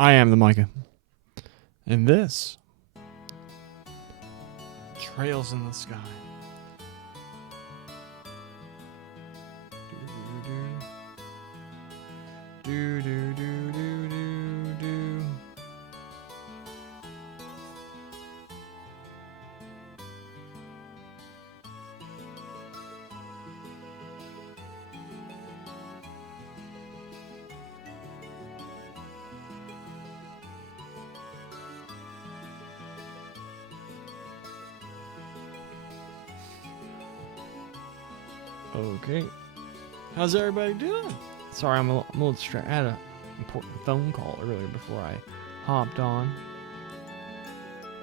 I am the Micah. And this Trails in the Sky. Do do do do do do. Okay. How's everybody doing? Sorry, I'm a little distracted. I had an important phone call earlier before I hopped on.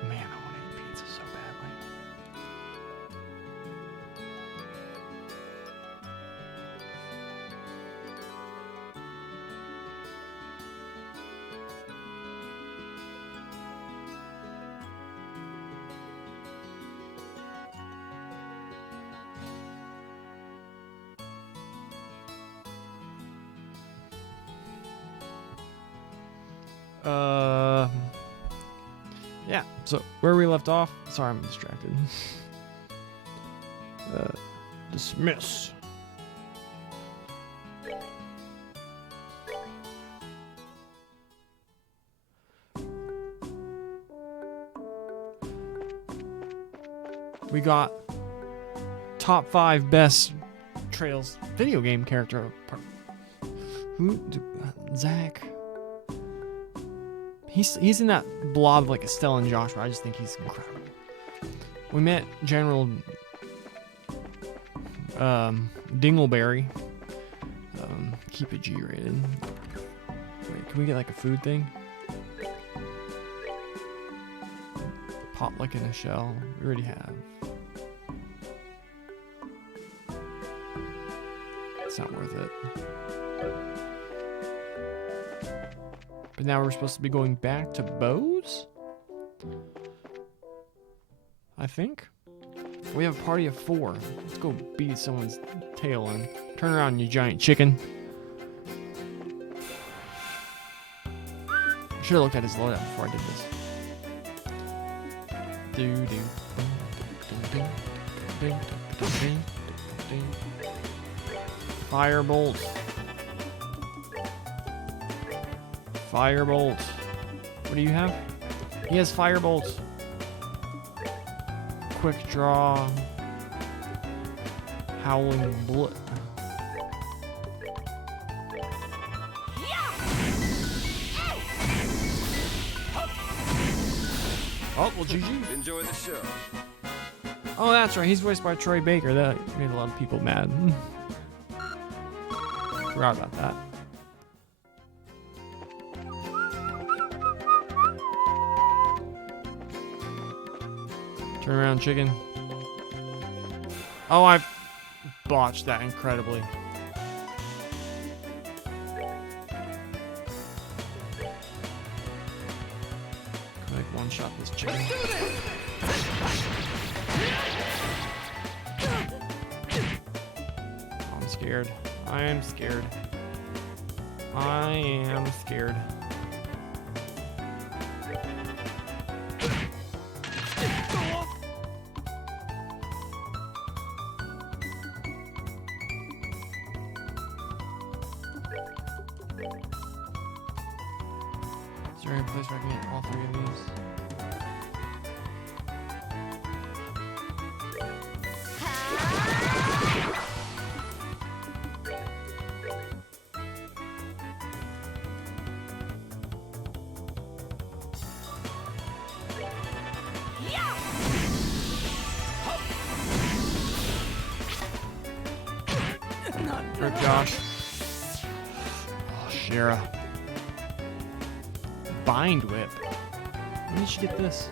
Man, I want to eat pizza so badly. Yeah, so where we left off, sorry I'm distracted. Dismiss. We got top 5 best Trails video game character. Zach. He's in that blob of like Estelle and Joshua. I just think he's incredible. We met General Dingleberry. Keep it G-rated. Wait, can we get like a food thing? Potluck in a shell. We already have. It's not worth it. But now we're supposed to be going back to Bose? I think. We have a party of 4. Let's go beat someone's tail in. Turn around, you giant chicken. I should have looked at his loadout before I did this. Firebolt. Firebolt. What do you have? He has Firebolt. Quick draw. Howling Blood. Oh, well, GG. Enjoy the show. Oh, that's right. He's voiced by Troy Baker. That made a lot of people mad. Forgot about that. Turn around, chicken. Oh, I've botched that incredibly. Can I one-shot this chicken? Oh, I'm scared. I am scared. I am scared. Is there any place where I can get all 3 of these? Rip Josh. Oh, Shara. Bind Whip. When did she get this?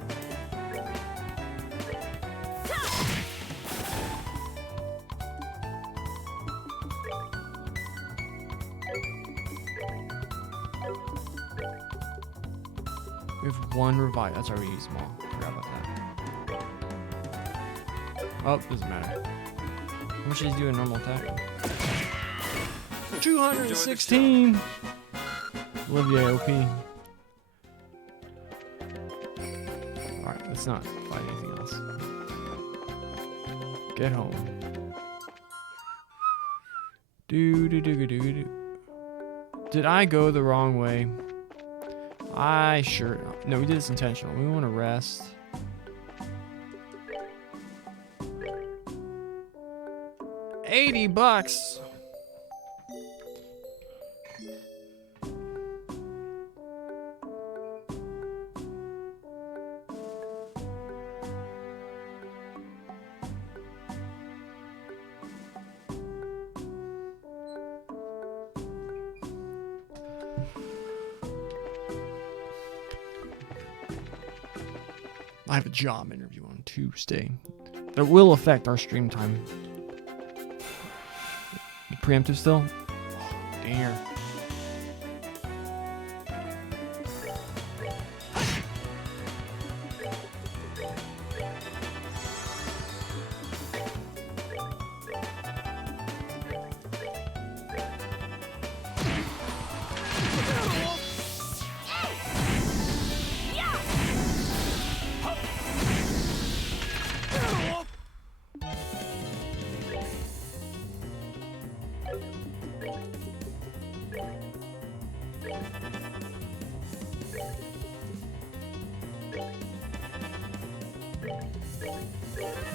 We have 1 revive. That's already used them all. Forgot about that. Oh, doesn't matter. How much did he do a normal attack? 216! Olivia OP. let's not fight anything else. Get home. Do. Did I go the wrong way? No, we did this intentional. We want to rest. $80. I have a job interview on Tuesday that will affect our stream time. You preemptive still? Oh, damn.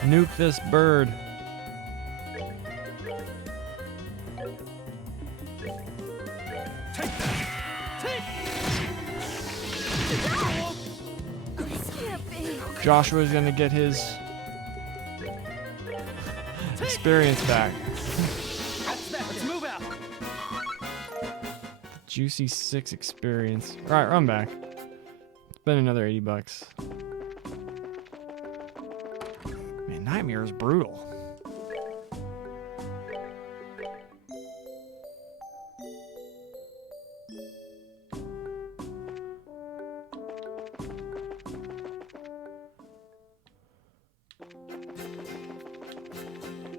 Nuke this bird. Take that. Joshua's gonna get his experience back. Let's move out. Juicy 6 experience. Alright, run back. Spend another $80. Man, Nightmare is brutal.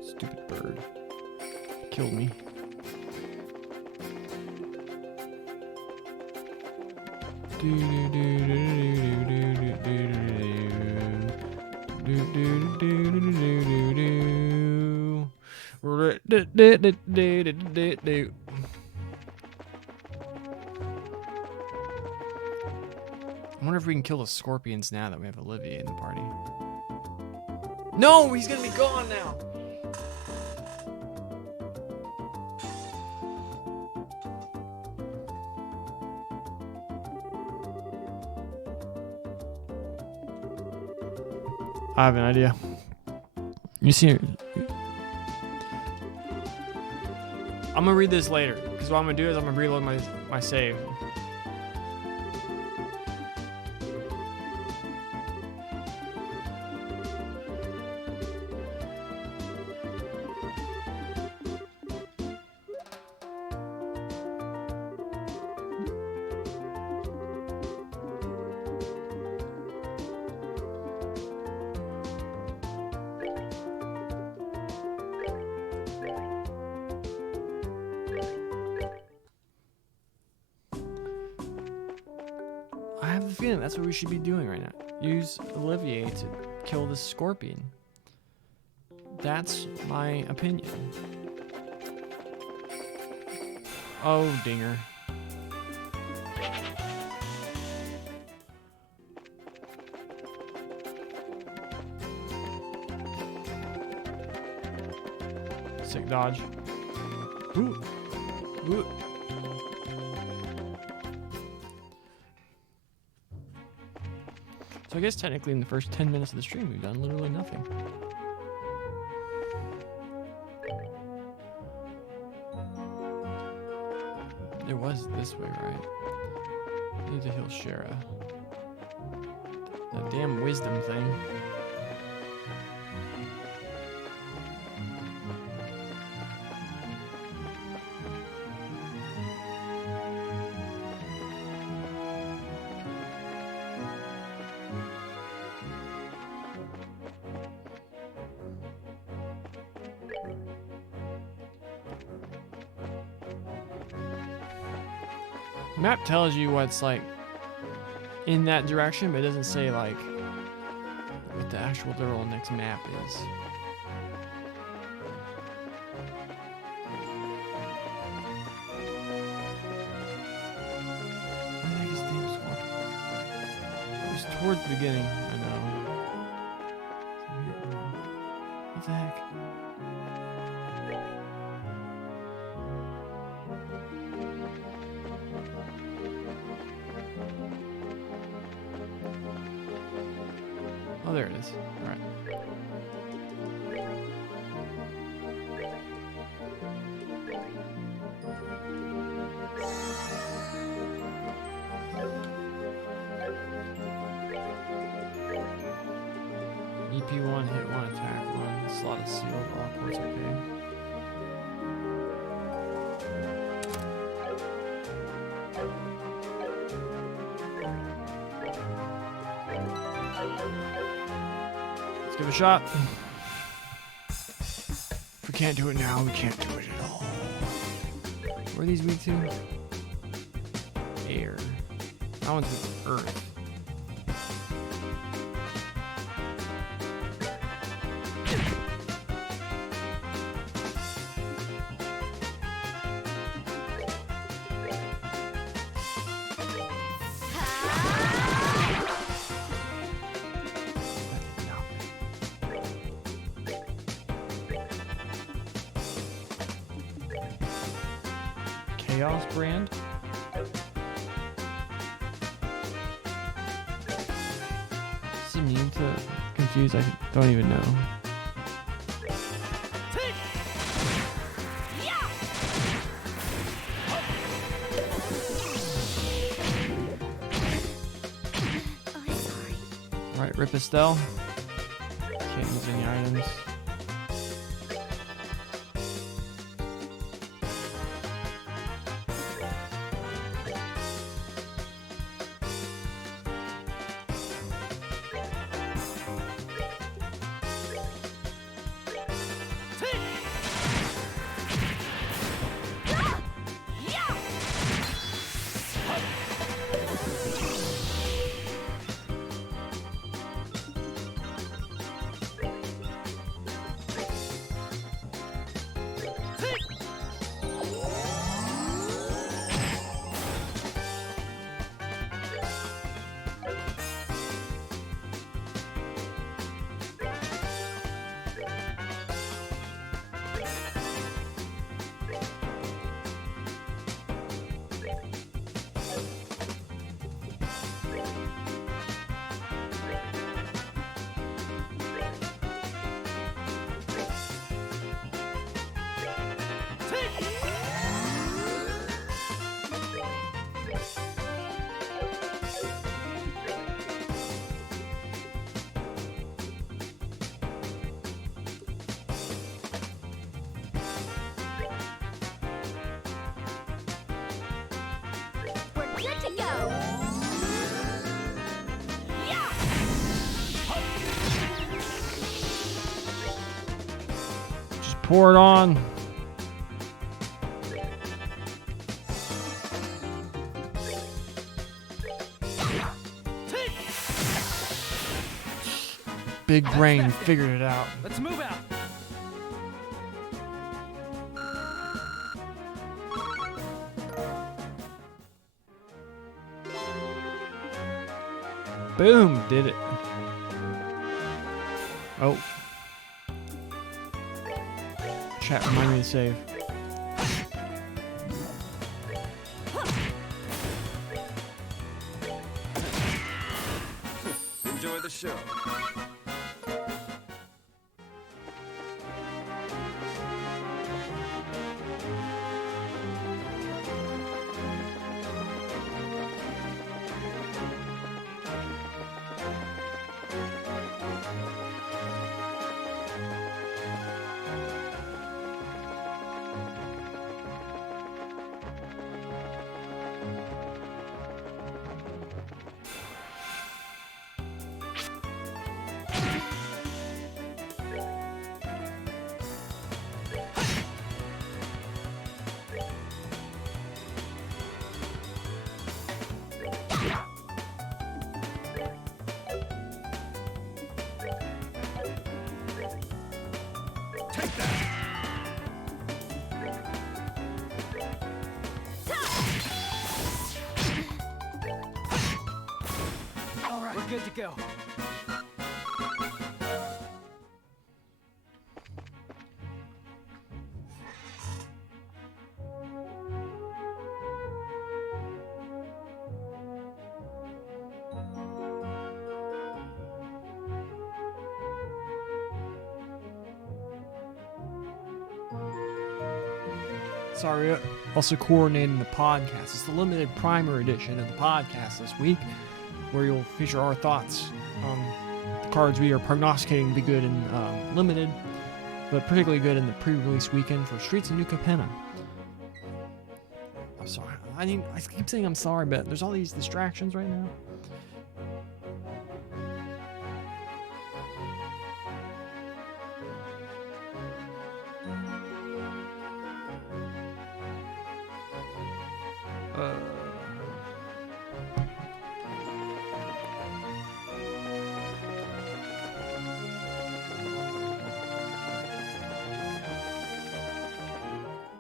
Stupid bird. Killed me. I wonder if we can kill the scorpions now that we have Olivier in the party. No, he's gonna be gone now. I have an idea. You see, I'm gonna read this later because what I'm gonna do is I'm gonna reload my save. I have a feeling that's what we should be doing right now. Use Olivier to kill this scorpion. That's my opinion. Oh, dinger. Sick dodge. Ooh. Ooh. So I guess technically in the first 10 minutes of the stream, we've done literally nothing. It was this way, right? Need to heal Shara. That damn wisdom thing. Map tells you what's like in that direction, but it doesn't say like the actual literal next map is. Where the heck is Damn Swamp? It was towards the beginning, I know. What the heck? Oh, there it is. All right. EP1, hit 1, attack 1, slot is sealed, all ports okay. Let's give it a shot. If we can't do it now, we can't do it at all. Where are these weak to? Air. That one's with earth. Chaos brand. Is it immune to confuse? I don't even know. Alright, Rip Estelle. Can't use any items. Good to go. Just pour it on. Big brain figured it out. Let's move out. Boom, did it. Oh. Chat, remind me to save. Enjoy the show. good to go. Sorry, also coordinating the podcast. It's the limited primer edition of the podcast this week, where you'll feature our thoughts on the cards we are prognosticating to be good in limited, but particularly good in the pre-release weekend for Streets of New Capenna. I'm sorry. I keep saying I'm sorry, but there's all these distractions right now.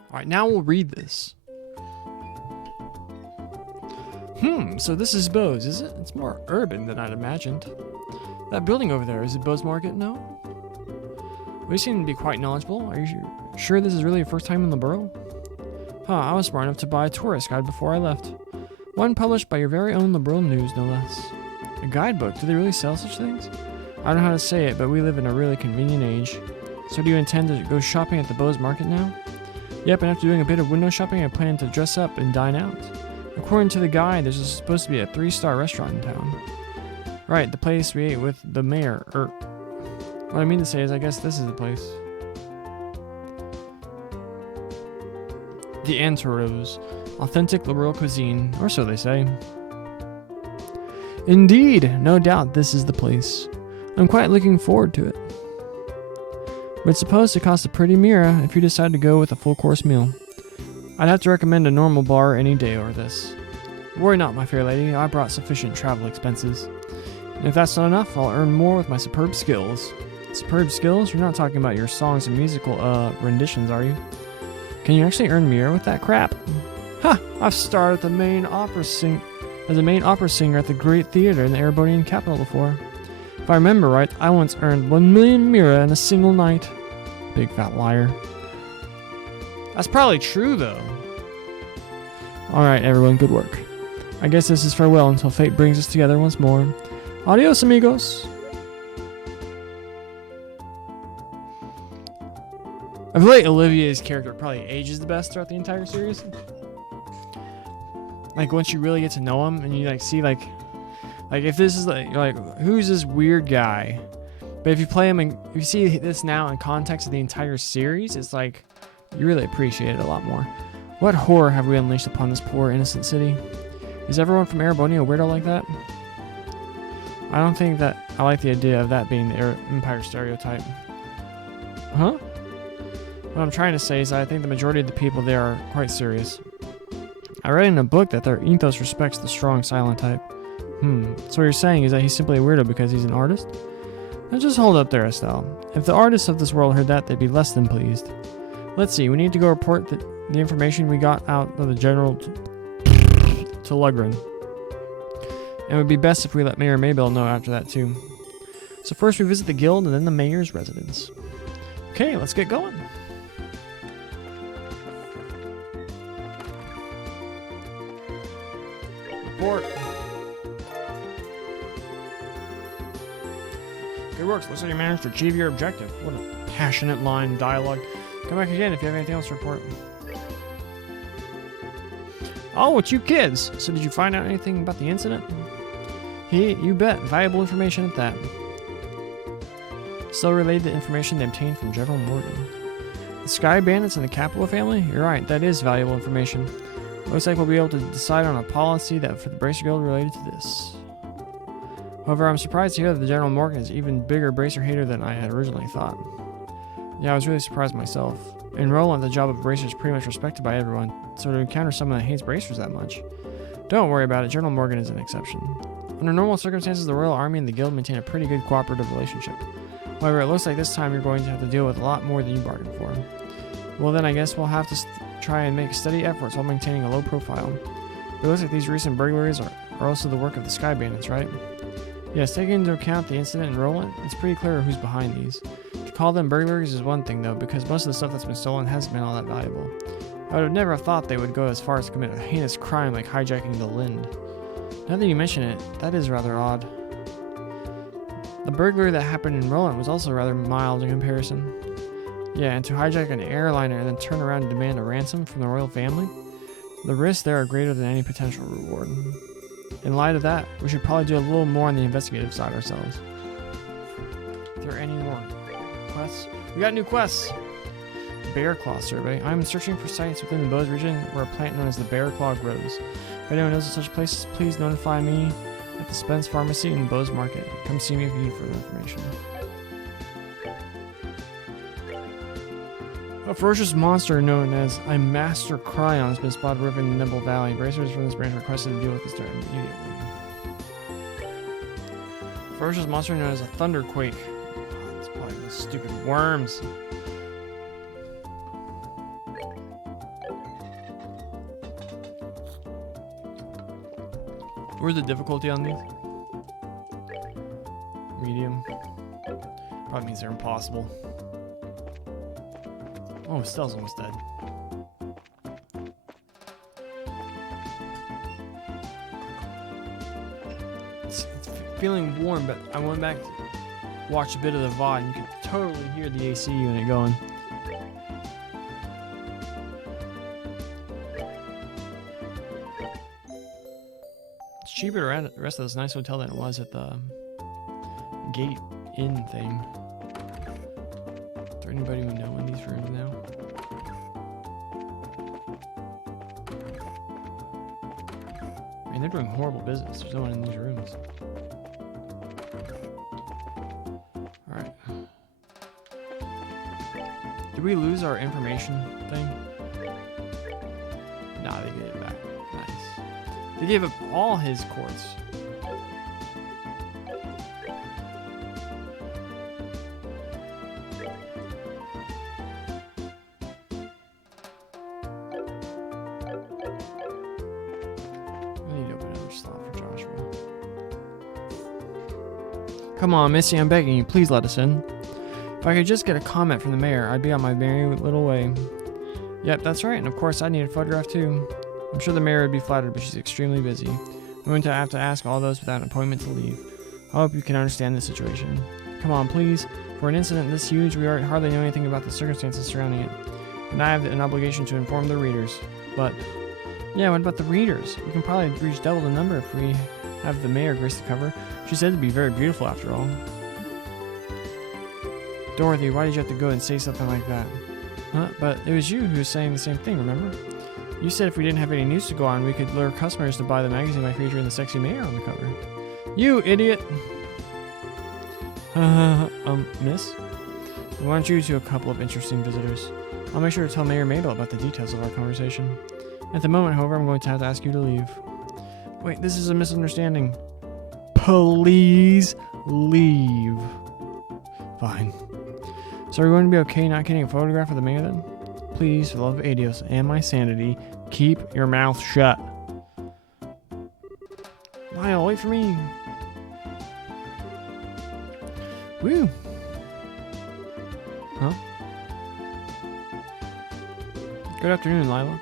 Alright, now we'll read this. So this is Bose, is it? It's more urban than I'd imagined. That building over there, is it Bose Market? No? We seem to be quite knowledgeable. Are you sure this is really your first time in the borough? I was smart enough to buy a tourist guide before I left. One published by your very own Liberal News, no less. A guidebook? Do they really sell such things? I don't know how to say it, but we live in a really convenient age. So do you intend to go shopping at the Bose Market now? Yep, and after doing a bit of window shopping, I plan to dress up and dine out. According to the guide, there's supposed to be a 3-star restaurant in town. Right, the place we ate with the mayor. What I mean to say is, I guess this is the place. The Anterose. Authentic Liberal cuisine, or so they say. Indeed, no doubt this is the place. I'm quite looking forward to it. But it's supposed to cost a pretty mira if you decide to go with a full-course meal. I'd have to recommend a normal bar any day over this. Worry not, my fair lady, I brought sufficient travel expenses. And if that's not enough, I'll earn more with my superb skills. Superb skills? You're not talking about your songs and musical, renditions, are you? Can you actually earn mira with that crap? Ha! I've starred as a main opera singer at the Great Theater in the Erebonian capital before. If I remember right, I once earned 1 million mira in a single night. Big fat liar. That's probably true, though. Alright, everyone, good work. I guess this is farewell until fate brings us together once more. Adios, amigos. I feel like Olivier's character probably ages the best throughout the entire series. Like, once you really get to know him and you, like, see, like if this is, like, you're like, who's this weird guy? But if you play him and if you see this now in context of the entire series, it's like, you really appreciate it a lot more. What horror have we unleashed upon this poor, innocent city? Is everyone from Erebonia a weirdo like that? I don't think that I like the idea of that being the Empire stereotype. Huh? What I'm trying to say is that I think the majority of the people there are quite serious. I read in a book that their ethos respects the strong, silent type. So what you're saying is that he's simply a weirdo because he's an artist? Now just hold up there, Estelle. If the artists of this world heard that, they'd be less than pleased. Let's see, we need to go report the information we got out of the general to Lugren. And it would be best if we let Mayor Maybell know after that too. So first we visit the guild and then the mayor's residence. Okay, let's get going. Report. Good works. Looks like you managed to achieve your objective. What a passionate line of dialogue. Come back again if you have anything else to report. Oh, it's you kids. So did you find out anything about the incident? You bet. Valuable information at that. Still relayed the information they obtained from General Morgan. The Sky Bandits and the Capua family? You're right, that is valuable information. Looks like we'll be able to decide on a policy that for the Bracer Guild related to this. However, I'm surprised to hear that the General Morgan is an even bigger Bracer hater than I had originally thought. Yeah, I was really surprised myself. In Roland, the job of Bracer is pretty much respected by everyone, so to encounter someone that hates Bracers that much. Don't worry about it, General Morgan is an exception. Under normal circumstances, the Royal Army and the Guild maintain a pretty good cooperative relationship. However, it looks like this time you're going to have to deal with a lot more than you bargained for. Well then, I guess we'll have to try and make steady efforts while maintaining a low profile. But it looks like these recent burglaries are also the work of the Sky Bandits, right? Yes, taking into account the incident in Roland, it's pretty clear who's behind these. To call them burglaries is one thing though, because most of the stuff that's been stolen hasn't been all that valuable. I would have never thought they would go as far as to commit a heinous crime like hijacking the Lind. Now that you mention it, that is rather odd. The burglary that happened in Roland was also rather mild in comparison. Yeah, and to hijack an airliner and then turn around and demand a ransom from the royal family? The risks there are greater than any potential reward. In light of that, we should probably do a little more on the investigative side ourselves. Are there any more quests? We got new quests! Bear Claw Survey. I'm searching for sites within the Bose region where a plant known as the Bear Claw grows. If anyone knows of such places, please notify me at the Spence Pharmacy in Bose Market. Come see me if you need further information. A ferocious monster known as a Master Cryon has been spotted ripping the Nimble Valley. Bracers from this branch requested to deal with this threat immediately. A ferocious monster known as a Thunderquake. Oh, it's probably those stupid worms. Where's the difficulty on these? Medium. Probably means they're impossible. Oh, Stell's almost dead. It's feeling warm, but I went back to watch a bit of the VOD and you can totally hear the AC unit going. It's cheaper to rent the rest of this nice hotel than it was at the Gate Inn thing. Is there anybody we know in these rooms now? I mean, they're doing horrible business. There's no one in these rooms. Alright. Did we lose our information thing? Nah, they gave it back. Nice. They gave up all his quartz. Come on, Missy, I'm begging you, please let us in. If I could just get a comment from the mayor, I'd be on my merry little way. Yep, that's right, and of course I need a photograph too. I'm sure the mayor would be flattered, but she's extremely busy. I'm going to have to ask all those without an appointment to leave. I hope you can understand this situation. Come on, please. For an incident this huge, we hardly know anything about the circumstances surrounding it. And I have an obligation to inform the readers. But, yeah, what about the readers? We can probably reach double the number if we have the mayor grace the cover. She said it'd be very beautiful after all. Dorothy, why did you have to go and say something like that? Huh? But it was you who was saying the same thing, remember? You said if we didn't have any news to go on, we could lure customers to buy the magazine by featuring the sexy mayor on the cover. You idiot! Miss? I want you to a couple of interesting visitors. I'll make sure to tell Mayor Mabel about the details of our conversation. At the moment, however, I'm going to have to ask you to leave. Wait, this is a misunderstanding. Please leave. Fine. So are we going to be okay not getting a photograph of the mayor then? Please, for the love of Adios and my sanity, keep your mouth shut. Lyle, wait for me. Woo. Huh? Good afternoon, Lila.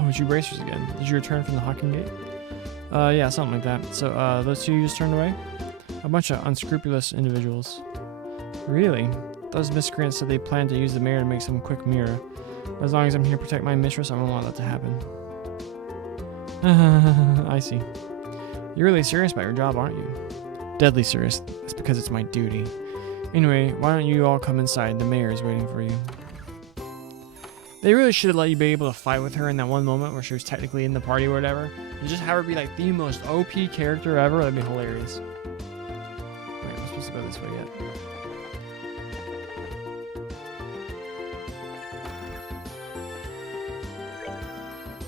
Oh, it's you Bracers again. Did you return from the Hawking Gate? Yeah, something like that. So, those two you just turned away? A bunch of unscrupulous individuals. Really? Those miscreants said they planned to use the mayor to make some quick mirror. But as long as I'm here to protect my mistress, I won't allow that to happen. I see. You're really serious about your job, aren't you? Deadly serious. That's because it's my duty. Anyway, why don't you all come inside? The mayor is waiting for you. They really should have let you be able to fight with her in that one moment where she was technically in the party or whatever. And just have her be like the most OP character ever. That'd be hilarious. Wait, I'm supposed to go this way yet.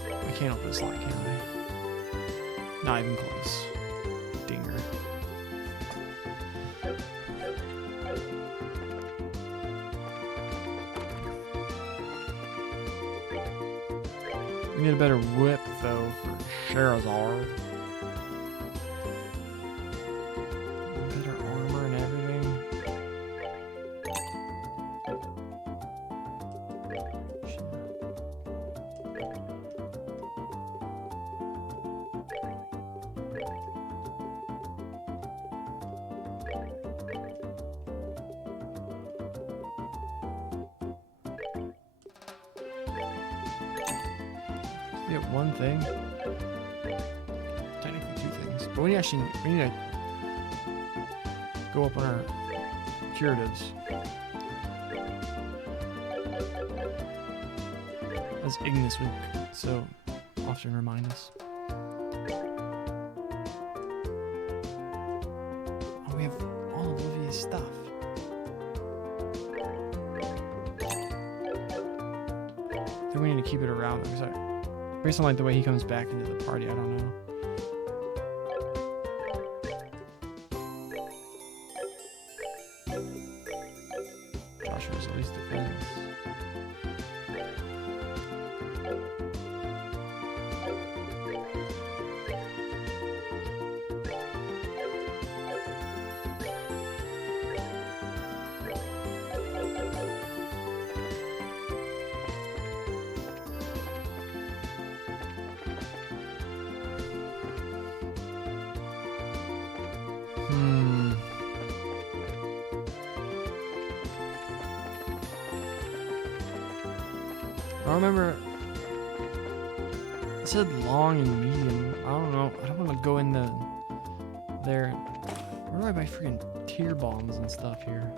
I can't open this lock, can I? Not even close. Dinger. We need a better whip, though, for Sherazard. Get one thing. Technically two things. But we need to go up on our curatives. As Ignis would so often remind us. Oh, we have all of Olivia's stuff. I think we need to keep it around because based on like the way he comes back into the party, I don't know. Joshua's at least defense. I remember it said long and medium. I don't know. I don't want to go in there. Where do I buy freaking tear bombs and stuff here?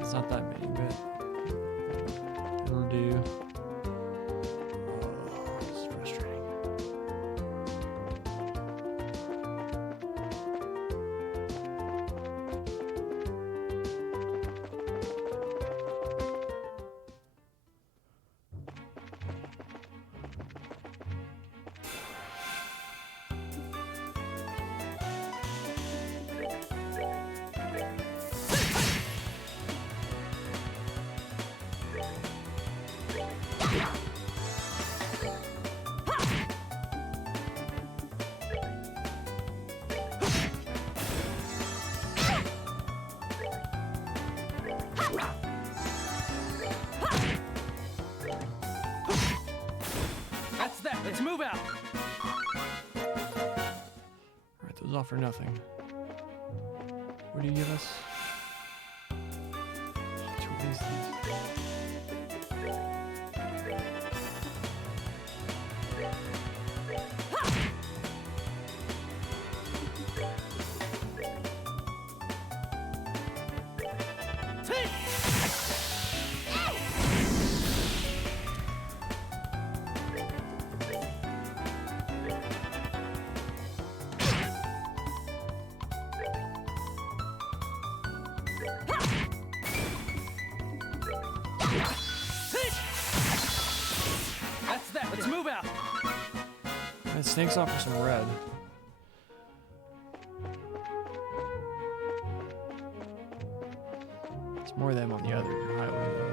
It's not that many, but it'll do. Oh, it's frustrating. That's that. Let's move out. Alright, those all for nothing. What do you give us? Two of these things. That's that. Let's move out. Alright, snakes off for some red. It's more of them on the other highway though.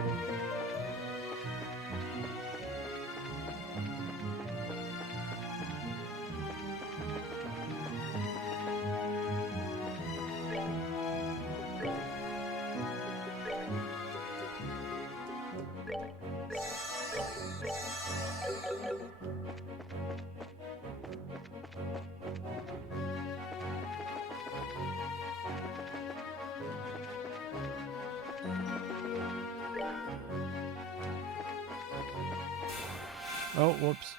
Oh, whoops.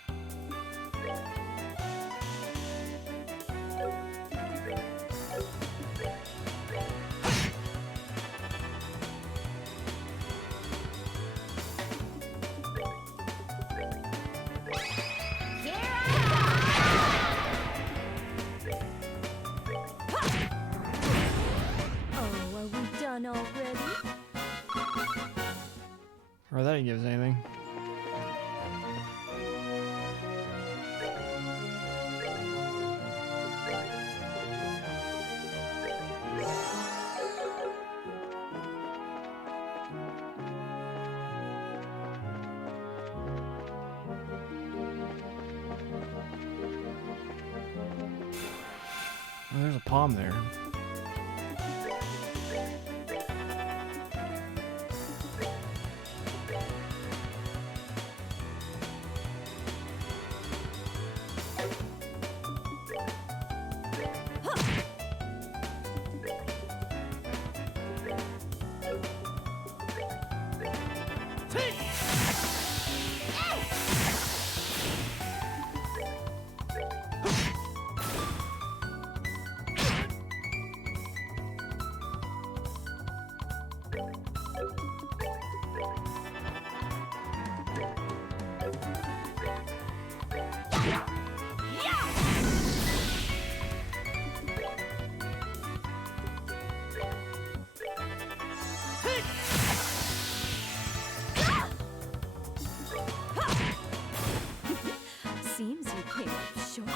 Oh, are we done already? Or that didn't give us anything. Oh, there's a palm there. Seems you came up short.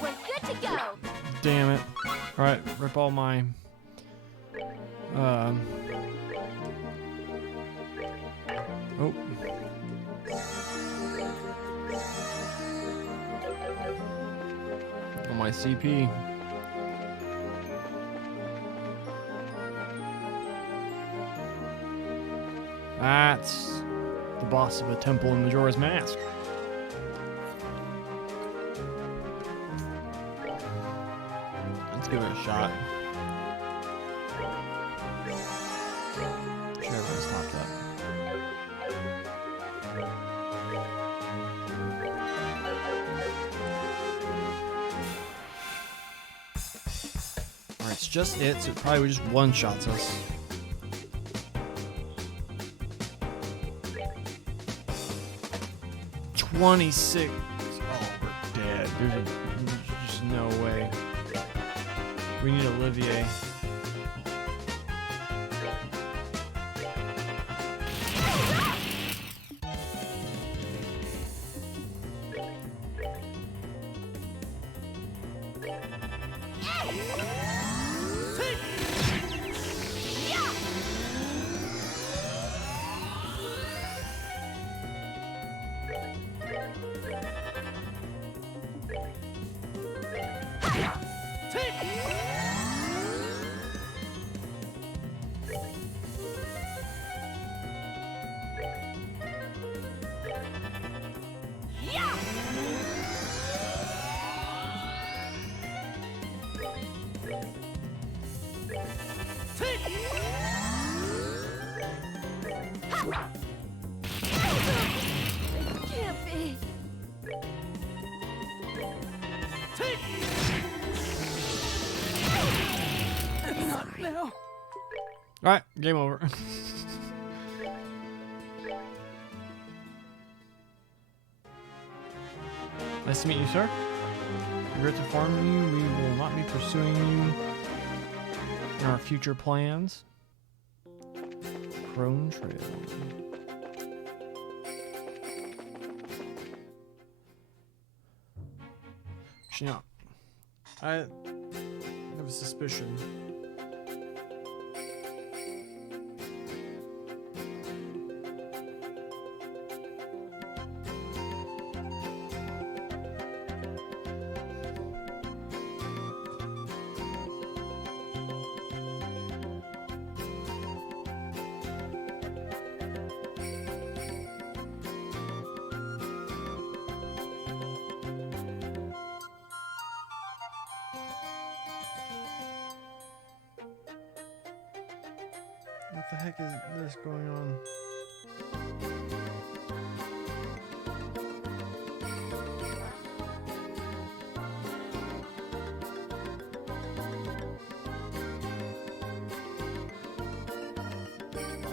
We're good to go. Damn it. Alright, rip all my oh. All my CP. That's the boss of a temple in Majora's Mask. Let's give it a shot. Sure, everyone's topped up. Alright, it's just it, so it probably just one-shots us. $26. Oh, we're dead. There's just no way. We need Olivier. Can't be. Now. Alright, game over. Nice to meet you, sir. Regret to inform you, we will not be pursuing you in our future plans. Crone Trail. Actually, no. I have a suspicion. What the heck is this going on?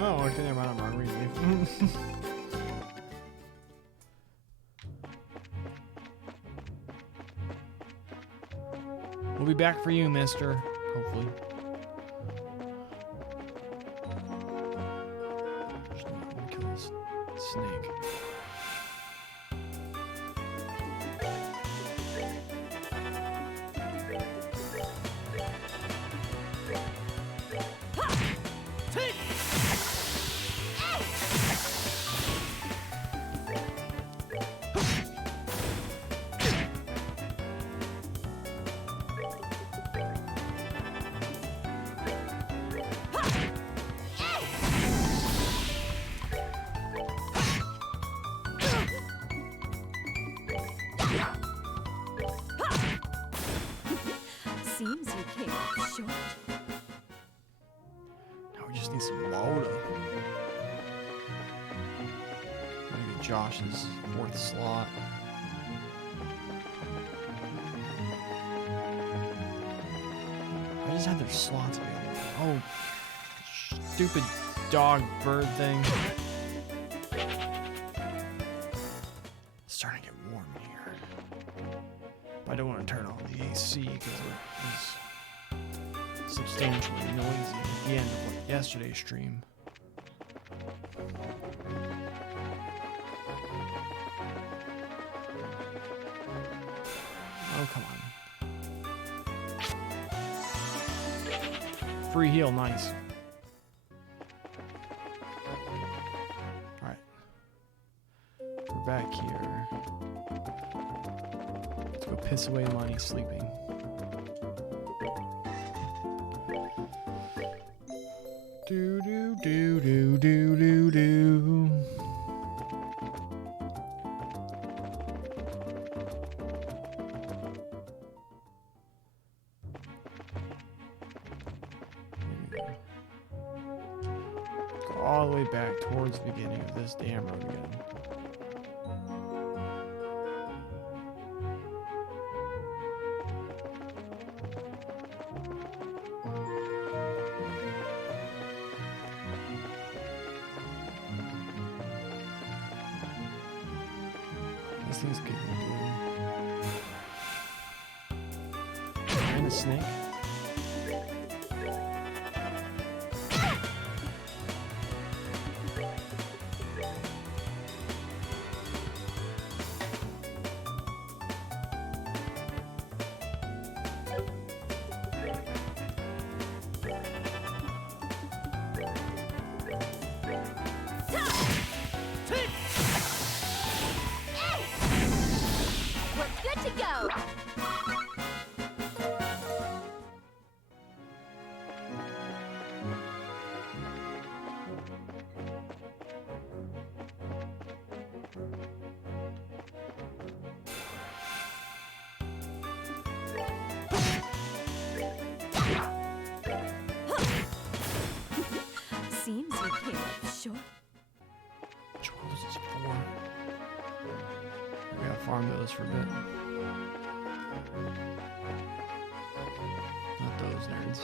Oh, okay, never mind. I'm wrong. Read. He'll be back for you, mister. Hopefully. Just let me kill this snake. Seems you came up short. Now we just need some load. Maybe Josh's 4th slot. I just had their slots available. Oh, stupid dog bird thing. It's starting to get warm in here. But I don't want to turn on the AC because it was substantially noisy at the end of like yesterday's stream. Oh, come on. Free heal, nice. Alright. We're back here. Let's go piss away money sleeping. Do do do do do do do. Go all the way back towards the beginning of this damn road again. These things get me blue. And a snake. We're good to go. Seems you came up short. Which one was this for? We gotta farm those for a bit. Not those nerds.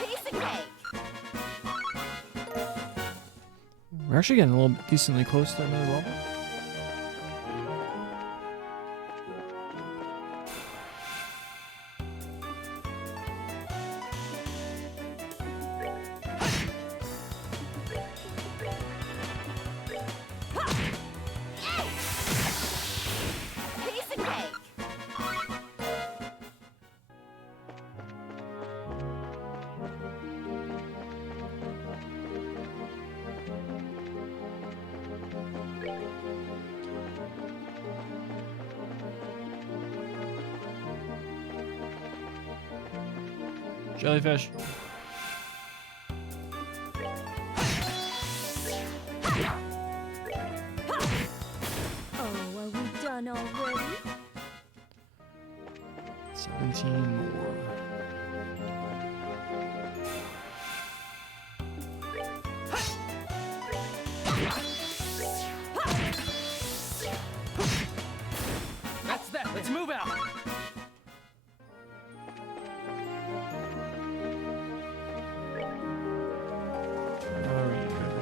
Piece of cake. We're actually getting a little decently close to another level. Piece of cake. Jellyfish. Oh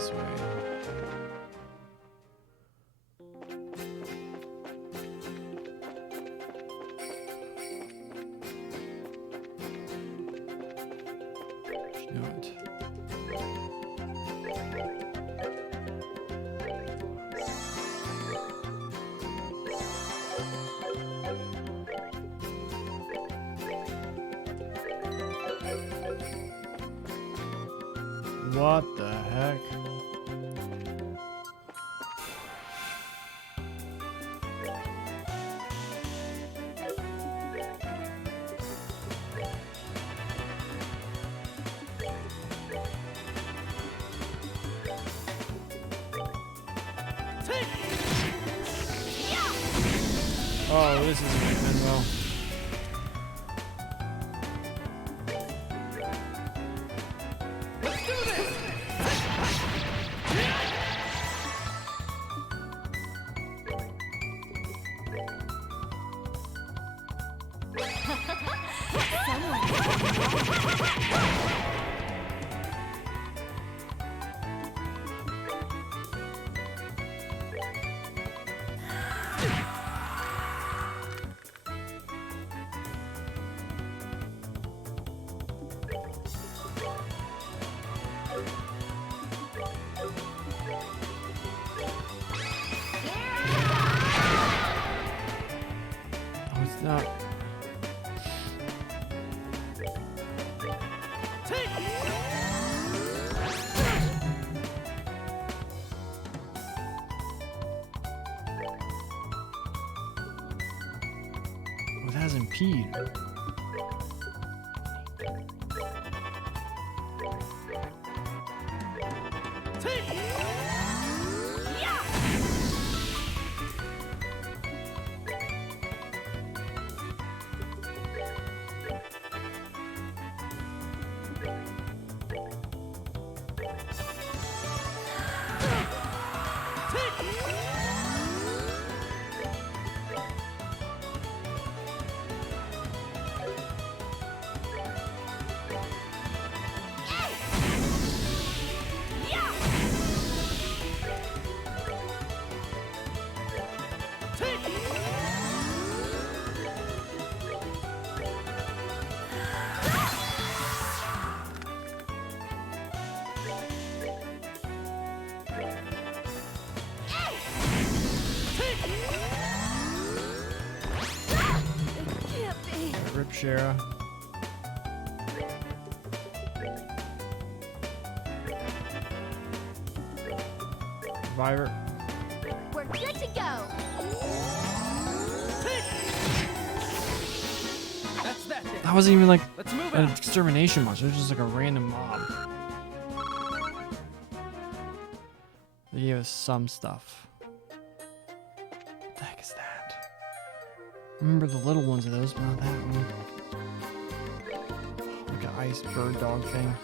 this way. Just knew it. What the heck? Oh, this isn't going to end well. Oh, it's not. Oh, it has impede. Rip Shara. Reviver. We're good to go. That's that then. That wasn't even like Let's move an out. extermination monster. It was just like a random mob. They gave us some stuff. What the heck is that? I remember the little ones of those, but not that one. Like an ice bird dog thing.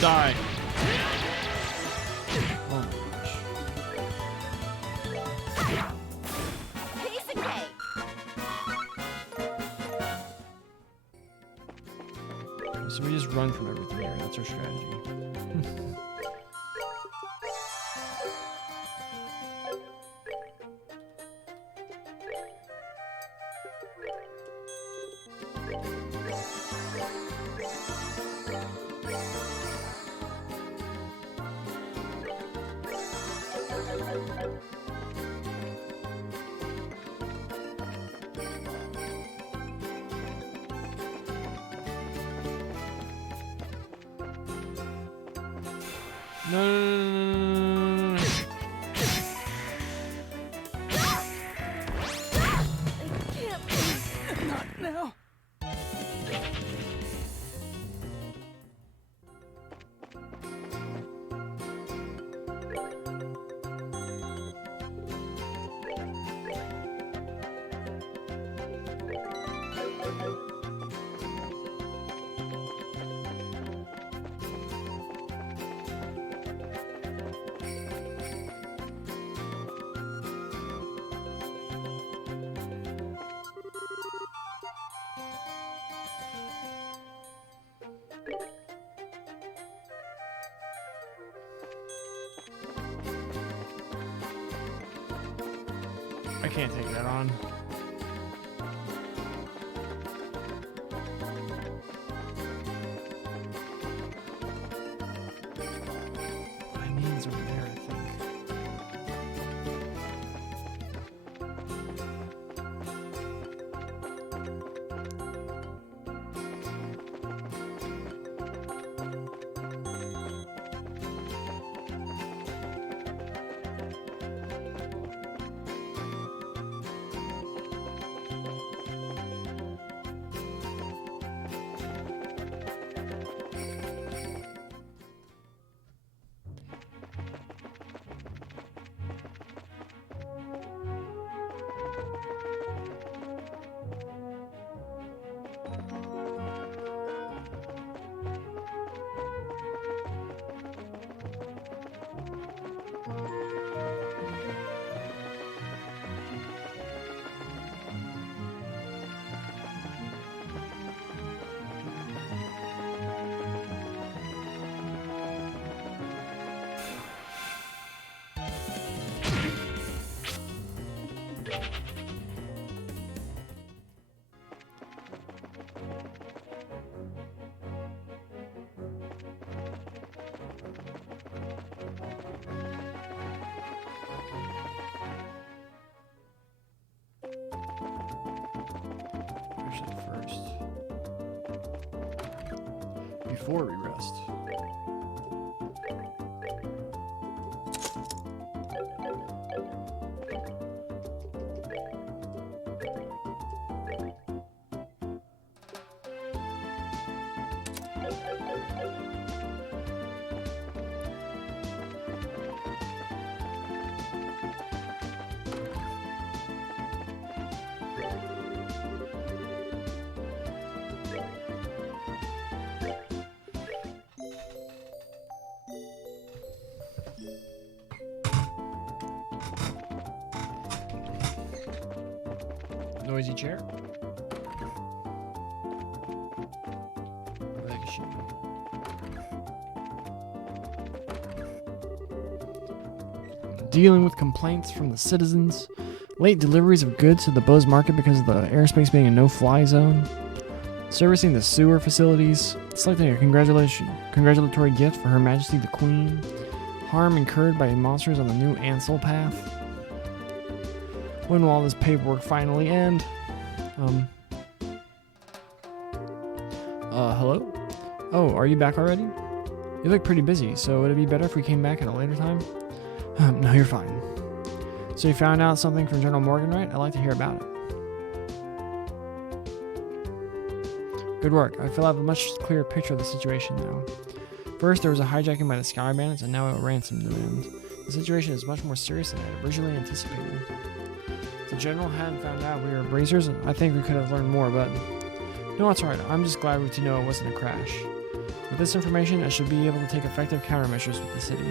Die. Oh my gosh. Piece of cake. So we just run from everything here. That's our strategy. No. I can't. Not now. I can't take that on. My knees over there, I think. First. Before we rest. Noisy chair. Like a sheep. Dealing with complaints from the citizens. Late deliveries of goods to the Bose Market because of the airspace being a no-fly zone. Servicing the sewer facilities. Selecting a congratulatory gift for Her Majesty the Queen. Harm incurred by monsters on the new Ansel path. When will all this paperwork finally end? Hello? Oh, are you back already? You look pretty busy, so would it be better if we came back at a later time? No, you're fine. So you found out something from General Morgan, right? I'd like to hear about it. Good work. I feel I have a much clearer picture of the situation now. First, there was a hijacking by the Sky Bandits, and now a ransom demand. The situation is much more serious than I had originally anticipated. If the General hadn't found out we were Brazers, I think we could have learned more, but... No, it's alright. I'm just glad to know it wasn't a crash. With this information, I should be able to take effective countermeasures with the city.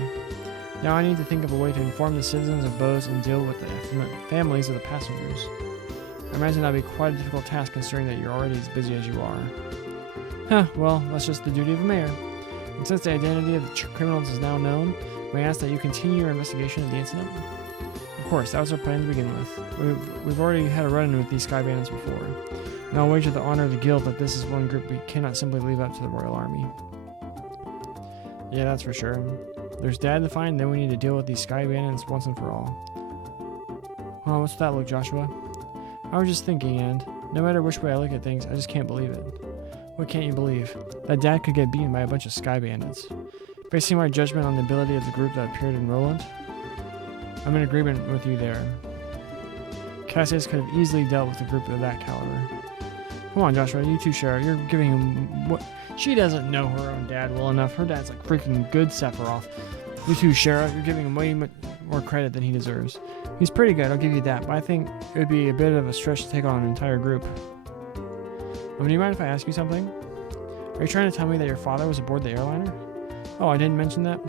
Now I need to think of a way to inform the citizens of Bose and deal with the families of the passengers. I imagine that would be quite a difficult task considering that you're already as busy as you are. Huh, well, that's just the duty of a mayor. And since the identity of the criminals is now known, we ask that you continue your investigation of the incident. Of course, that was our plan to begin with. We've already had a run-in with these Sky Bandits before, and I'll wager the honor of the guild that this is one group we cannot simply leave up to the Royal Army. Yeah, that's for sure. There's Dad to find, then we need to deal with these Sky Bandits once and for all. Oh, what's that look, Joshua? I was just thinking, and no matter which way I look at things, I just can't believe it. What can't you believe? That Dad could get beaten by a bunch of Sky Bandits. Basing my judgment on the ability of the group that appeared in Roland, I'm in agreement with you there. Cassius could have easily dealt with a group of that caliber. Come on, Joshua, you too, Shara. You're giving him what? She doesn't know her own dad well enough. Her dad's like freaking good Sephiroth. You too, Shara. You're giving him way more credit than he deserves. He's pretty good, I'll give you that, but I think it would be a bit of a stretch to take on an entire group. Do you mind if I ask you something? Are you trying to tell me that your father was aboard the airliner? Oh, I didn't mention that?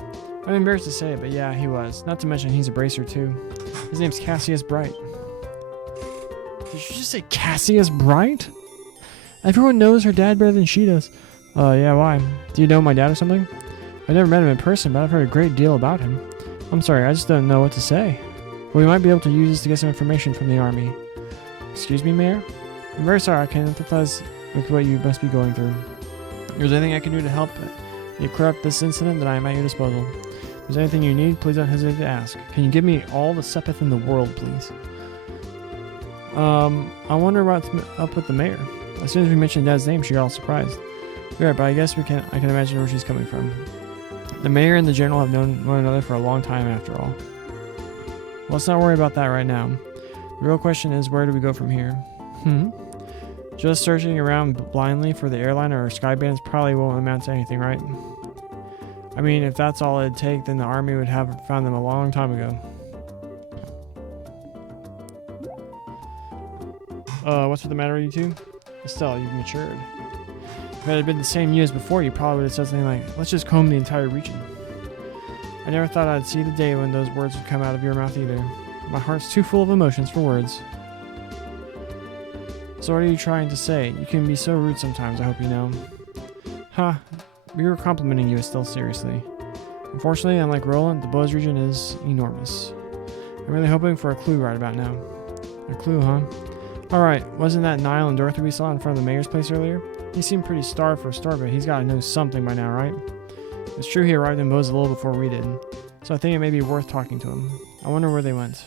I'm embarrassed to say it, but yeah, he was. Not to mention he's a bracer too. His name's Cassius Bright. Did you just say Cassius Bright? Everyone knows her dad better than she does. Yeah, why? Do you know my dad or something? I've never met him in person, but I've heard a great deal about him. I'm sorry, I just don't know what to say. Well, we might be able to use this to get some information from the army. Excuse me, Mayor? I'm very sorry, I can empathize with what you must be going through. If there's anything I can do to help you clear up this incident, then I am at your disposal. If there's anything you need, please don't hesitate to ask. Can you give me all the sepith in the world, please? I wonder what's up with the mayor. As soon as we mentioned Dad's name, she got all surprised. Yeah, but I guess I can imagine where she's coming from. The mayor and the general have known one another for a long time after all. Let's not worry about that right now. The real question is, where do we go from here? Just searching around blindly for the airliner or Sky Bandits probably won't amount to anything, right? I mean, if that's all it'd take, then the army would have found them a long time ago. What's with the matter with you two? Estelle, you've matured. If it had been the same you as before, you probably would have said something like, let's just comb the entire region. I never thought I'd see the day when those words would come out of your mouth either. My heart's too full of emotions for words. So what are you trying to say? You can be so rude sometimes, I hope you know. Ha, we were complimenting you, Estelle, seriously. Unfortunately, unlike Roland, the Bose region is enormous. I'm really hoping for a clue right about now. A clue, huh? Alright, wasn't that Niall and Dorothy we saw in front of the mayor's place earlier? He seemed pretty starved for a start, but he's gotta know something by now, right? It's true he arrived in Bose a little before we did, so I think it may be worth talking to him. I wonder where they went.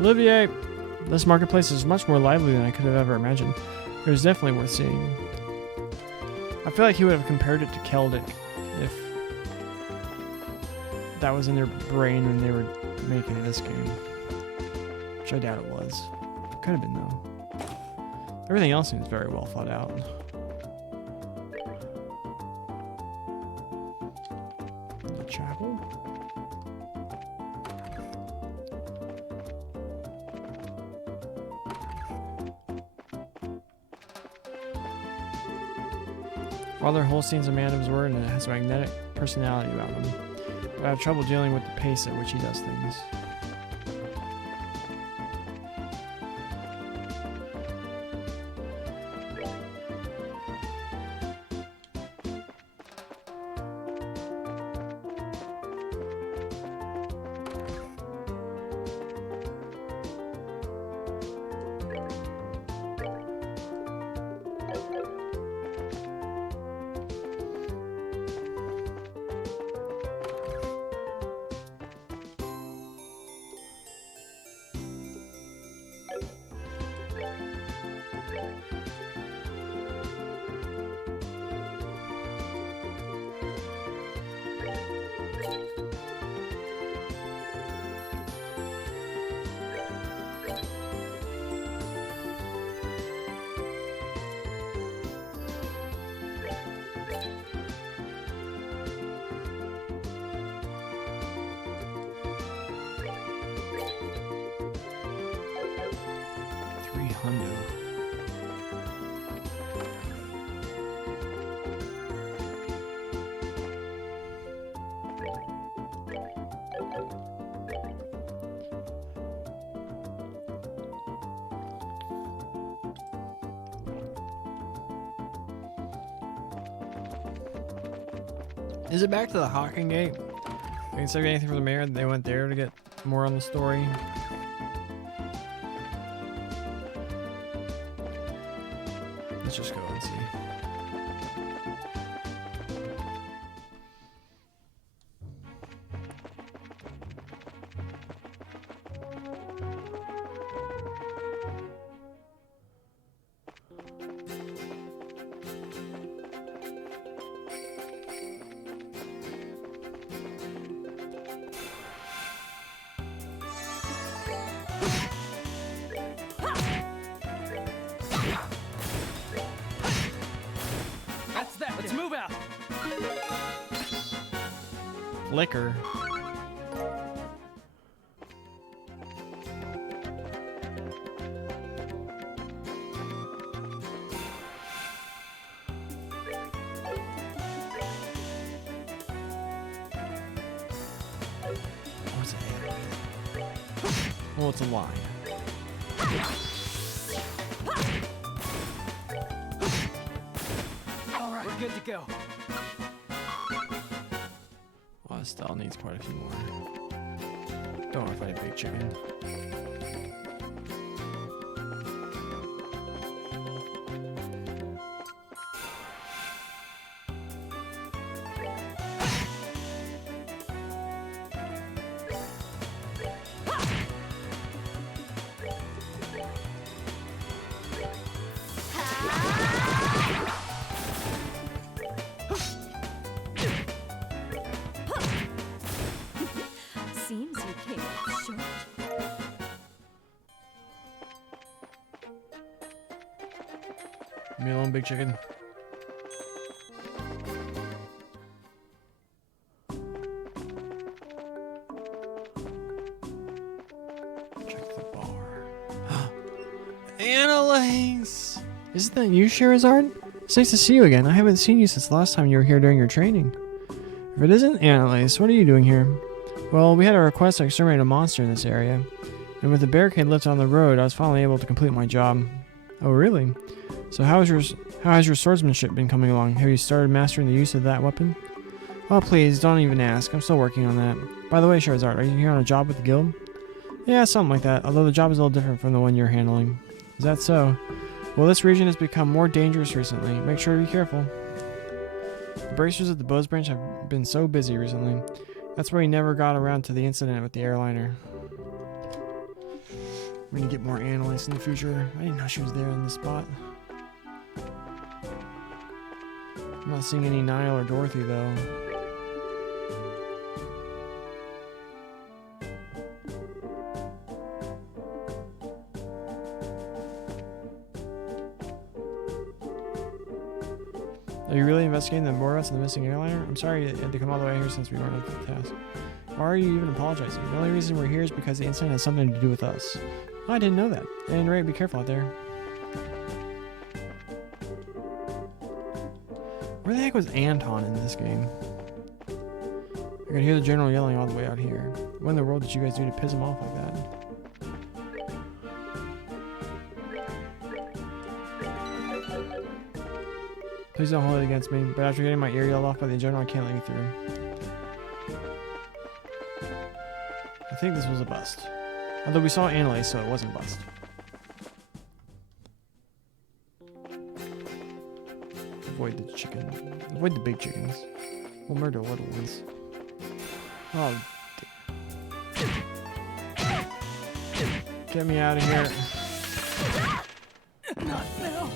Olivier! This marketplace is much more lively than I could have ever imagined. It was definitely worth seeing. I feel like he would have compared it to Celtic if that was in their brain when they were making this game. Which I doubt it was. Could have been though. Everything else seems very well thought out. The chapel? Father Holstein's a man of his word and has a magnetic personality about him, but I have trouble dealing with the pace at which he does things. Is it back to the Hawking Gate? Instead of anything from the mayor, they went there to get more on the story. Let's just go and see. That's that. Let's move out. Flicker. What's it? Well, it's a line. All right, we're good to go. Well, it still needs quite a few more. Don't want to fight a big chicken. Seems you came up short. Me alone, big chicken. Check the bar. Annalise! Isn't that you, Sherazard? It's nice to see you again. I haven't seen you since the last time you were here during your training. If it isn't Annalise, what are you doing here? Well, we had a request to exterminate a monster in this area, and with the barricade lifted on the road, I was finally able to complete my job. Oh, really? So how has your swordsmanship been coming along? Have you started mastering the use of that weapon? Oh, please, don't even ask. I'm still working on that. By the way, Sherazard, are you here on a job with the guild? Yeah, something like that, although the job is a little different from the one you're handling. Is that so? Well, this region has become more dangerous recently. Make sure to be careful. The bracers at the Bose Branch have been so busy recently. That's why he never got around to the incident with the airliner. We're gonna get more Annalise in the future. I didn't know she was there in this spot. I'm not seeing any Niall or Dorothy though. Are you really investigating the Boros and the missing airliner? I'm sorry you had to come all the way here since we weren't up to the task. Why are you even apologizing? The only reason we're here is because the incident has something to do with us. Oh, I didn't know that. At any rate, be careful out there. Where the heck was Anton in this game? I could hear the general yelling all the way out here. What in the world did you guys do to piss him off like that? Please don't hold it against me, but after getting my ear yelled off by the general, I can't let you through. I think this was a bust. Although we saw Annalise, so it wasn't a bust. Avoid the chicken. Avoid the big chickens. We'll murder little ones. Oh, get me out of here. Not now.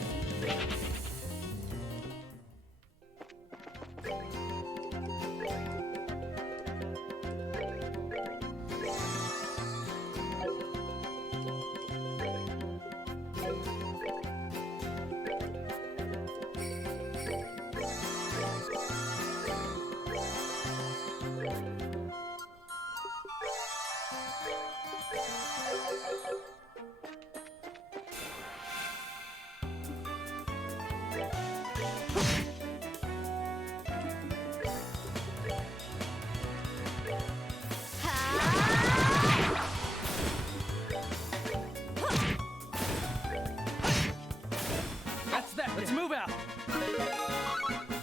That's that. Let's move out.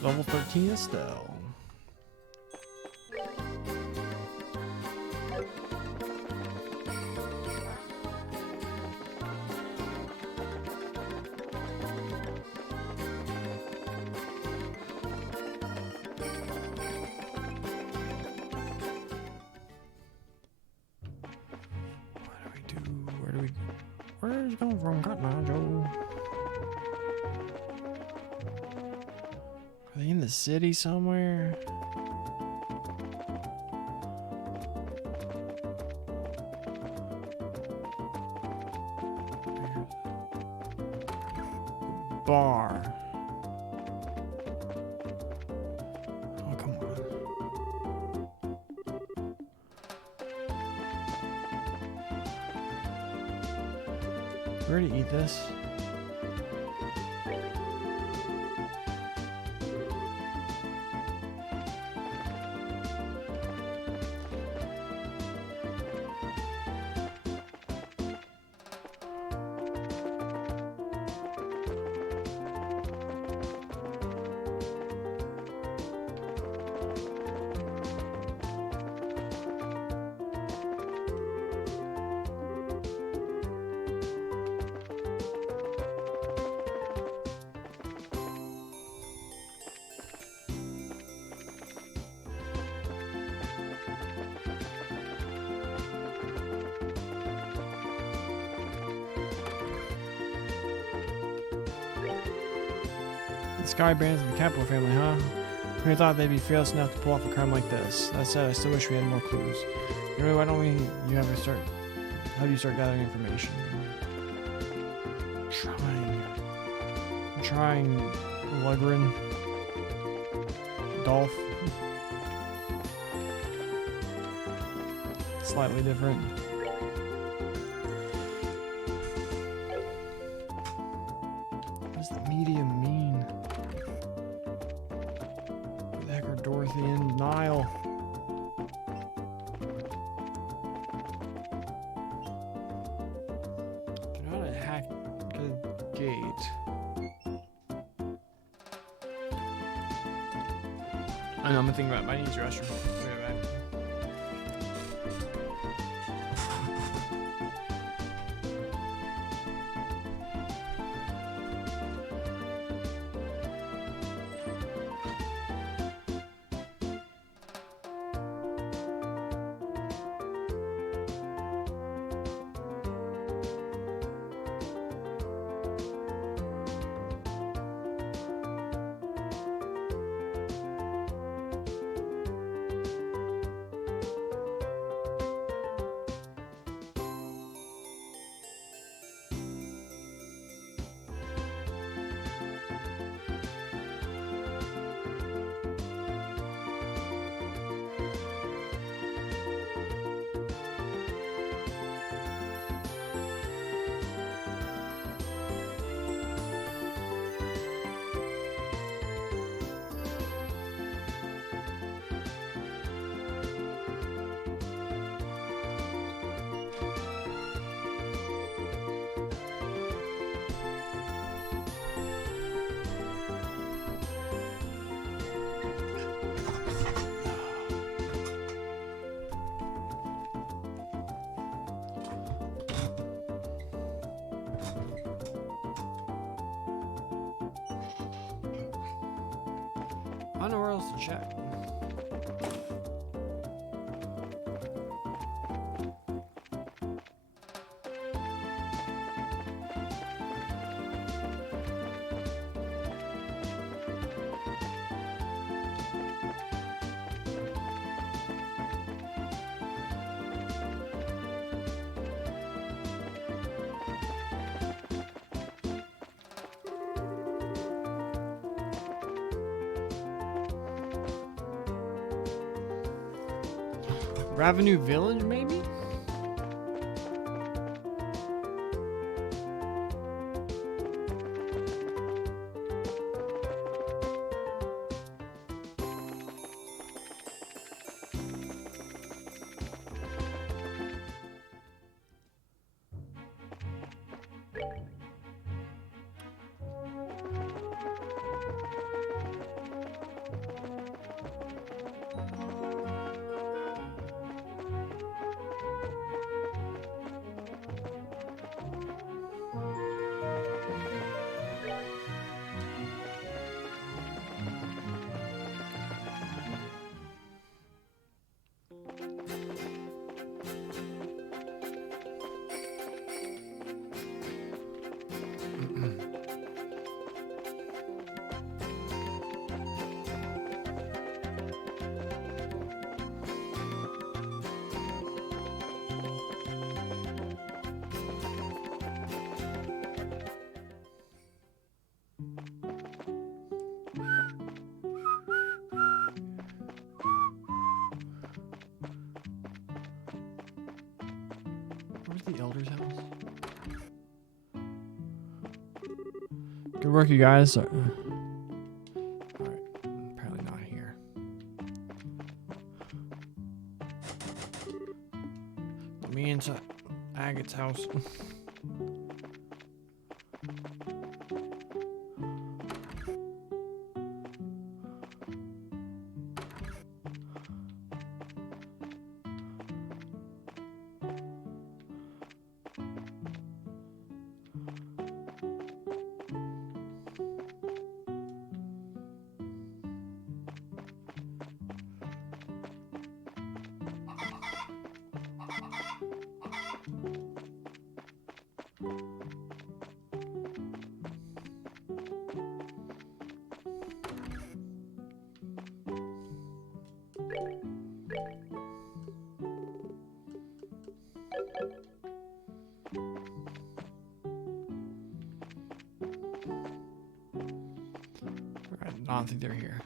Level 13 Estelle. Where's he coming from, Cotton Eye Joe? Are they in the city somewhere? Bar. Oh, come on. Where to eat this? The Sky Bandits of the Capital family, huh? Who thought they'd be fearless enough to pull off a crime like this? That said, I still wish we had more clues. Anyway, why don't you have you start gathering information? I'm trying Lugrin. Dolph. Slightly different. What does the medium mean? Who the heck are Dorothy and Niall? Do not hack the gate. I know, I'm thinking about it, but I need to use the restroom. Be right back. I don't know where else to check. Ravenue Village, maybe? The Elder's house. Good work, you guys. Alright, apparently not here. Let me into Agate's house. I don't think they're here.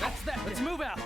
That's that. Let's move out.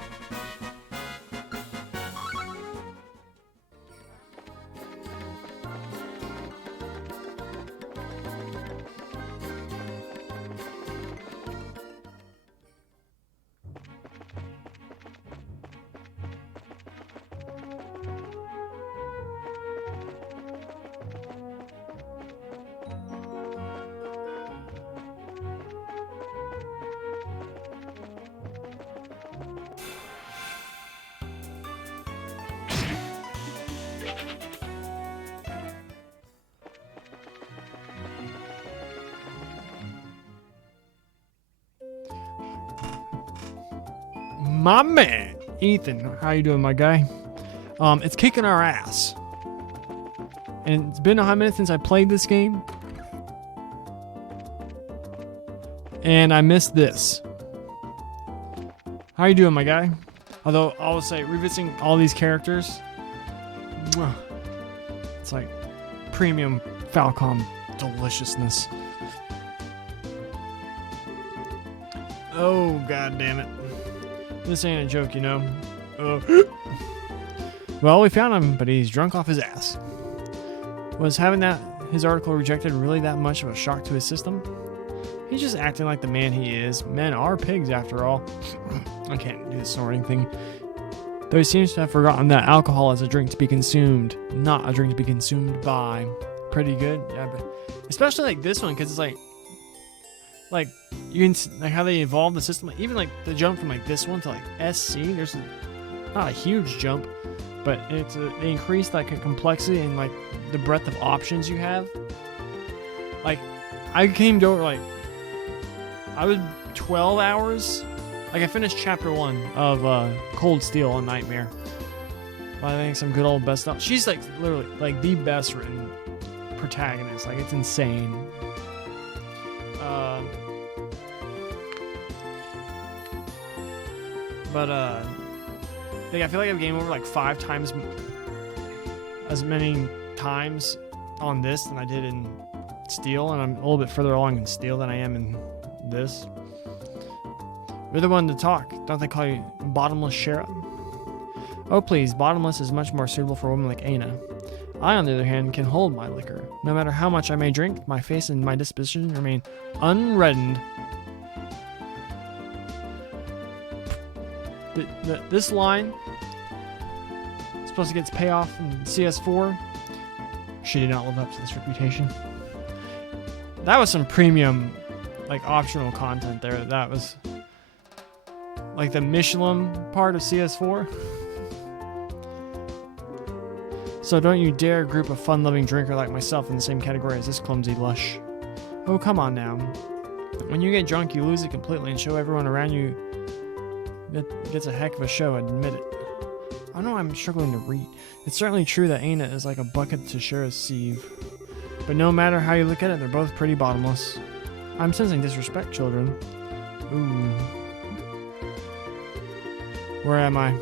My man, Ethan, how you doing, my guy? It's kicking our ass. And it's been a hot minute since I played this game. And I missed this. How you doing, my guy? Although, I will say, revisiting all these characters, mwah, it's like premium Falcom deliciousness. Oh, god damn it. This ain't a joke, you know. Well, we found him, but he's drunk off his ass. Was having his article rejected really that much of a shock to his system? He's just acting like the man he is. Men are pigs, after all. I can't do the snorting thing. Though he seems to have forgotten that alcohol is a drink to be consumed, not a drink to be consumed by. Pretty good, yeah. But especially like this one, because it's like you can like how they evolved the system. Even like the jump from like this one to like SC, there's not a huge jump, but they increased like a complexity and like the breadth of options you have. Like I came to over like I was 12 hours. Like I finished chapter 1 of Cold Steel on Nightmare. I think some good old best stuff. She's like literally like the best written protagonist. Like it's insane. Like, I feel like I've game over like 5 times as many times on this than I did in Steel, and I'm a little bit further along in Steel than I am in this. You're the one to talk. Don't they call you Bottomless Sheriff? Oh please, Bottomless is much more suitable for a woman like Aina. I, on the other hand, can hold my liquor. No matter how much I may drink, my face and my disposition remain unreddened. This line is supposed to get its payoff in CS4. She did not live up to this reputation. That was some premium, like, optional content there. That was like the Michelin part of CS4. So don't you dare group a fun-loving drinker like myself in the same category as this clumsy lush. Oh, come on now. When you get drunk, you lose it completely and show everyone around you it gets a heck of a show, admit it. I know I'm struggling to read. It's certainly true that Aina is like a bucket to share a sieve. But no matter how you look at it, they're both pretty bottomless. I'm sensing disrespect, children. Ooh. Where am I?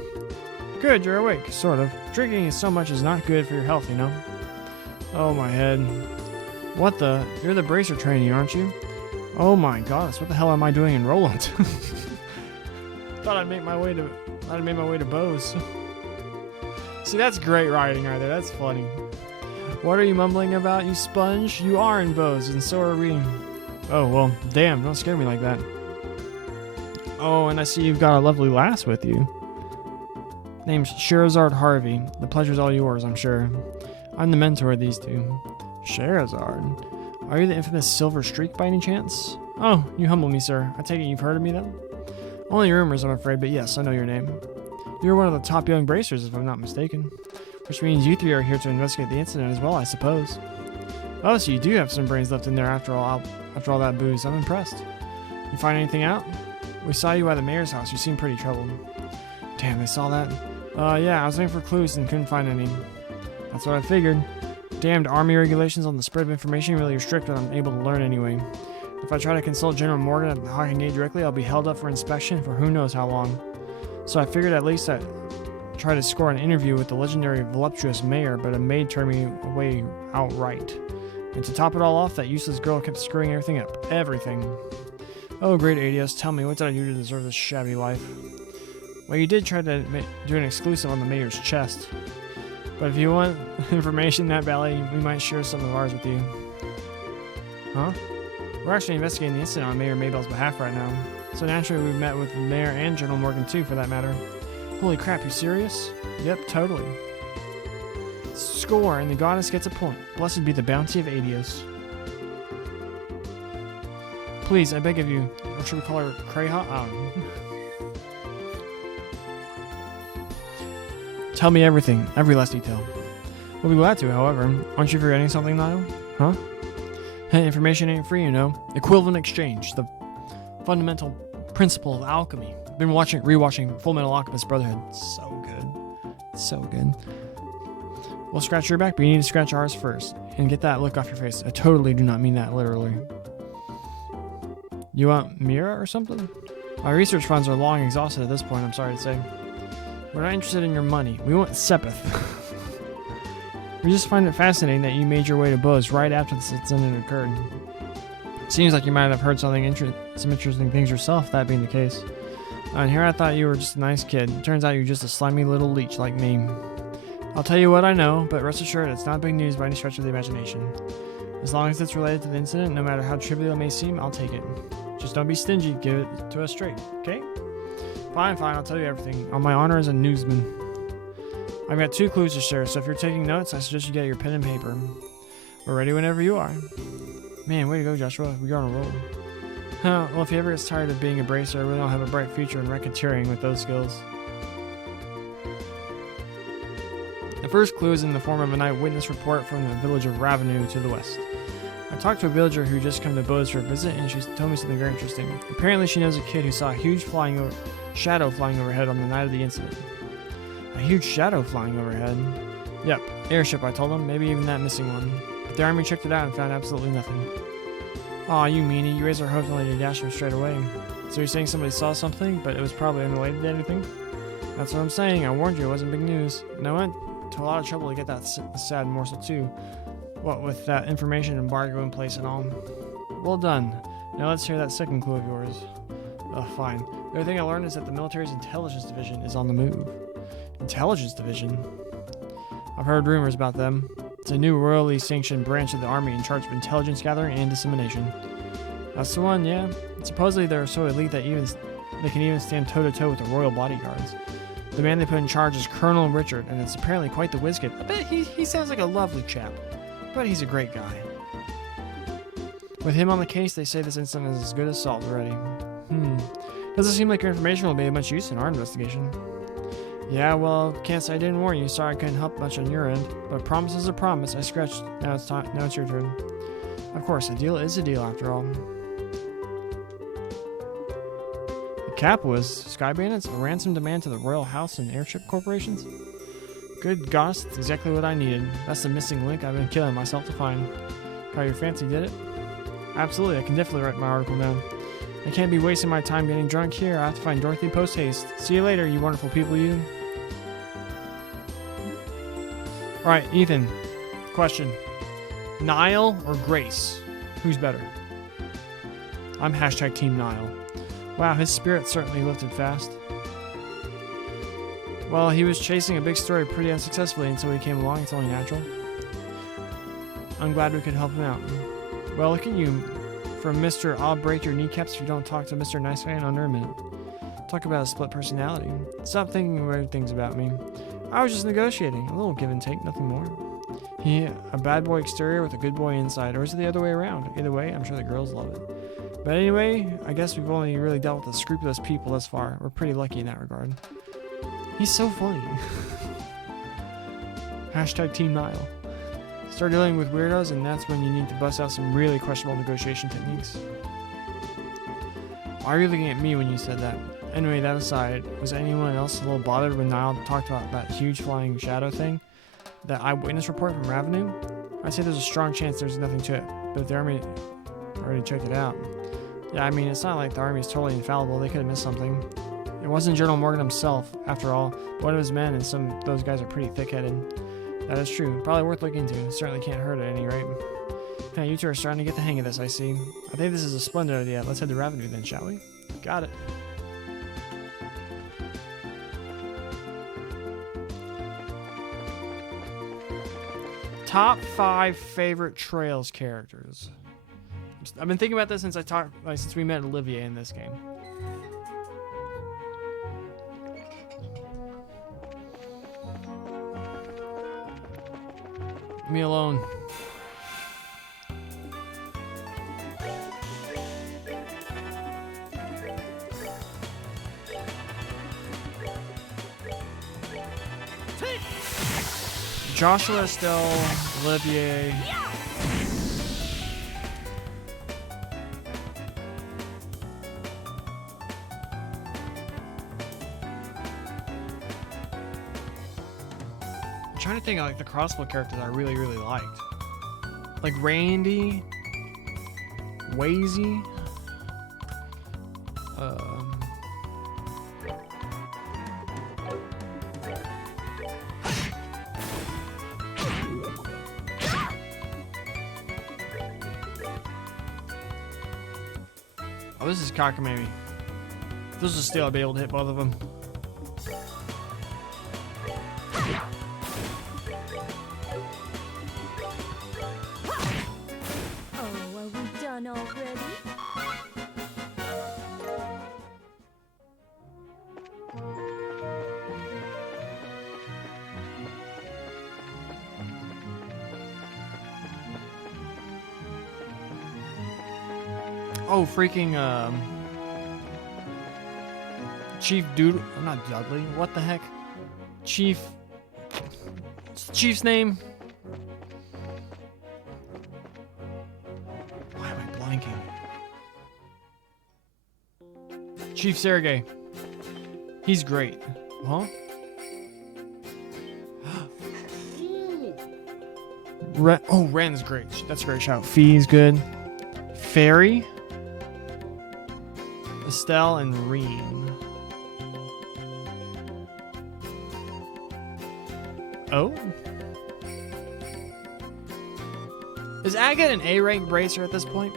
Good, you're awake, sort of. Drinking so much is not good for your health, you know. Oh, my head. What the? You're the bracer trainee, aren't you? Oh my gosh, what the hell am I doing in Roland? Thought I'd made my way to Bose. See, that's great writing right there. That's funny. What are you mumbling about, you sponge? You are in Bose, and so are we. Oh, well, damn, don't scare me like that. Oh, and I see you've got a lovely lass with you. Name's Sherazard Harvey. The pleasure's all yours, I'm sure. I'm the mentor of these two. Sherazard? Are you the infamous Silver Streak by any chance? Oh, you humble me, sir. I take it you've heard of me, then? Only rumors, I'm afraid, but yes, I know your name. You're one of the top young bracers, if I'm not mistaken. Which means you three are here to investigate the incident as well, I suppose. Oh, so you do have some brains left in there after all that booze. I'm impressed. You find anything out? We saw you by the mayor's house. You seem pretty troubled. Damn, they saw that? Yeah, I was looking for clues and couldn't find any. That's what I figured. Damned army regulations on the spread of information really restrict what I'm able to learn anyway. If I try to consult General Morgan at the Hawking Gate directly, I'll be held up for inspection for who knows how long. So I figured at least I'd try to score an interview with the legendary voluptuous mayor, but a maid turned me away outright. And to top it all off, that useless girl kept screwing everything up. Everything. Oh, great Adios, tell me, what did I do to deserve this shabby life? Well, you did try to do an exclusive on the mayor's chest. But if you want information in that ballet, we might share some of ours with you. Huh? We're actually investigating the incident on Mayor Maybell's behalf right now. So naturally we've met with the mayor and General Morgan too, for that matter. Holy crap, you serious? Yep, totally. Score, and the goddess gets a point. Blessed be the bounty of Adios. Please, I beg of you. Or should we call her Crayha? Tell me everything, every last detail. We'll be glad to, however. Aren't you forgetting something, Niall? Huh? Information ain't free, you know. Equivalent exchange, the fundamental principle of alchemy. I've been rewatching Full Metal Alchemist Brotherhood. So good. So good. We'll scratch your back, but you need to scratch ours first. And get that look off your face. I totally do not mean that literally. You want Mira or something? My research funds are long exhausted at this point, I'm sorry to say. We're not interested in your money. We want Sepith. We just find it fascinating that you made your way to Bose right after this incident occurred. Seems like you might have heard some interesting things yourself, that being the case. And here I thought you were just a nice kid. Turns out you're just a slimy little leech like me. I'll tell you what I know, but rest assured it's not big news by any stretch of the imagination. As long as it's related to the incident, no matter how trivial it may seem, I'll take it. Just don't be stingy, give it to us straight, okay? Fine, I'll tell you everything. On my honor as a newsman. I've got 2 clues to share, so if you're taking notes, I suggest you get your pen and paper. We're ready whenever you are. Man, way to go, Joshua. We're on a roll. Well, if he ever gets tired of being a bracer, I really don't have a bright future in racketeering with those skills. The first clue is in the form of an eyewitness report from the village of Ravenou to the west. I talked to a villager who just come to Bose for a visit, and she told me something very interesting. Apparently, she knows a kid who saw a huge shadow flying overhead on the night of the incident. A huge shadow flying overhead? Yep, airship, I told him. Maybe even that missing one. But the army checked it out and found absolutely nothing. Aw, you meanie. You raised our hopes only to dash them straight away. So you're saying somebody saw something, but it was probably unrelated to anything? That's what I'm saying. I warned you it wasn't big news. And I went to a lot of trouble to get that sad morsel too. What with that information embargo in place and all. Well done. Now let's hear that second clue of yours. Fine. The other thing I learned is that the military's intelligence division is on the move. Intelligence division? I've heard rumors about them. It's a new royally sanctioned branch of the army in charge of intelligence gathering and dissemination. That's the one, yeah. Supposedly they're so elite that they can even stand toe-to-toe with the royal bodyguards. The man they put in charge is Colonel Richard, and it's apparently quite the whiz kid. I bet he sounds like a lovely chap, but he's a great guy. With him on the case, they say this incident is as good as solved already. Doesn't seem like your information will be of much use in our investigation. Yeah, well, can't say I didn't warn you. Sorry I couldn't help much on your end, but promise is a promise. I scratched. Now it's time. Now it's your turn. Of course, a deal is a deal after all. The cap was Sky Bandits, a ransom demand to the Royal House and Airship Corporations. Good gosh, that's exactly what I needed. That's the missing link I've been killing myself to find. How your fancy did it? Absolutely, I can definitely write my article down. I can't be wasting my time getting drunk here. I have to find Dorothy post-haste. See you later, you wonderful people, you. Alright, Ethan. Question. Niall or Grace? Who's better? I'm hashtag Team Niall. Wow, his spirit certainly lifted fast. Well, he was chasing a big story pretty unsuccessfully until he came along. It's only natural. I'm glad we could help him out. Well, look at you. From Mr. I'll break your kneecaps if you don't talk to Mr. Nice Guy in under a minute. Talk about a split personality. Stop thinking weird things about me. I was just negotiating. A little give and take, nothing more. A bad boy exterior with a good boy inside. Or is it the other way around? Either way, I'm sure the girls love it. But anyway, I guess we've only really dealt with the scrupulous people thus far. We're pretty lucky in that regard. He's so funny. Hashtag Team Niall. Start dealing with weirdos, and that's when you need to bust out some really questionable negotiation techniques. Why are you looking at me when you said that? Anyway, that aside, was anyone else a little bothered when Niall talked about that huge flying shadow thing? That eyewitness report from Ravenou? I'd say there's a strong chance there's nothing to it, but if the army already checked it out. Yeah, I mean, it's not like the army is totally infallible. They could have missed something. It wasn't General Morgan himself, after all. One of his men, and some of those guys are pretty thick-headed. That is true. Probably worth looking into. Certainly can't hurt at any rate. Okay, you two are starting to get the hang of this, I see. I think this is a splendid idea. Let's head to Ravenou then, shall we? Got it. Top 5 favorite Trails characters. I've been thinking about this since we met Olivier in this game. Leave me alone. Joshua, Estelle, Olivier. I'm trying to think of like the crossbow characters I really liked. Like Randy, Wazy, oh, this is cockamamie. If this was steel, I'd be able to hit both of them. Oh, freaking, Chief Doodle, not Dudley, what the heck? Chief, what's the Chief's name? Why am I blanking? Chief Sergei. He's great. Huh? Ren's great. That's a great shout. Fee's good. Fairy. Estelle and Reen. Oh? Is Agate an A-rank bracer at this point?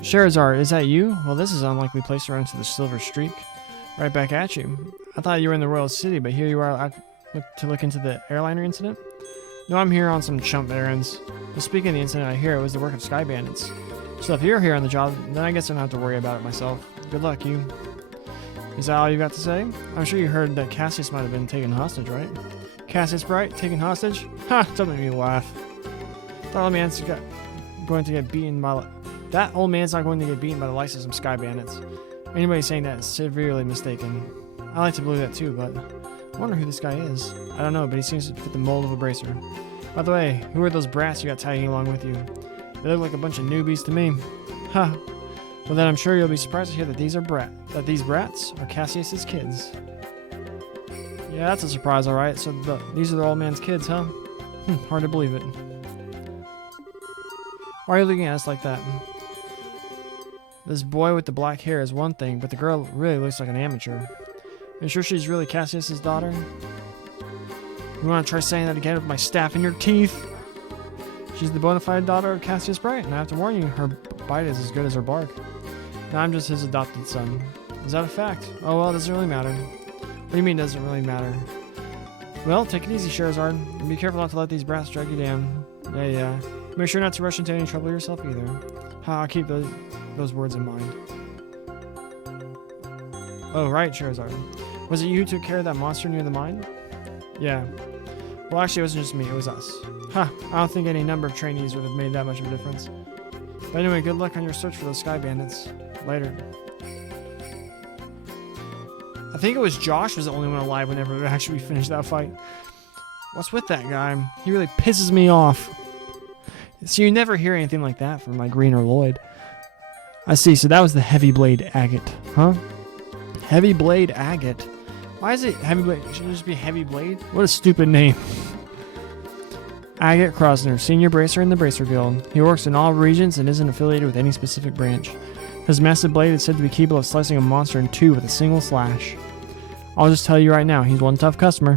Sherazard, is that you? Well, this is an unlikely place to run into the Silver Streak. Right back at you. I thought you were in the Royal City, but here you are to look into the airliner incident? No, I'm here on some chump errands. But speaking of the incident, I hear it was the work of Sky Bandits. So if you're here on the job, then I guess I don't have to worry about it myself. Good luck, you. Is that all you got to say? I'm sure you heard that Cassius might have been taken hostage, right? Cassius Bright taken hostage? Ha! Don't make me laugh. That old man's going to get beaten by... That old man's not going to get beaten by the likes of some Sky Bandits. Anybody saying that is severely mistaken. I like to believe that too, but... I wonder who this guy is. I don't know, but he seems to fit the mold of a bracer. By the way, who are those brats you got tagging along with you? They look like a bunch of newbies to me. Ha! Well then I'm sure you'll be surprised to hear that these brats are Cassius's kids. Yeah, that's a surprise, alright. So these are the old man's kids, huh? Hard to believe it. Why are you looking at us like that? This boy with the black hair is one thing, but the girl really looks like an amateur. Are you sure she's really Cassius's daughter? You want to try saying that again with my staff in your teeth? She's the bona fide daughter of Cassius Bright, and I have to warn you, her bite is as good as her bark. Now I'm just his adopted son. Is that a fact? Oh well, it doesn't really matter. What do you mean it doesn't really matter? Well, take it easy, Scheherazade. And be careful not to let these brats drag you down. Yeah. Make sure not to rush into any trouble yourself either. I'll keep those words in mind. Oh, right, Scheherazade. Was it you who took care of that monster near the mine? Yeah. Well, actually, it wasn't just me. It was us. I don't think any number of trainees would have made that much of a difference. But anyway, good luck on your search for those Sky Bandits. Later. I think it was Josh was the only one alive whenever we actually finished that fight. What's with that guy? He really pisses me off. So you never hear anything like that from like Green or Lloyd. I see, so that was the Heavy Blade Agate, huh? Heavy Blade Agate? Why is it Heavy Blade? Should it just be Heavy Blade? What a stupid name. Agate Krosner, Senior Bracer in the Bracer Guild. He works in all regions and isn't affiliated with any specific branch. His massive blade is said to be capable of slicing a monster in two with a single slash. I'll just tell you right now, he's one tough customer.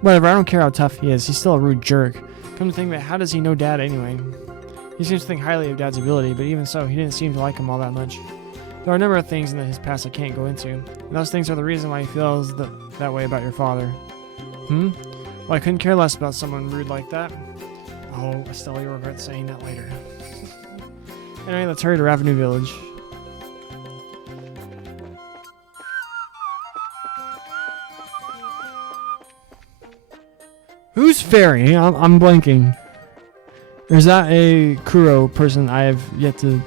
Whatever, I don't care how tough he is, he's still a rude jerk. Come to think of it, how does he know Dad anyway? He seems to think highly of Dad's ability, but even so, he didn't seem to like him all that much. There are a number of things in his past I can't go into, and those things are the reason why he feels that way about your father. Well, I couldn't care less about someone rude like that. Oh, Estelle, you'll regret saying that later. Anyway, let's hurry to Ravenous Village. Who's Fairy? I'm blanking. Or is that a Kuro person I have yet to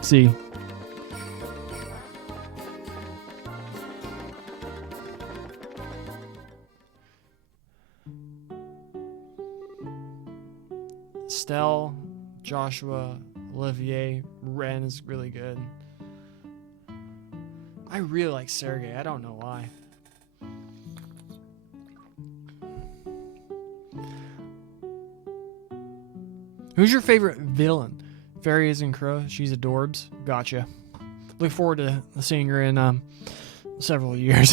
see? Estelle, Joshua, Olivier, Ren is really good. I really like Sergei. I don't know why. Who's your favorite villain? Fairy is in Crow. She's adorbs. Gotcha. Look forward to seeing her in several years.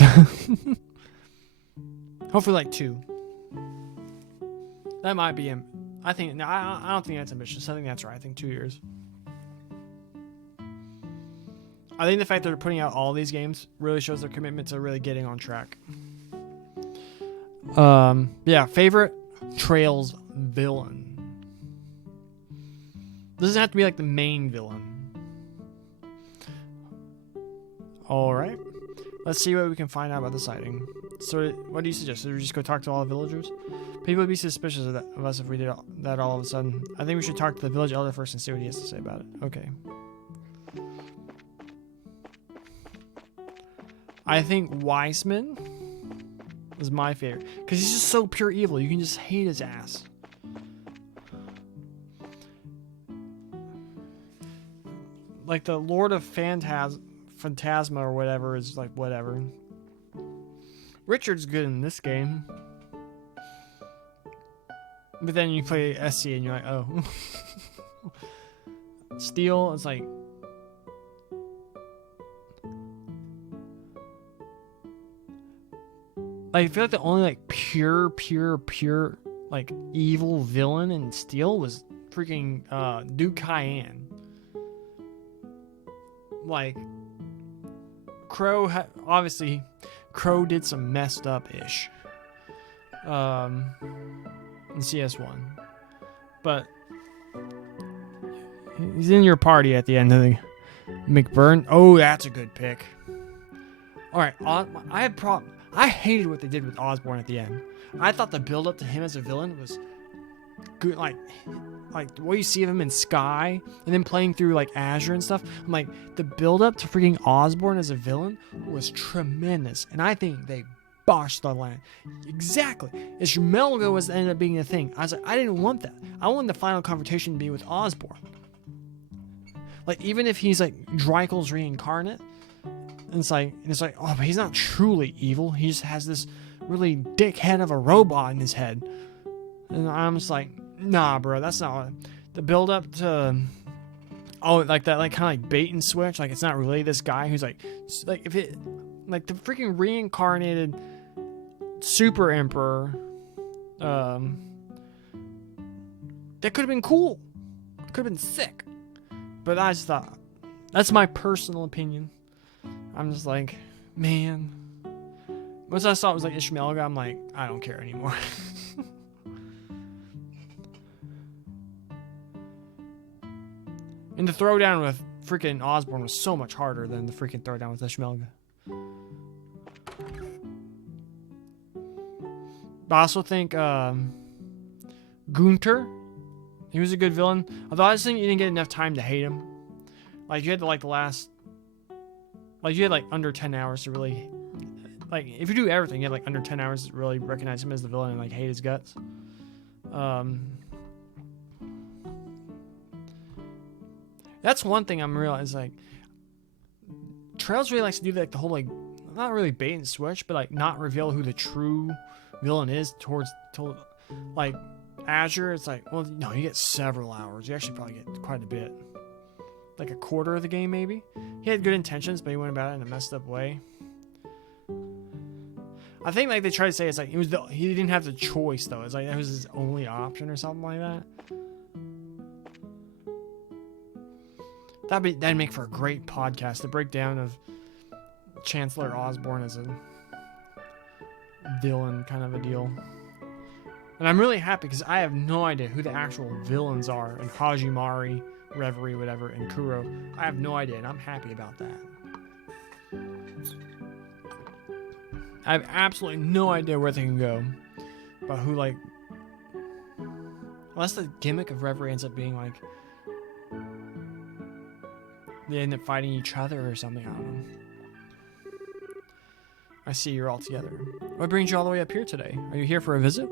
Hopefully like 2. That might be him. I think no, I don't think that's ambitious. I think that's right. I think 2 years. I think the fact that they're putting out all these games really shows their commitment to really getting on track. Yeah, favorite Trails villain. Doesn't have to be like the main villain. Alright. Let's see what we can find out about the sighting. So, what do you suggest? Should we just go talk to all the villagers? People would be suspicious of us if we did that all of a sudden. I think we should talk to the village elder first and see what he has to say about it. Okay. I think Wiseman is my favorite. Because he's just so pure evil. You can just hate his ass. Like the Lord of Phantasma or whatever is like whatever. Richard's good in this game. But then you play SC and you're like, oh. Steel is like... I feel like the only like pure like evil villain in Steel was freaking Duke Cayenne. Like Crow obviously Crow did some messed up ish. in CS1. But he's in your party at the end of the McBurn. Oh, that's a good pick. All right, I hated what they did with Osborn at the end. I thought the build up to him as a villain was good, like the way you see him in Sky and then playing through like Azure and stuff. I'm like, the build up to freaking Osborn as a villain was tremendous, and I think they botched the land. Exactly. Ishmelga was ended up being the thing. I was like, I didn't want that. I wanted the final confrontation to be with Osborn. Like, even if he's like Dreikel's reincarnate, and it's like, oh, but he's not truly evil. He just has this really dickhead of a robot in his head. And I'm just like, nah, bro, that's not what, the build up to, oh, like that, like kind of like bait and switch. Like, it's not really this guy who's like if it, like the freaking reincarnated Super Emperor, that could have been cool. Could have been sick. But I just thought, that's my personal opinion. I'm just like, man. Once I saw it was like Ishmelga, I'm like, I don't care anymore. And the throwdown with freaking Osborn was so much harder than the freaking throwdown with Ishmelga. But I also think Gunter, he was a good villain. Although I just think you didn't get enough time to hate him. Like, you had to, like, you had like under 10 hours to really, like, if you do everything, you had like under 10 hours to really recognize him as the villain and like hate his guts. That's one thing I'm realizing, like, Trails really likes to do like the whole, like, not really bait and switch, but like not reveal who the true villain is towards like Azure. It's like, well, no, you get several hours. You actually probably get quite a bit, like a quarter of the game maybe. He had good intentions, but he went about it in a messed up way. I think like they tried to say it's like he didn't have the choice though. It's like that was his only option or something like that. That'd make for a great podcast, the breakdown of Chancellor Osborn as a villain kind of a deal. And I'm really happy because I have no idea who the actual villains are in Hajimari, Reverie, whatever, and Kuro. I have no idea, and I'm happy about that. I have absolutely no idea where they can go. But who, like... Unless the gimmick of Reverie ends up being, like... They end up fighting each other or something, I don't know. I see you're all together. What brings you all the way up here today? Are you here for a visit?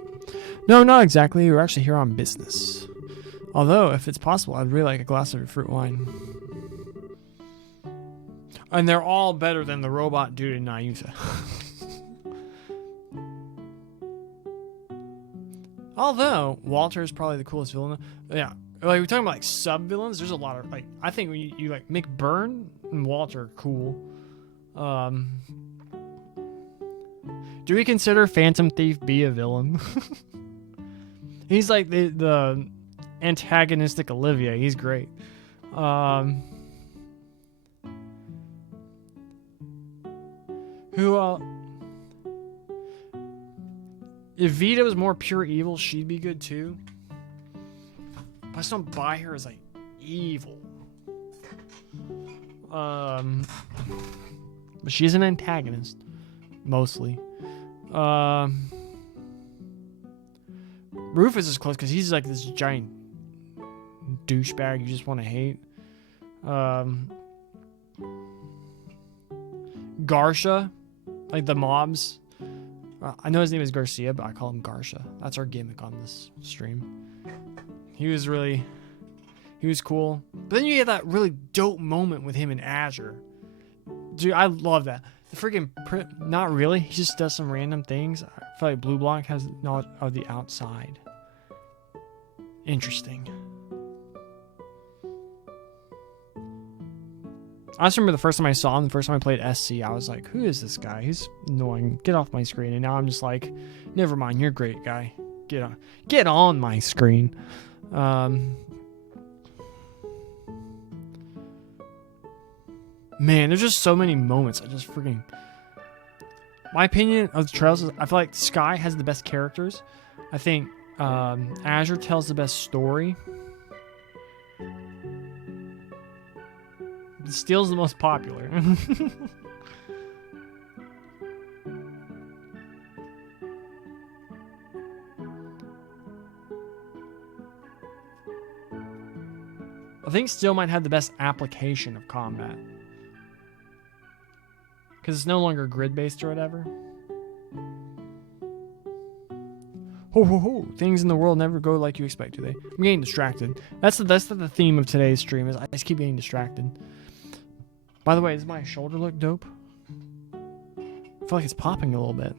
No, not exactly. We're actually here on business. Although, if it's possible, I'd really like a glass of your fruit wine. And they're all better than the robot dude in Nayuta. Although, Walter is probably the coolest villain. Yeah. Like, we're talking about, like, sub-villains. There's a lot of, like, I think when you like, McBurn and Walter are cool. Do we consider Phantom Thief be a villain? He's like the antagonistic Olivia. He's great. If Vita was more pure evil, she'd be good too. But I just don't buy her as like evil. But she's an antagonist, mostly. Rufus is close because he's like this giant douchebag you just want to hate. Garsha, like the mobs. I know his name is Garcia, but I call him Garsha. That's our gimmick on this stream. He was cool. But then you get that really dope moment with him in Azure. Dude, I love that. The freaking not really. He just does some random things. I feel like Blue Block has knowledge of the outside. Interesting. I just remember the first time I saw him, the first time I played SC, I was like, who is this guy? He's annoying. Get off my screen. And now I'm just like, never mind, you're a great guy. Get on my screen. Man, there's just so many moments. I just freaking... My opinion of the Trails is I feel like Sky has the best characters. I think Azure tells the best story. Steel's the most popular. I think Steel might have the best application of combat. Because it's no longer grid-based or whatever. Ho ho ho! Things in the world never go like you expect, do they? I'm getting distracted. That's the theme of today's stream, is I just keep getting distracted. By the way, does my shoulder look dope? I feel like it's popping a little bit.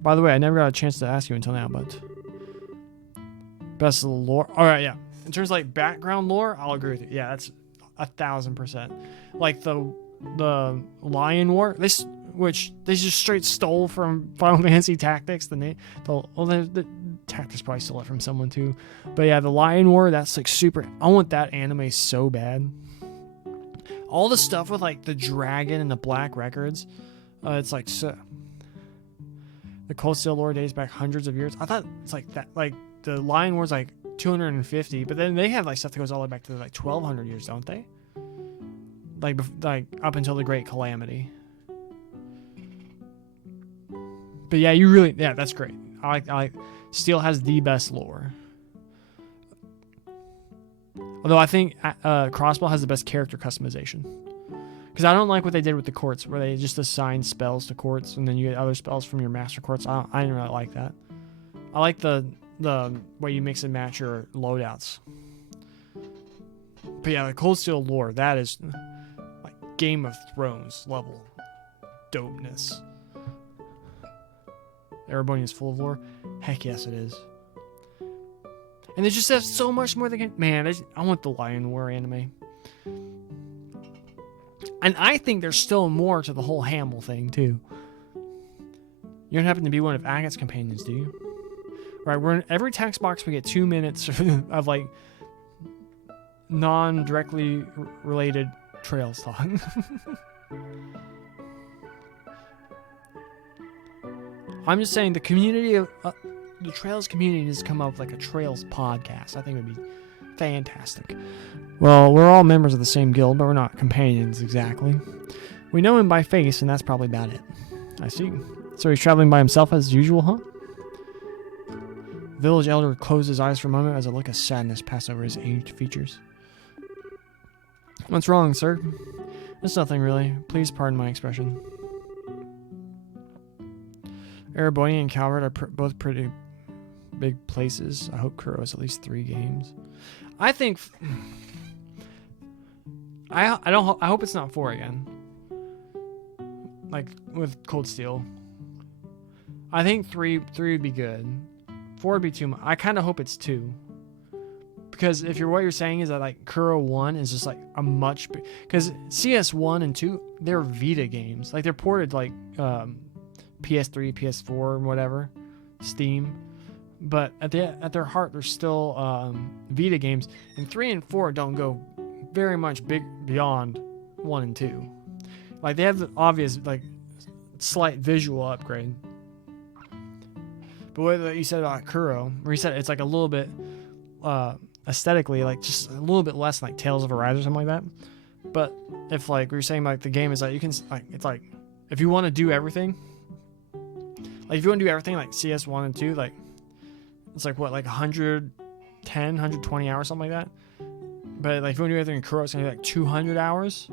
By the way, I never got a chance to ask you until now, but... Best of the lore. Alright, yeah. In terms of like background lore, I'll agree with you. Yeah, that's 1000%. Like the Lion War, which they just straight stole from Final Fantasy Tactics. The Tactics probably stole it from someone too. But yeah, the Lion War, that's like super. I want that anime so bad. All the stuff with like the dragon and the black records, it's like so. The Cold Steel lore dates back hundreds of years. I thought it's like that. Like the Lion War's like 250, but then they have like stuff that goes all the way back to like 1200 years, don't they? Like up until the Great Calamity. But yeah, that's great. I like Steel has the best lore. Although I think Crossbow has the best character customization. Because I don't like what they did with the courts, where they just assign spells to courts and then you get other spells from your master courts. I didn't really like that. I like the way you mix and match your loadouts. But yeah, the Cold Steel lore, that is like Game of Thrones level dopeness. Erebonian is full of lore? Heck yes, it is. And they just have so much more they can... Man, I want the Lion War anime. And I think there's still more to the whole Hamel thing, too. You don't happen to be one of Agate's companions, do you? Right, we're in every text box we get 2 minutes of, like, non-directly related Trails talk. I'm just saying the community of... the Trails community has come up with like a Trails podcast. I think it would be fantastic. Well, we're all members of the same guild, but we're not companions exactly. We know him by face, and that's probably about it. I see. So he's traveling by himself as usual, huh? Village elder closed his eyes for a moment as a look of sadness passed over his aged features. What's wrong, sir? It's nothing really. Please pardon my expression. Erebony and Calvert are both pretty big places. I hope Kuro has at least 3 games. I think... I hope it's not 4 again. Like, with Cold Steel. I think 3 would be good. 4 would be too much. I kind of hope it's 2. Because if what you're saying is that, like, Kuro 1 is just, like, a much... Because CS 1 and 2, they're Vita games. Like, they're ported, like... PS3, PS4, and whatever, Steam, but at their heart, they're still Vita games. And 3 and 4 don't go very much big beyond 1 and 2. Like they have the obvious like slight visual upgrade. But what you said about Kuro, where you said it's like a little bit aesthetically, like just a little bit less like Tales of Arise or something like that. But if like we were saying, like the game is like you can like it's like if you want to do everything. Like, if you want to do everything, like, CS 1 and 2, like, it's like, what, like, 110, 120 hours, something like that? But, like, if you want to do everything in Kuro, it's going to be, like, 200 hours.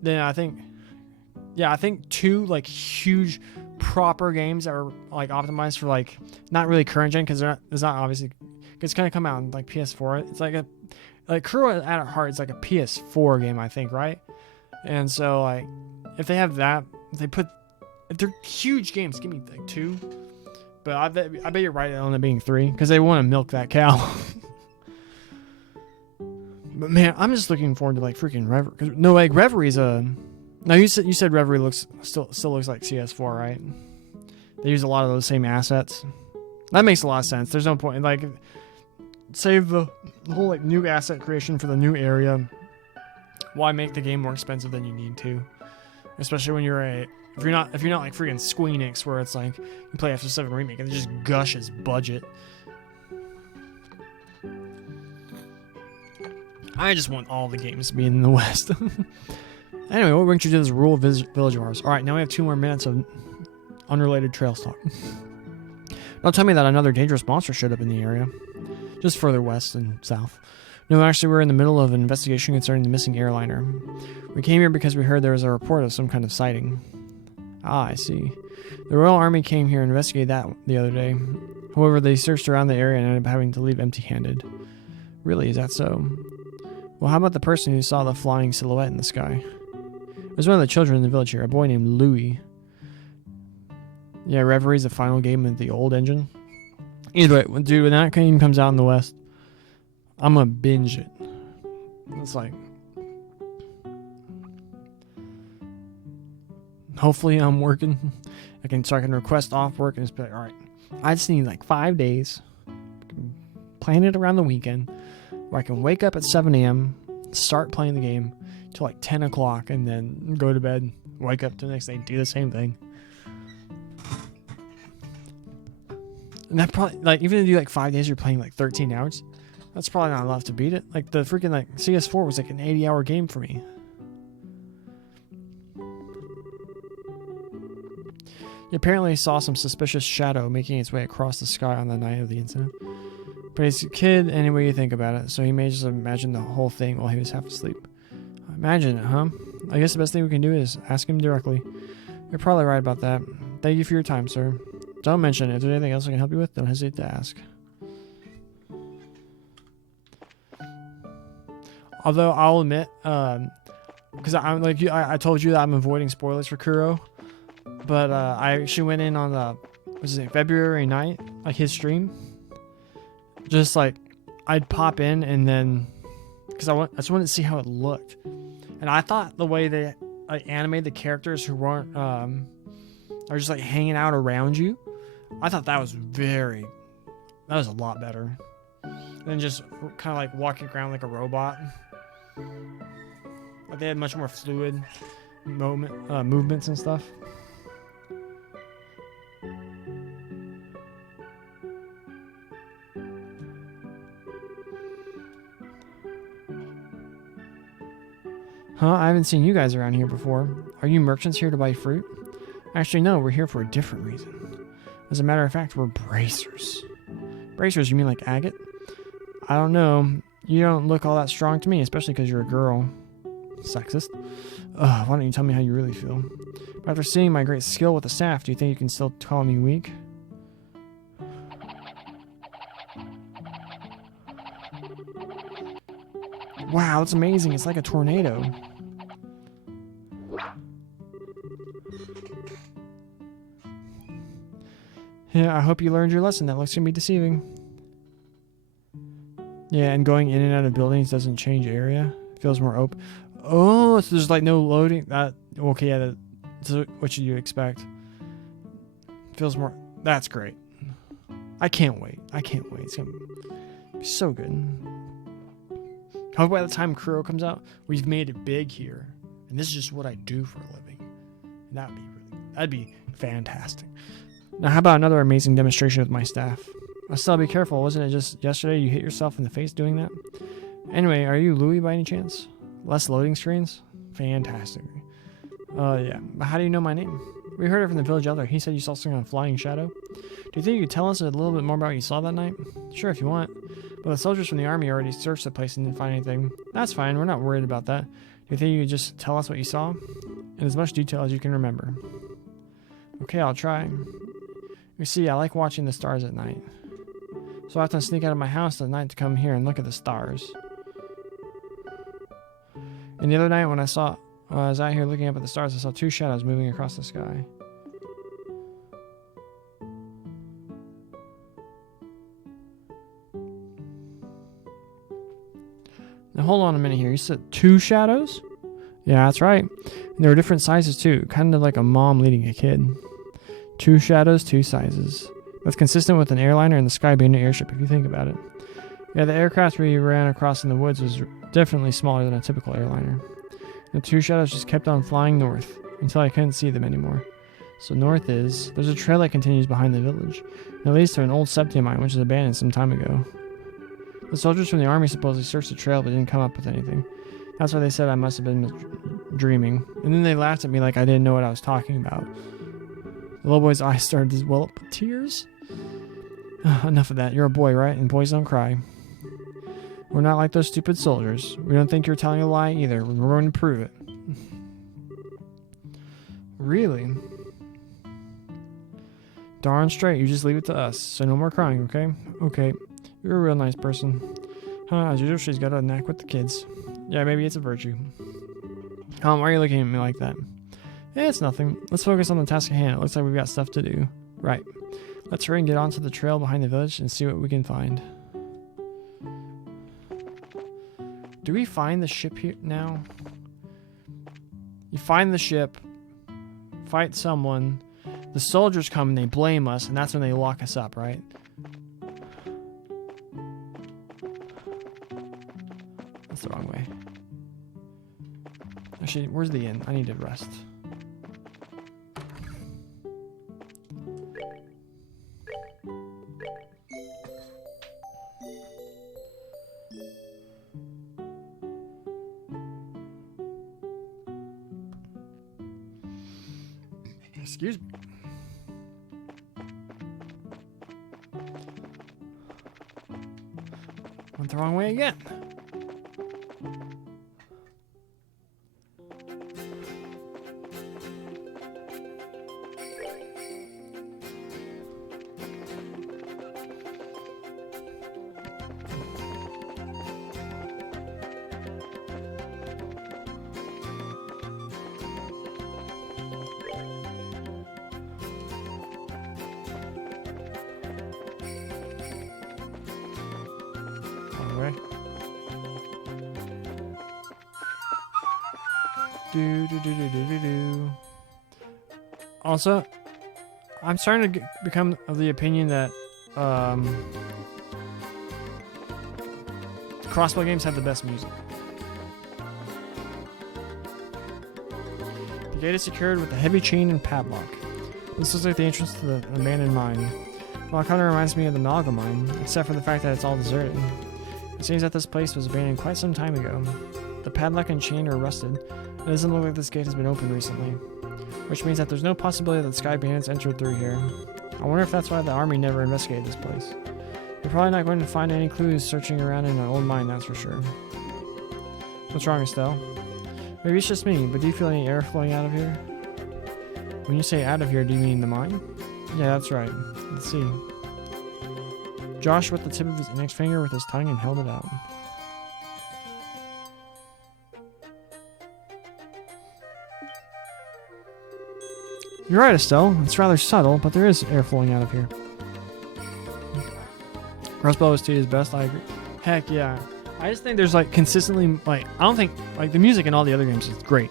Then I think 2, like, huge, proper games that are, like, optimized for, like, not really current gen, because it's not obviously, because it's going to come out on, like, PS4. It's like Kuro at our heart is like a PS4 game, I think, right? And so, like, if they have that, if they're huge games, give me like 2. But I bet you're right on it being 3 because they want to milk that cow. But man, I'm just looking forward to like freaking Reverie. No, like Reverie's no, you said Reverie still looks like CS4, right? They use a lot of those same assets. That makes a lot of sense. There's no point like save the whole like new asset creation for the new area. Why make the game more expensive than you need to? Especially when you're If you're not like freaking Squeenix, where it's like you play FF7 Remake and it just gushes budget. I just want all the games to be in the West. Anyway, what brings you to this rural village of ours? All right, now we have 2 more minutes of unrelated trails talk. Don't tell me that another dangerous monster showed up in the area, just further west and south. No, actually, we're in the middle of an investigation concerning the missing airliner. We came here because we heard there was a report of some kind of sighting. Ah, I see. The Royal Army came here and investigated that the other day. However, they searched around the area and ended up having to leave empty-handed. Really, is that so? Well, how about the person who saw the flying silhouette in the sky? It was one of the children in the village here, a boy named Louis. Yeah, Reverie's the final game of the old engine. Either way, dude, when that game comes out in the West, I'm gonna binge it. It's like, hopefully I'm working. So I can request off work and just be like, all right, I just need like 5 days. Plan it around the weekend where I can wake up at 7 a.m., start playing the game till like 10 o'clock, and then go to bed, wake up the next day, do the same thing. And that probably, like, even if you do like 5 days, you're playing like 13 hours. That's probably not enough to beat it. Like the freaking like CS4 was like an 80-hour game for me. He apparently saw some suspicious shadow making its way across the sky on the night of the incident. But he's a kid any way you think about it, so he may just imagine the whole thing while he was half asleep. Imagine it, huh? I guess the best thing we can do is ask him directly. You're probably right about that. Thank you for your time, sir. Don't mention it. If there's anything else I can help you with, don't hesitate to ask. Although I'll admit, because I'm like I told you that I'm avoiding spoilers for Kuro, but I actually went in on the February 9th, like his stream. Just like I'd pop in and then because I just wanted to see how it looked, and I thought the way they like animated the characters who weren't are just like hanging out around you, I thought that was a lot better than just kind of like walking around like a robot. Like they had much more fluid movements and stuff. Huh? I haven't seen you guys around here before. Are you merchants here to buy fruit? Actually, no, we're here for a different reason. As a matter of fact, we're bracers. Bracers, you mean like agate? I don't know. You don't look all that strong to me, especially because you're a girl. Sexist. Why don't you tell me how you really feel? But after seeing my great skill with the staff, do you think you can still call me weak? Wow, that's amazing. It's like a tornado. Yeah, I hope you learned your lesson. That looks gonna be deceiving. Yeah, and going in and out of buildings doesn't change area. It feels more open. Oh, so there's like no loading. That okay? Yeah, that's what should you expect? Feels more. That's great. I can't wait. It's gonna be so good. Hope by the time Kuro comes out, we've made it big here, and this is just what I do for a living. And that'd be fantastic. Now, how about another amazing demonstration with my staff? I'll still be careful. Wasn't it just yesterday you hit yourself in the face doing that? Anyway, are you Louis by any chance? Less loading screens? Fantastic. Yeah. But how do you know my name? We heard it from the village elder. He said you saw something on a flying shadow. Do you think you could tell us a little bit more about what you saw that night? Sure, if you want. But the soldiers from the army already searched the place and didn't find anything. That's fine. We're not worried about that. Do you think you could just tell us what you saw? In as much detail as you can remember. Okay, I'll try. You see, I like watching the stars at night. So I have to sneak out of my house at night to come here and look at the stars. And the other night when I was out here looking up at the stars, I saw 2 shadows moving across the sky. Now hold on a minute here. You said 2 shadows? Yeah, that's right. And they were different sizes too, kind of like a mom leading a kid. 2 shadows, 2 sizes. That's consistent with an airliner and the Sky Bandit airship, if you think about it. Yeah, the aircraft we ran across in the woods was definitely smaller than a typical airliner. The 2 shadows just kept on flying north. until I couldn't see them anymore. So north is, there's a trail that continues behind the village. And it leads to an old septia mine, which was abandoned some time ago. The soldiers from the army supposedly searched the trail but didn't come up with anything. That's why they said I must have been dreaming. And then they laughed at me like I didn't know what I was talking about. The little boy's eyes started to well up with tears. Enough of that. You're a boy, right? And boys don't cry. We're not like those stupid soldiers. We don't think you're telling a lie either. We're going to prove it. Really? Darn straight. You just leave it to us. So no more crying, okay? Okay. You're a real nice person. As usual, she's got a knack with the kids. Yeah, maybe it's a virtue. Why are you looking at me like that? It's nothing. Let's focus on the task at hand. It looks like we've got stuff to do. Right. Let's hurry and get onto the trail behind the village and see what we can find. Do we find the ship here now? You find the ship, fight someone, the soldiers come and they blame us, and that's when they lock us up, right? That's the wrong way. Actually, where's the inn? I need to rest. Excuse me. Went the wrong way again. Way. Also, I'm starting to become of the opinion that crossbow games have the best music. The gate is secured with a heavy chain and padlock. This looks like the entrance to the abandoned mine. Well, it kind of reminds me of the Malga mine, except for the fact that it's all deserted. It seems that this place was abandoned quite some time ago. The padlock and chain are rusted. It doesn't look like this gate has been opened recently, which means that there's no possibility that the Sky Bandits entered through here. I wonder if that's why the army never investigated this place. We're probably not going to find any clues searching around in an old mine, that's for sure. What's wrong, Estelle? Maybe it's just me, but do you feel any air flowing out of here? When you say out of here, do you mean the mine? Yeah, that's right. Let's see. Josh with the tip of his index finger with his tongue and held it out. You're right, Estelle. It's rather subtle, but there is air flowing out of here. Crossbow is to his best, I agree. Heck yeah. I just think there's like consistently, like, I don't think, like, the music in all the other games is great.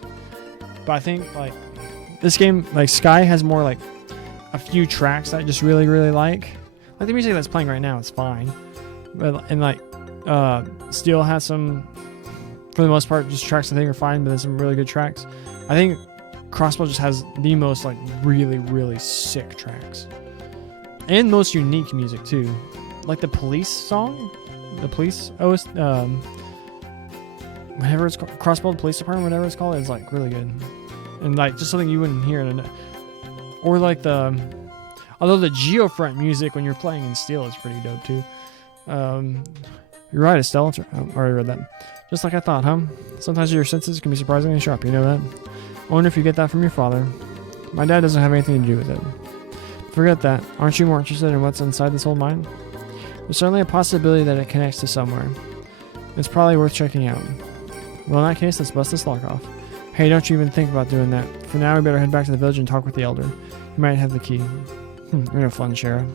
But I think, like, this game, like, Sky has more, like, a few tracks that I just really, really like. Like, the music that's playing right now is fine. But, and, like, Steel has some, for the most part, just tracks I think are fine, but there's some really good tracks. I think Crossbow just has the most, like, really, really sick tracks. And most unique music, too. Like, the police song? The police OS, whatever it's called, Crossbow Police Department, whatever it's called, is, like, really good. And, like, just something you wouldn't hear in a, or, like, the... Although the Geofront music when you're playing in Steel is pretty dope too. You're right, Estelle. I already read that. Just like I thought, huh? Sometimes your senses can be surprisingly sharp, you know that? I wonder if you get that from your father. My dad doesn't have anything to do with it. Forget that. Aren't you more interested in what's inside this old mine? There's certainly a possibility that it connects to somewhere. It's probably worth checking out. Well, in that case, let's bust this lock off. Hey, don't you even think about doing that. For now, we better head back to the village and talk with the elder. He might have the key. You're no fun, Shara.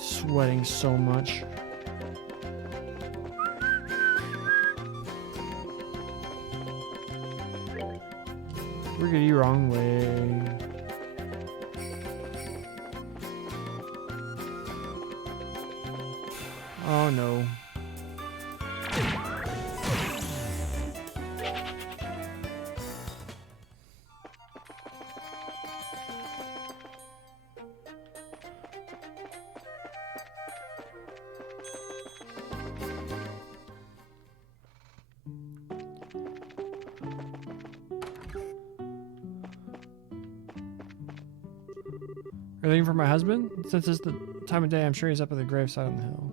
Sweating so much. Riggedy wrong way. Oh no. Are they looking for my husband? Since it's the time of day, I'm sure he's up at the graveside on the hill.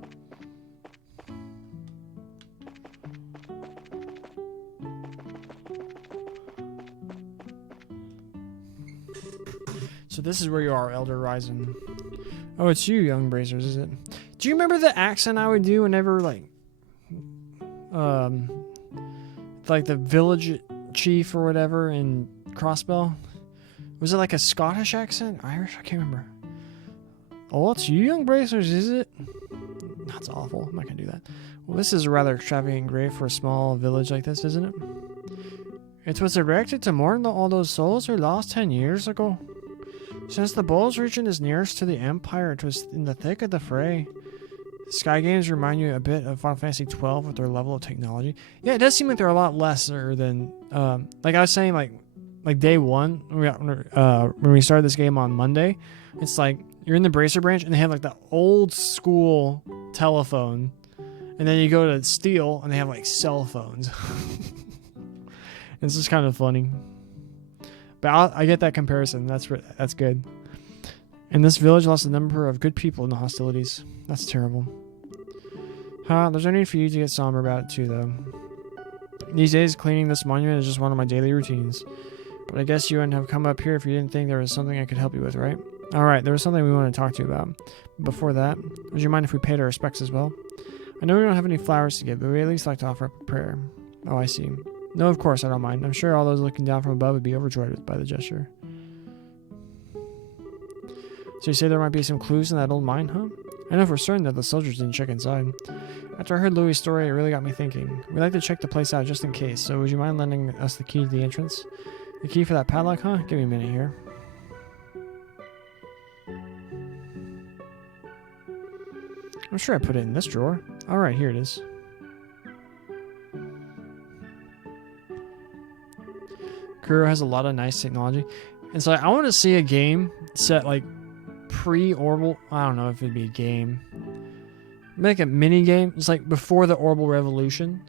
So this is where you are, Elder Ryzen. Oh, it's you, Young Bracers, is it? Do you remember the accent I would do whenever, like the village chief or whatever in Crossbell? Was it like a Scottish accent? Irish? I can't remember. Oh, it's you, Young Bracers, is it? That's awful. I'm not gonna do that. Well, this is a rather extravagant grave for a small village like this, isn't it? It was erected to mourn all those souls who lost 10 years ago. Since the Bulls region is nearest to the Empire, it was in the thick of the fray. Sky games remind you a bit of Final Fantasy XII with their level of technology. Yeah, it does seem like they're a lot lesser than, like I was saying, like day one when we started this game on Monday. It's like you're in the Bracer branch and they have like the old school telephone, and then you go to Steel and they have like cell phones. It's just kind of funny. But I get that comparison. That's good. And this village lost a number of good people in the hostilities. That's terrible. There's no need for you to get somber about it too, though. These days, cleaning this monument is just one of my daily routines. But I guess you wouldn't have come up here if you didn't think there was something I could help you with, right? Alright, there was something we wanted to talk to you about. Before that, would you mind if we paid our respects as well? I know we don't have any flowers to give, but we at least like to offer up a prayer. Oh, I see. No, of course, I don't mind. I'm sure all those looking down from above would be overjoyed by the gesture. So you say there might be some clues in that old mine, huh? I know for certain that the soldiers didn't check inside. After I heard Louis' story, it really got me thinking. We'd like to check the place out just in case, so would you mind lending us the key to the entrance? The key for that padlock, huh? Give me a minute here. I'm sure I put it in this drawer. Alright, here it is. Kuro has a lot of nice technology. And so I want to see a game set like pre-Orbital. I don't know if it'd be a game. Make a mini game. It's like before the Orbital Revolution.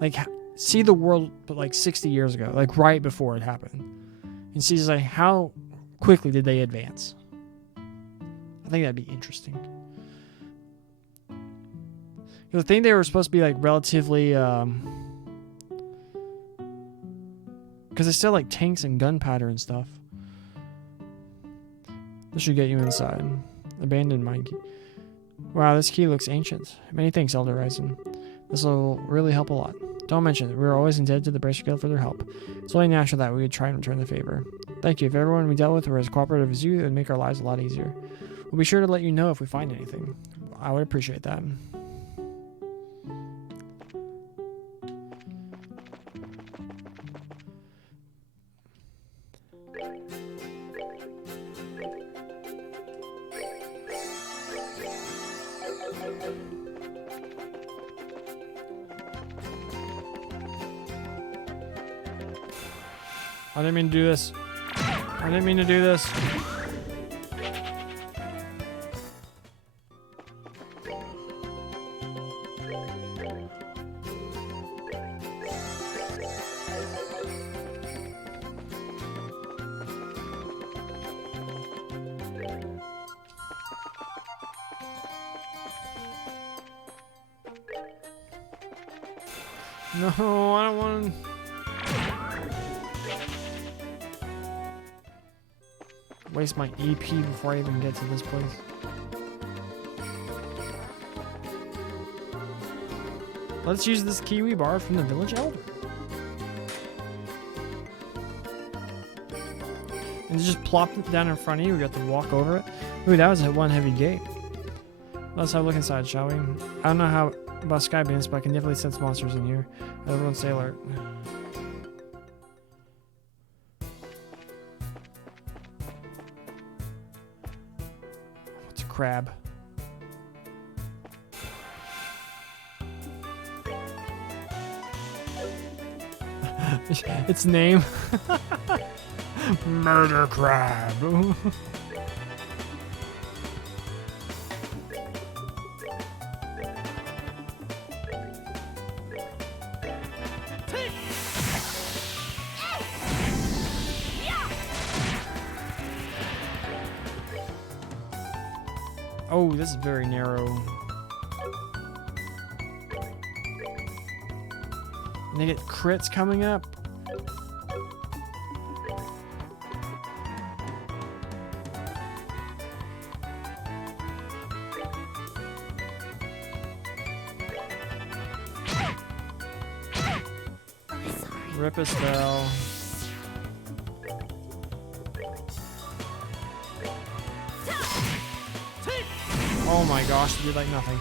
Like see the world but like 60 years ago. Like right before it happened. And see like how quickly did they advance. I think that'd be interesting. The thing they were supposed to be like relatively because they still like tanks and gunpowder and stuff. This should get you inside. Abandoned mine key. Wow, this key looks ancient. Many thanks, Elder Ryzen. This will really help a lot. Don't mention it. We're always indebted to the Bracer Guild for their help. It's only natural that we would try and return the favor. Thank you. If everyone we dealt with were as cooperative as you, it would make our lives a lot easier. We'll be sure to let you know if we find anything. I would appreciate that. I didn't mean to do this. I didn't mean to do this. No, I don't want to. Waste my EP before I even get to this place. Let's use this key we borrowed from the village elder. And just plop it down in front of you. We got to walk over it. Ooh, that was one heavy gate. Let's have a look inside, shall we? I don't know how about Skybins, but I can definitely sense monsters in here. Everyone stay alert. What's a crab? Its name? Murder crab. Oh, this is very narrow. And they get crits coming up. Rip a spell. Oh my gosh, you did like nothing.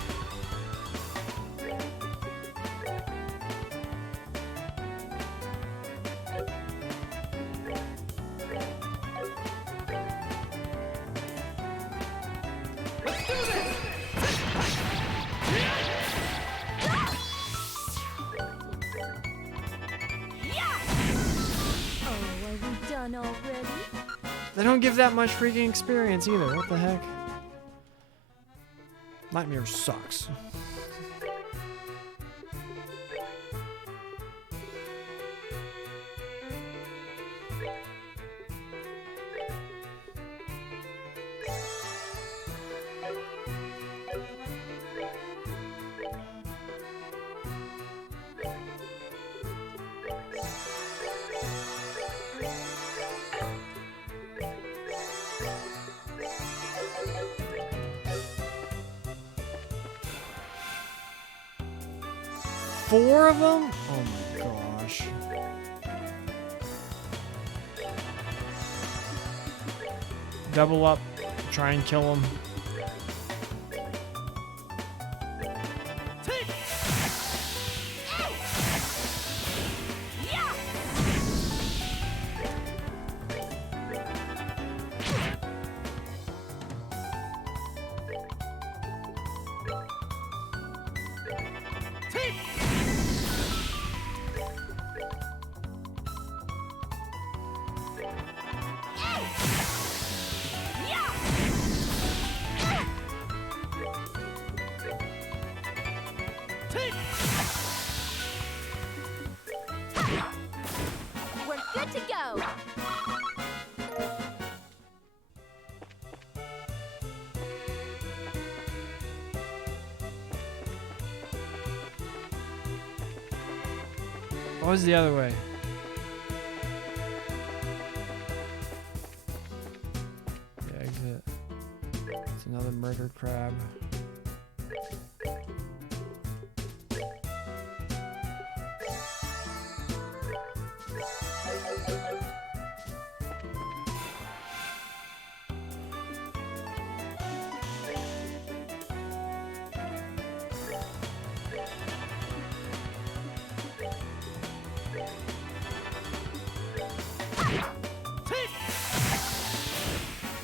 Oh, are we done already? They don't give that much freaking experience either. What the heck? Nightmare sucks. Four of them? Oh my gosh. Double up, try and kill them. We're good to go. What was the other way? The exit. It's another murder crab.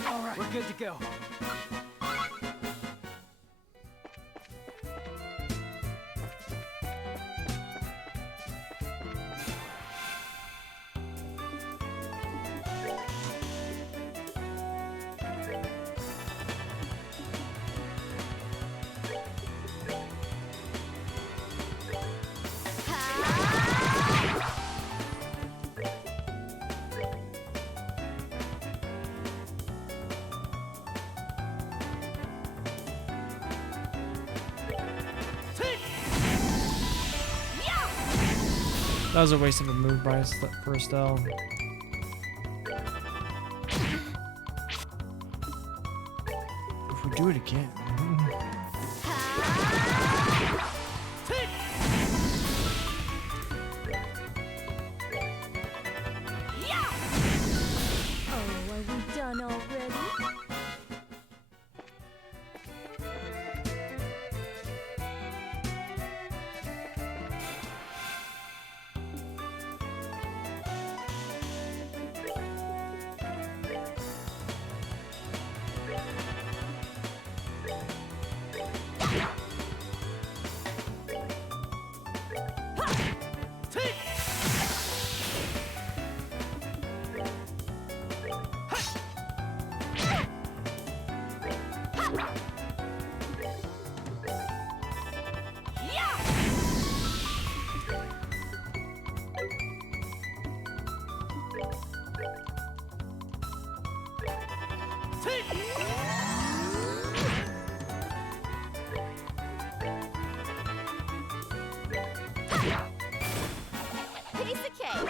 All right, we're good to go. That was a waste of a move by us for Estelle. If we do it again. Oh, are we done already? Piece of cake.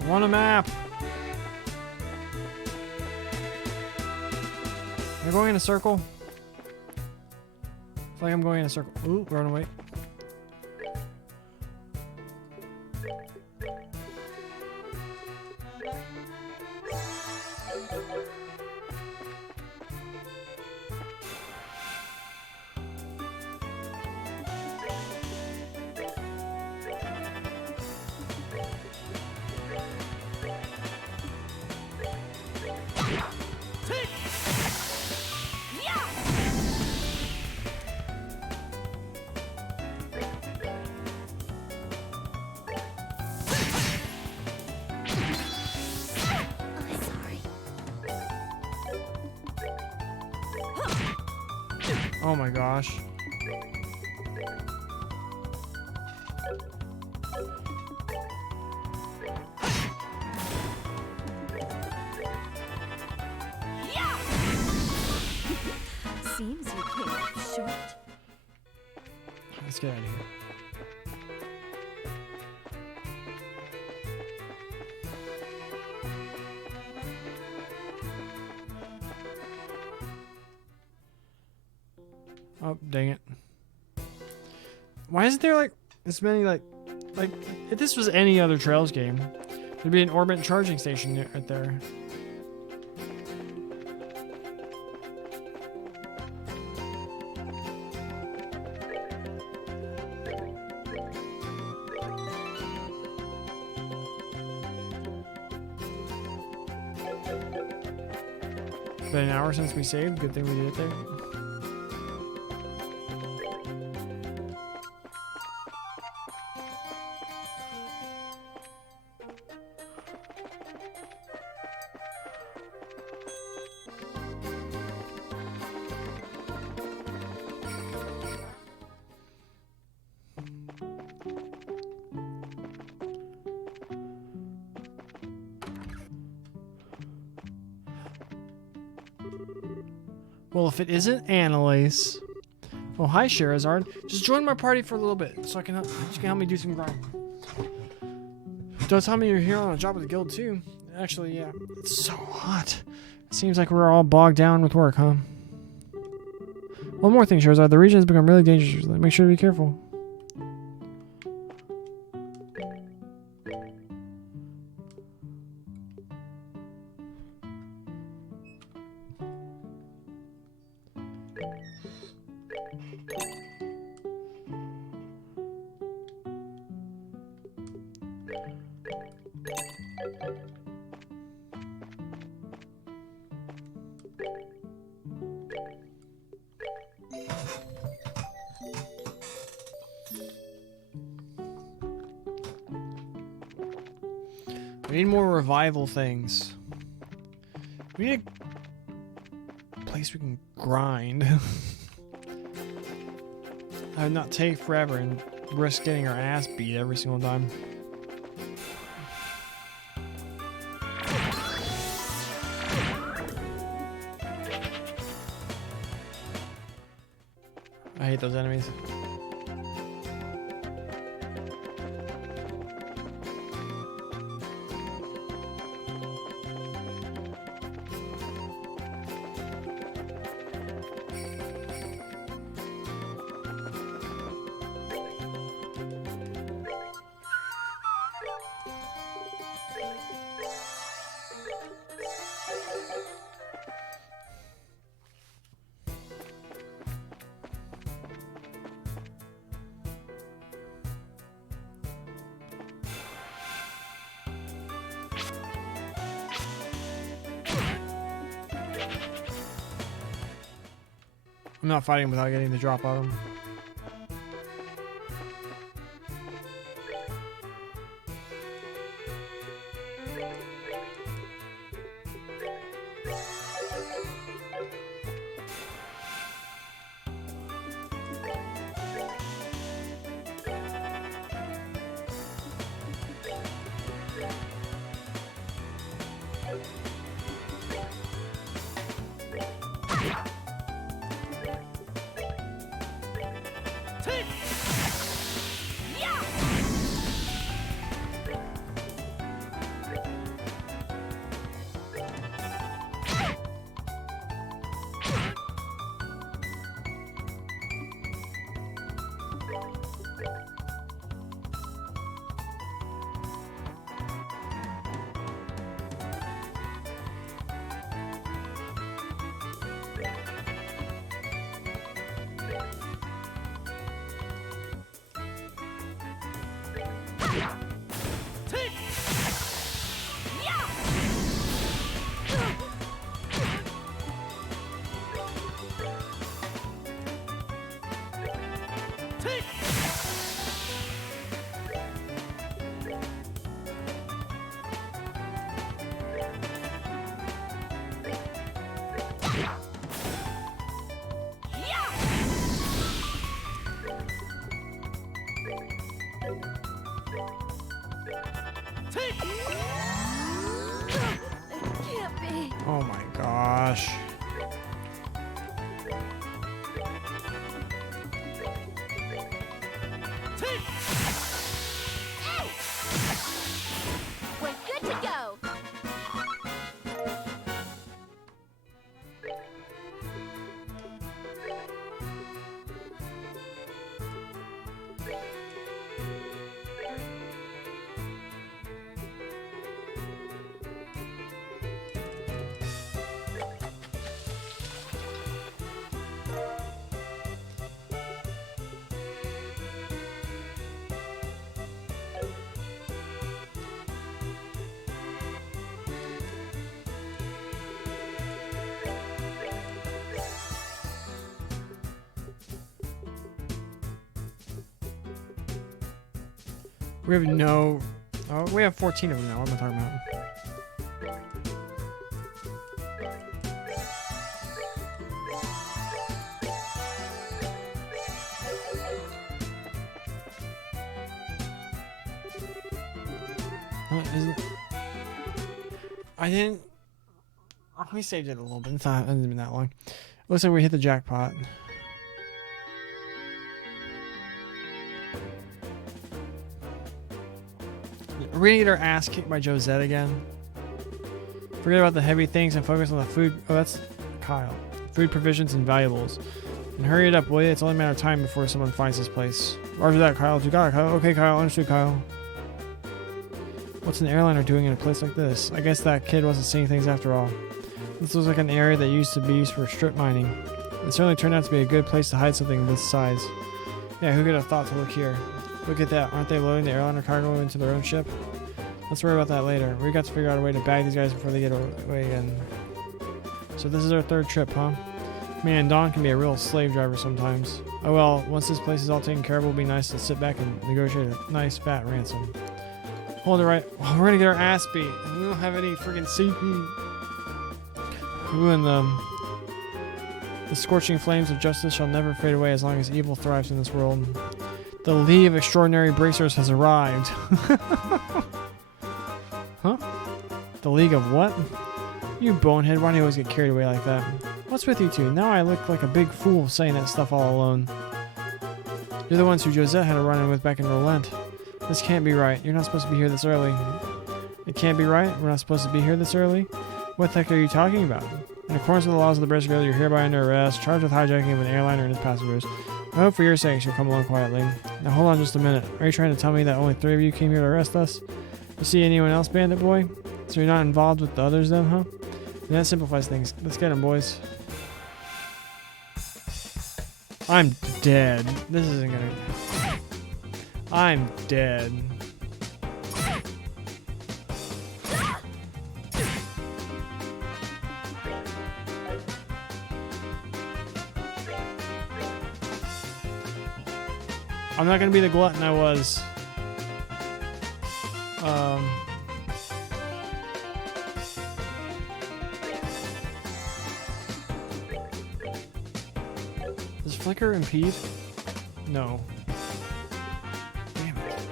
I want a map. Am I going in a circle? I feel like I'm going in a circle. Ooh, run away. I'm sorry. Oh my gosh. Seems you came up short. Let's get out of here. Oh, dang it. Why isn't there like this many like if this was any other Trails game, there'd be an orbit charging station right there. Been an hour since we saved. Good thing we did it there. Well, if it isn't Annalise. Oh, hi, Sherazard. Just join my party for a little bit so you can help me do some grind. Don't tell me you're here on a job with the guild, too. Actually, yeah. It's so hot. It seems like we're all bogged down with work, huh? One more thing, Sherazard. The region has become really dangerous. Make sure to be careful. We need more revival things. We need a place we can grind. I would not take forever and risk getting our ass beat every single time. I hate those enemies. I'm not fighting without getting the drop on him. It can't be. Oh my gosh. We're good to go. We have no. Oh, we have 14 of them now. What am I talking about? Is it? I didn't. Oh, we saved it a little bit. It's not. It hasn't been that long. Looks like we hit the jackpot. Are we gonna get our ass kicked by Josette again? Forget about the heavy things and focus on the food. Oh, that's Kyle. Food provisions and valuables. And hurry it up, will you? It's only a matter of time before someone finds this place. Roger that, Kyle. You got it, Kyle. Okay, Kyle. Understood, Kyle. What's an airliner doing in a place like this? I guess that kid wasn't seeing things after all. This looks like an area that used to be used for strip mining. It certainly turned out to be a good place to hide something this size. Yeah, who could have thought to look here? Look at that. Aren't they loading the airliner cargo into their own ship? Let's worry about that later. We got to figure out a way to bag these guys before they get away again. So this is our third trip, huh? Man, Don can be a real slave driver sometimes. Oh well, once this place is all taken care of, it'll be nice to sit back and negotiate a nice fat ransom. Hold it right. Oh, we're gonna get our ass beat. We don't have any freaking CP. Ooh, and the scorching flames of justice shall never fade away as long as evil thrives in this world. The League of Extraordinary Bracers has arrived. Huh? The League of what? You bonehead, why do you always get carried away like that? What's with you two? Now I look like a big fool saying that stuff all alone. You're the ones who Josette had a run-in with back in Rolent. This can't be right. You're not supposed to be here this early. It can't be right? We're not supposed to be here this early? What the heck are you talking about? In accordance with the laws of the Bracer Guild, you're hereby under arrest, charged with hijacking of an airliner and its passengers. I hope for your sake you'll come along quietly. Now hold on just a minute. Are you trying to tell me that only 3 of you came here to arrest us? You see anyone else, Bandit Boy? So you're not involved with the others then, huh? And that simplifies things. Let's get him, boys. I'm dead. This isn't gonna... I'm dead. I'm not gonna be the glutton I was. Does Flicker impede? No. Damn it.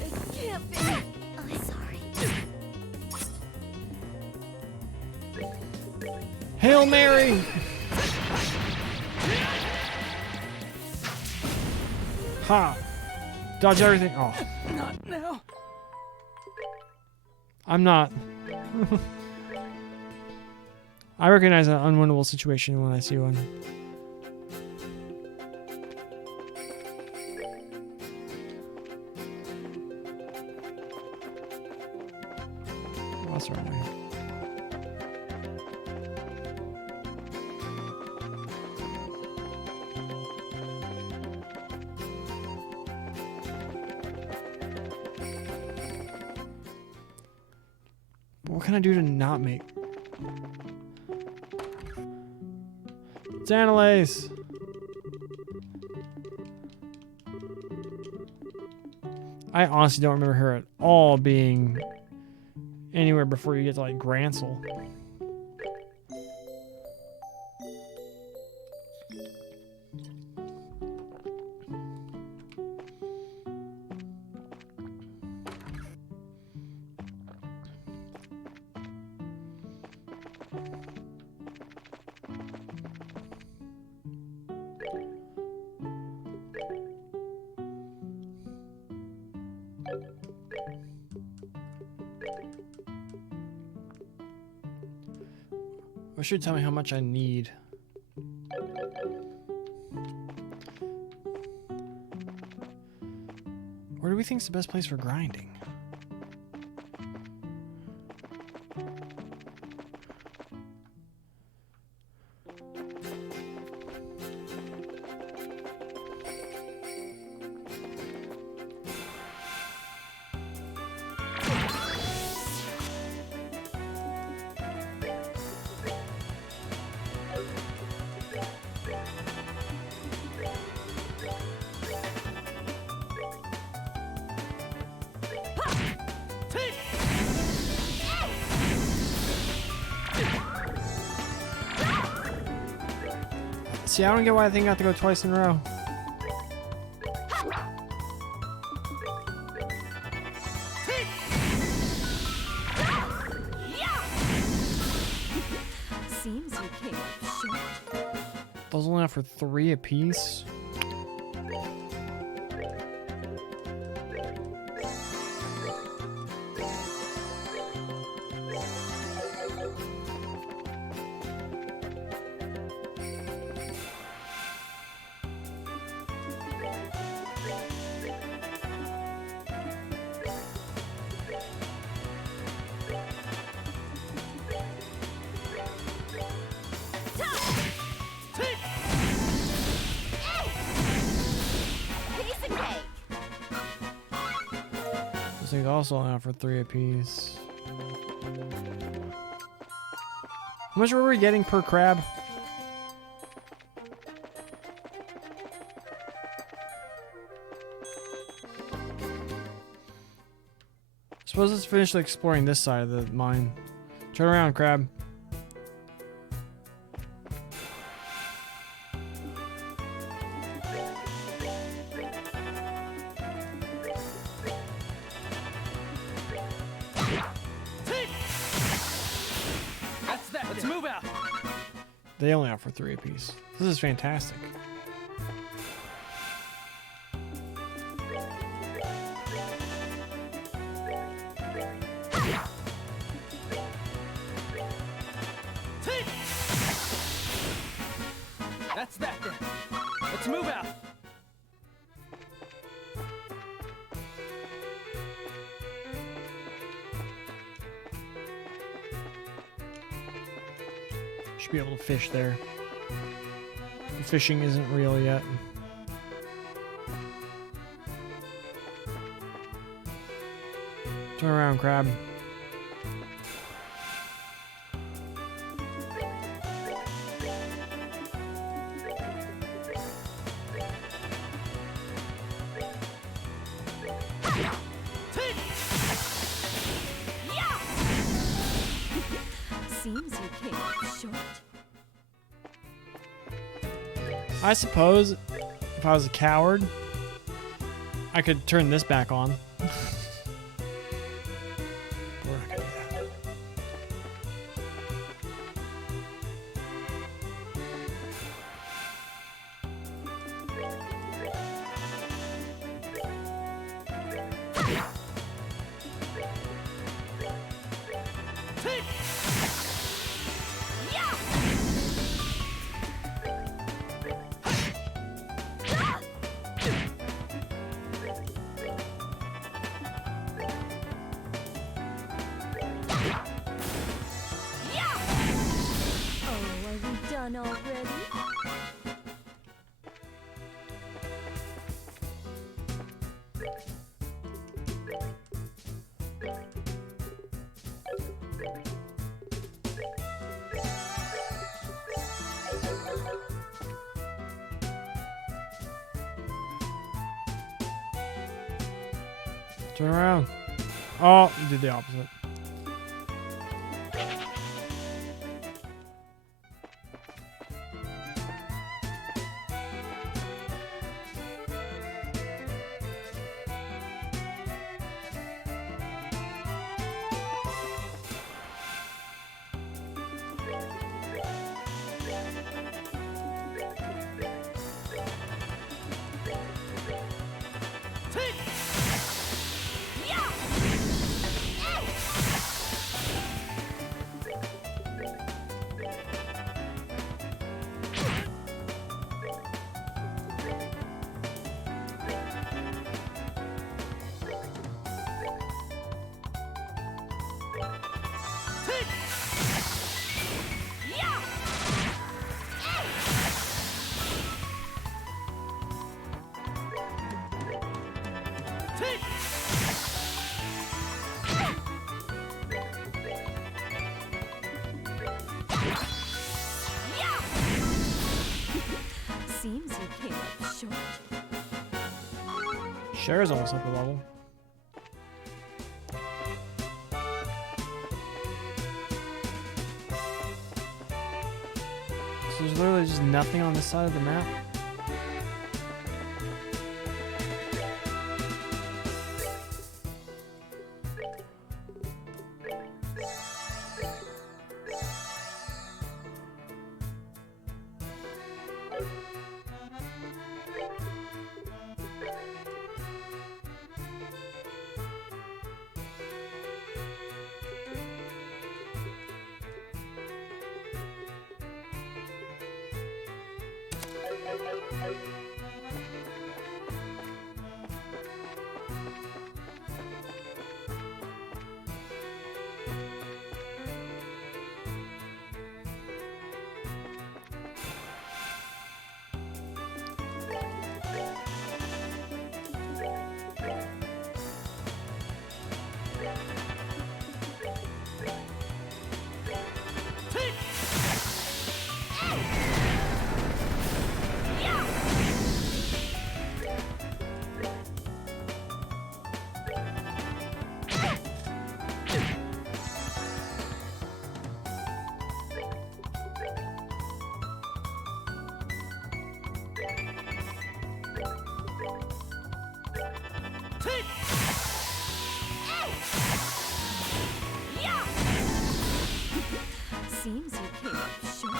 It can't be. I'm sorry. Hail Mary! Ha! Dodge everything. Oh, Not now. I'm not. I recognize an unwinnable situation when I see one. Oh, that's the wrong way. What can I do to not make... Xanalace! I honestly don't remember her at all being anywhere before you get to like Grancel. It should tell me how much I need. Where do we think is the best place for grinding? See, I don't get why I think I have to go twice in a row. Seems you came up short. Those only offer 3 apiece. Piece of cake. Those things also only offer 3 apiece. How much were we getting per crab? Suppose let's finish exploring this side of the mine. Turn around, crab. That's that. Let's move out. They only offer 3 apiece. This is fantastic. That's that then. Let's move out. Should be able to fish there. The fishing isn't real yet. Turn around, crab. Seems you came up short. I suppose if I was a coward, I could turn this back on. But we're not gonna do that. done already? Turn around. Oh, you did the opposite. Seems you came up short. Cher's almost up a level. So there's literally just nothing on this side of the map. Seems you came up short.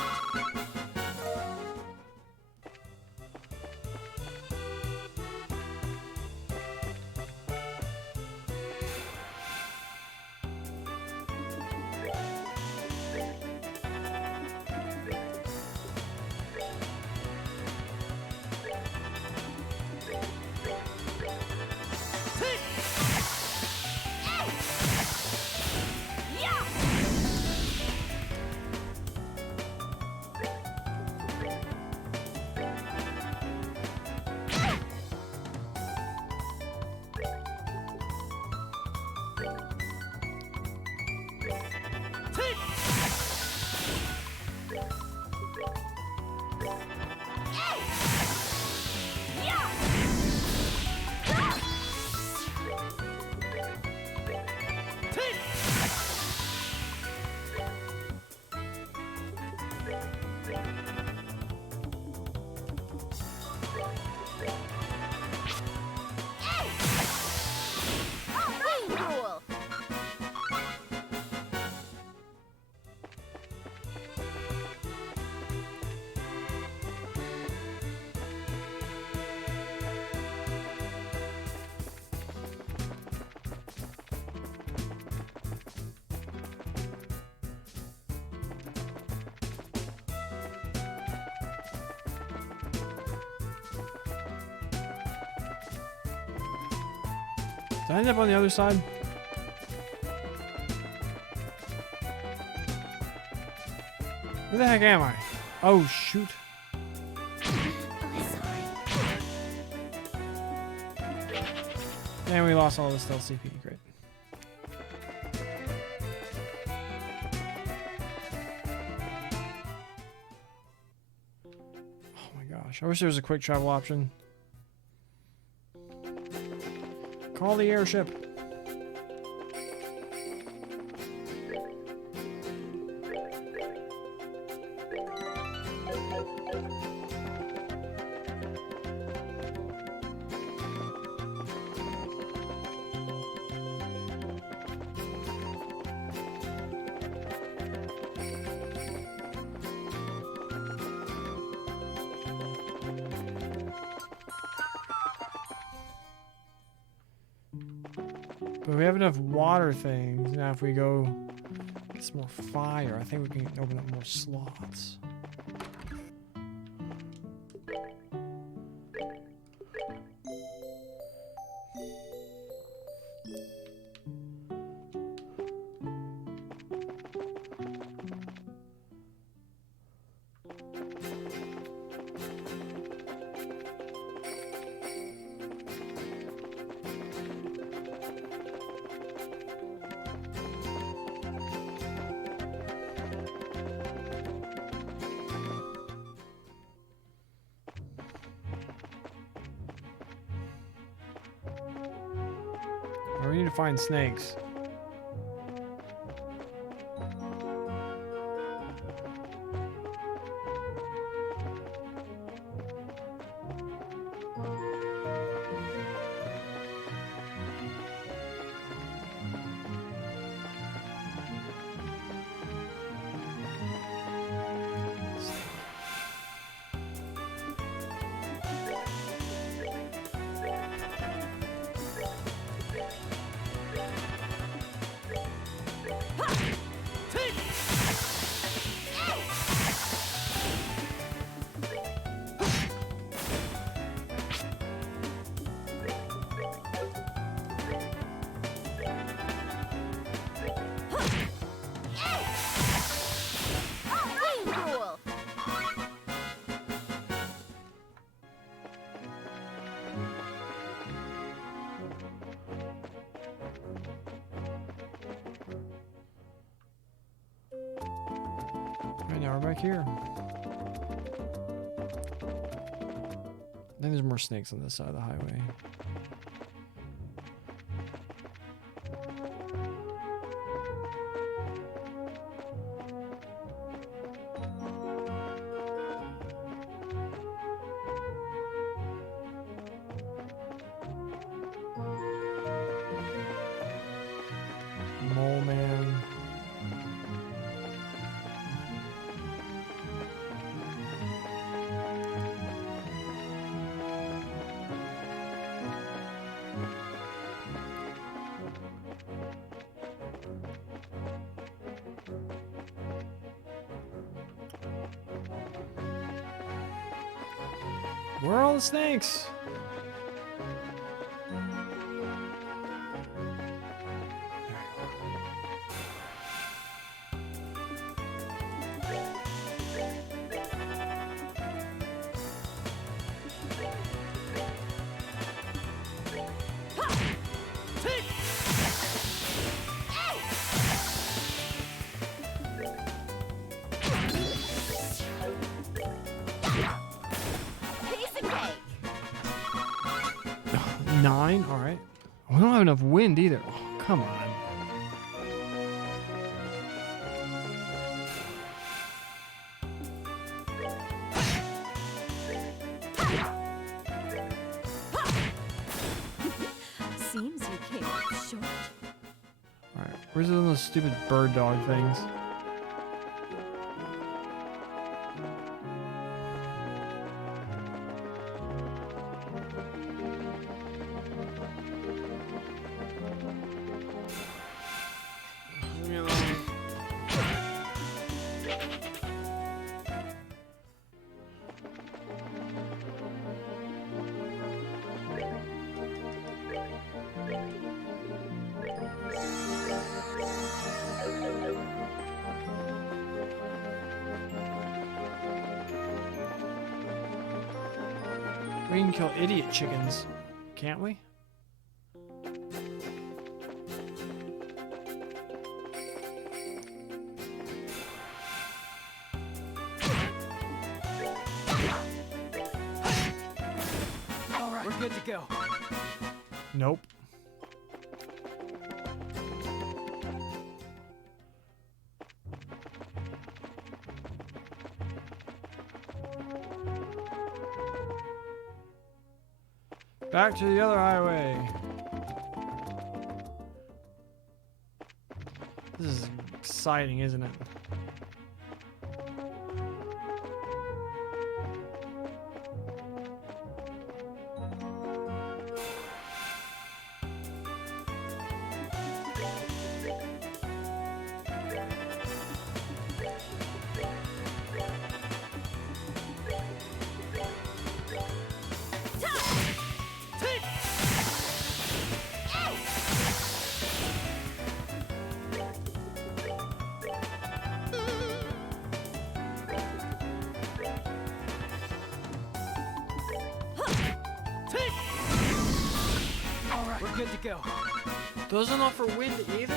Cool. Did I end up on the other side? Where the heck am I? Oh, shoot. Oh, sorry. And we lost all the stealth CP. Great. Oh my gosh. I wish there was a quick travel option. Call the airship. But we have enough water things. Now if we go get some more fire, I think we can open up more slots. We need to find snakes. Rain rule. Right now we're back here. I think there's more snakes on this side of the highway. Mole man. Where are all the snakes? Piece of cake. 9? Alright. We don't have enough wind either. Oh, come on. Seems you came up short. Alright. Where's those stupid bird dog things? Leave me alone. We can kill idiot chickens, can't we? All right, we're good to go. Nope. Back to the other highway. This is exciting, isn't it? All right, we're good to go. Those are not for wind either.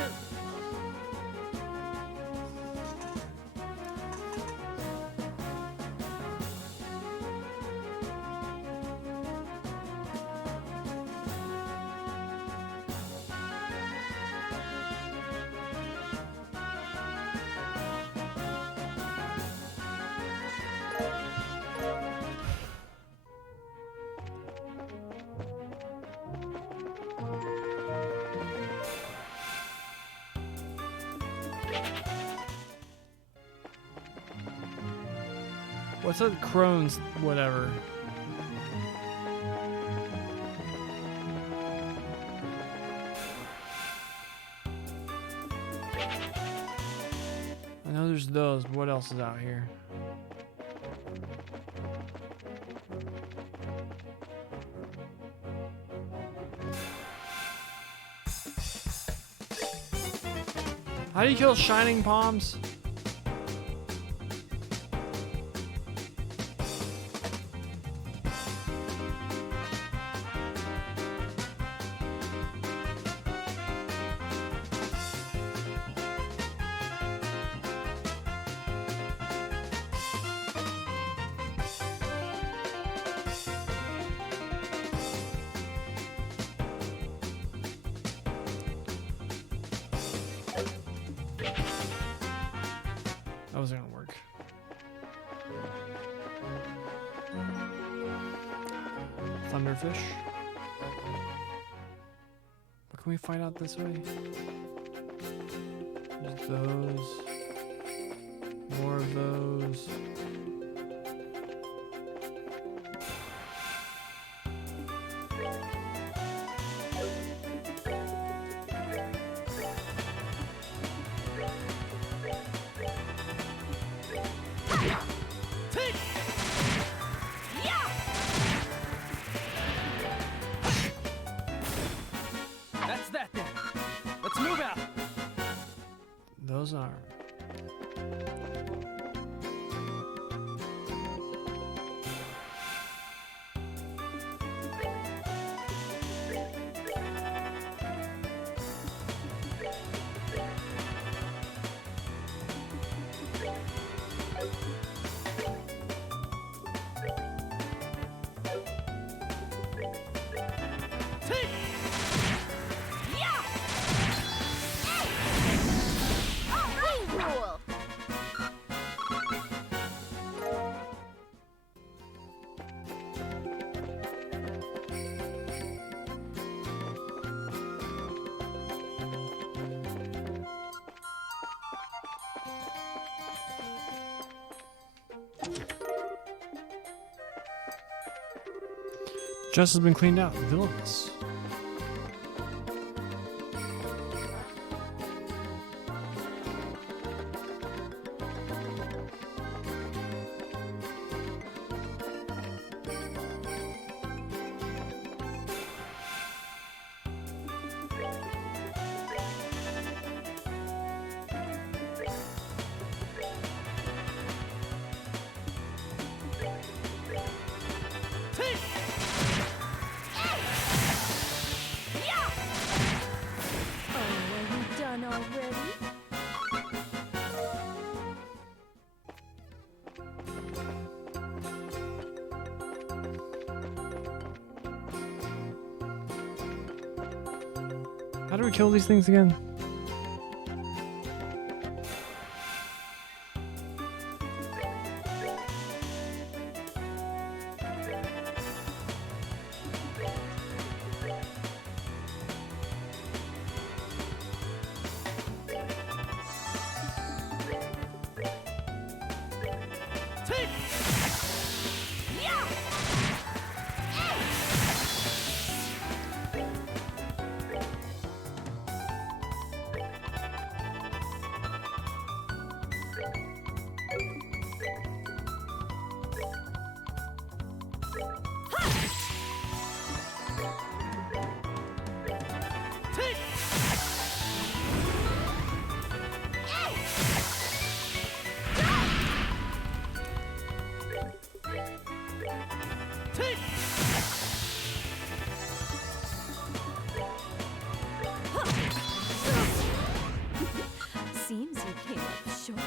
What's that Crohn's whatever? I know there's those, but what else is out here? How do you kill shining palms? That wasn't gonna work. Thunderfish. But can we find out this way? There's those. More of those. That's that then. Let's move out. Those are. Rule. Just has been cleaned out. Villains. How do we kill these things again? Seems you came up short.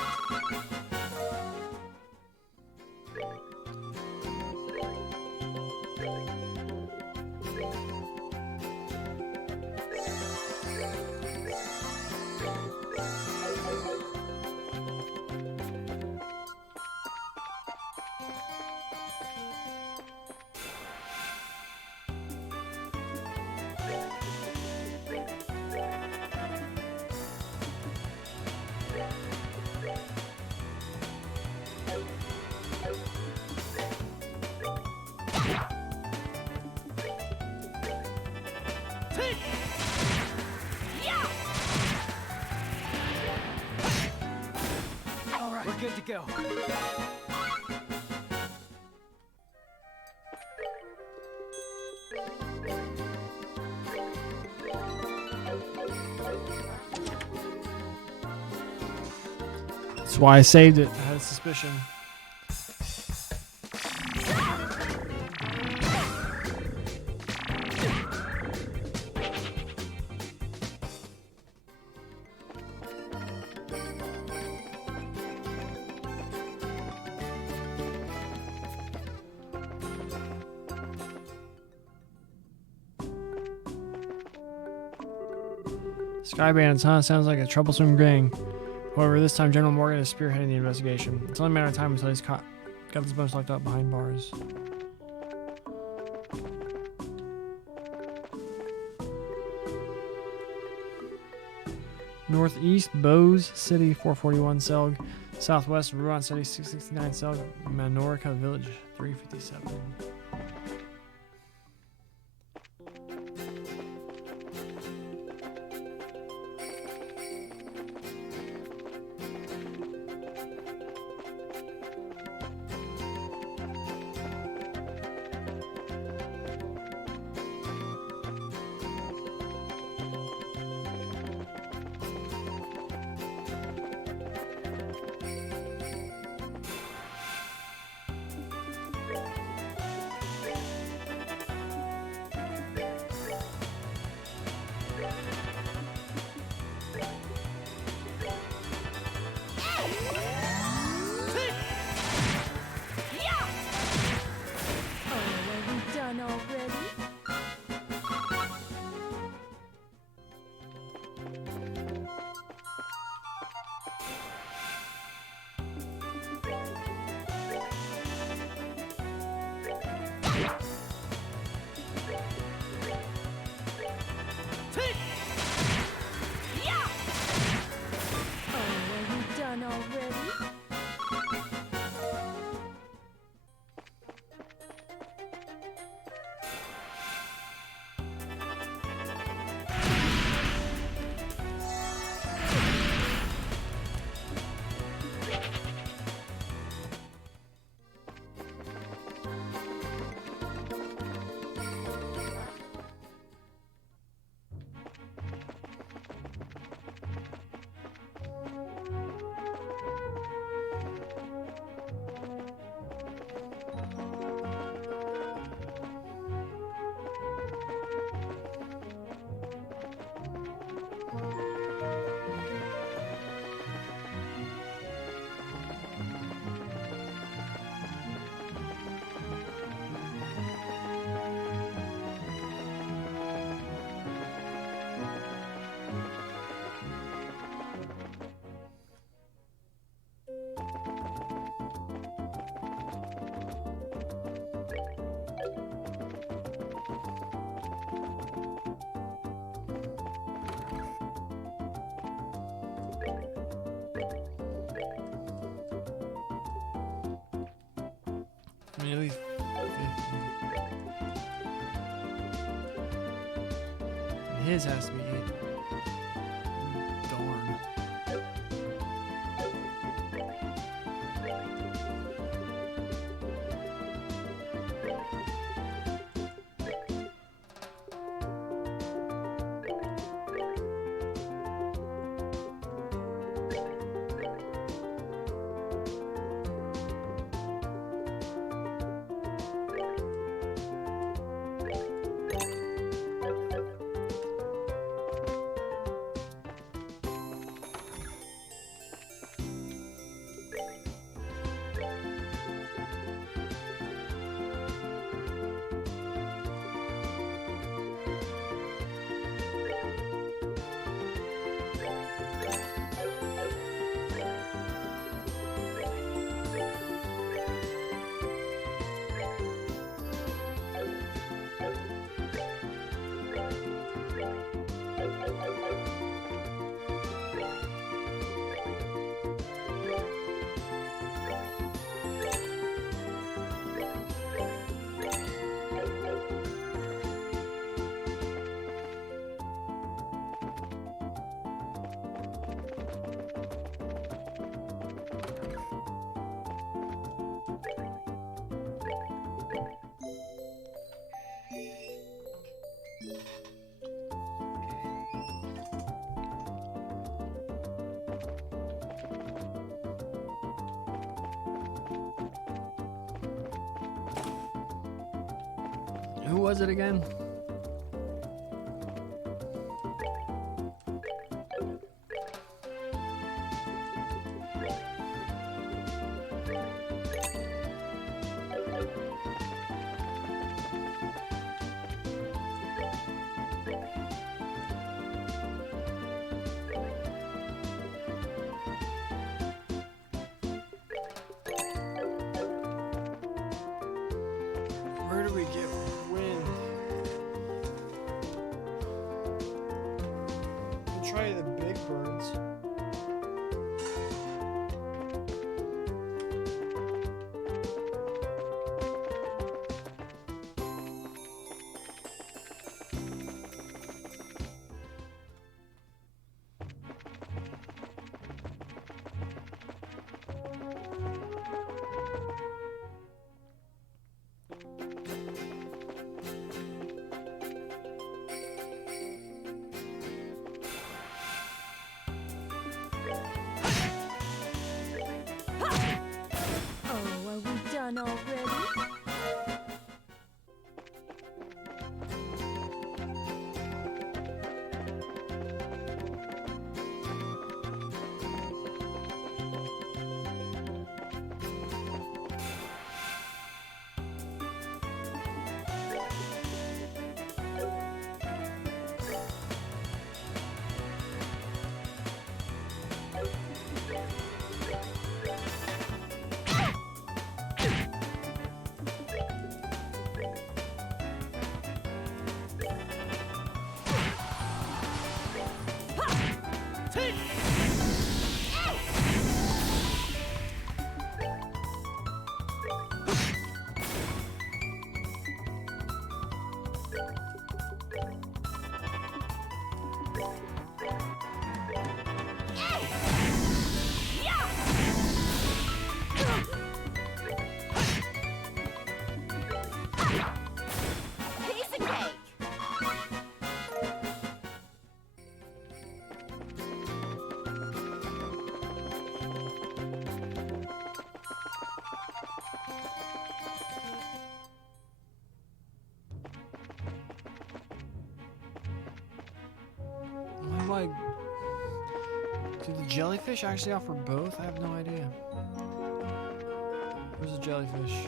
All right, we're good to go. That's why I saved it. I had a suspicion. Sky Bandits, huh? Sounds like a troublesome gang. However, this time General Morgan is spearheading the investigation. It's only a matter of time until he's got this bunch locked up behind bars. Northeast, Bose City, 441 Selg. Southwest, Ruan City, 669 Selg. Menorca Village, 357. Oh, are we done already? Oh, are we done already? I mean, at least 50. And his has to be 80. Darn. Who was it again? Where do we get wind? We'll try the big birds. Oh, are we done already? Piece of cake. Why do the jellyfish actually offer both? I have no idea. Where's the jellyfish?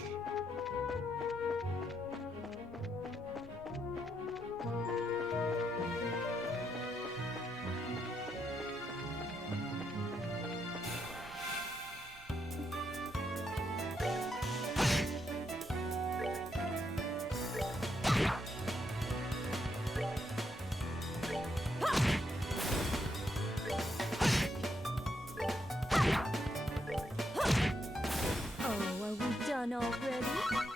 Oh, are we done already?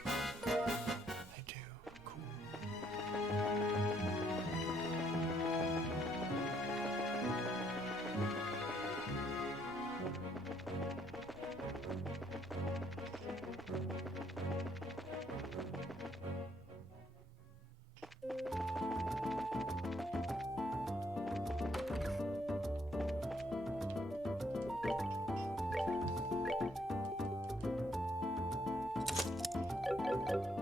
Actually,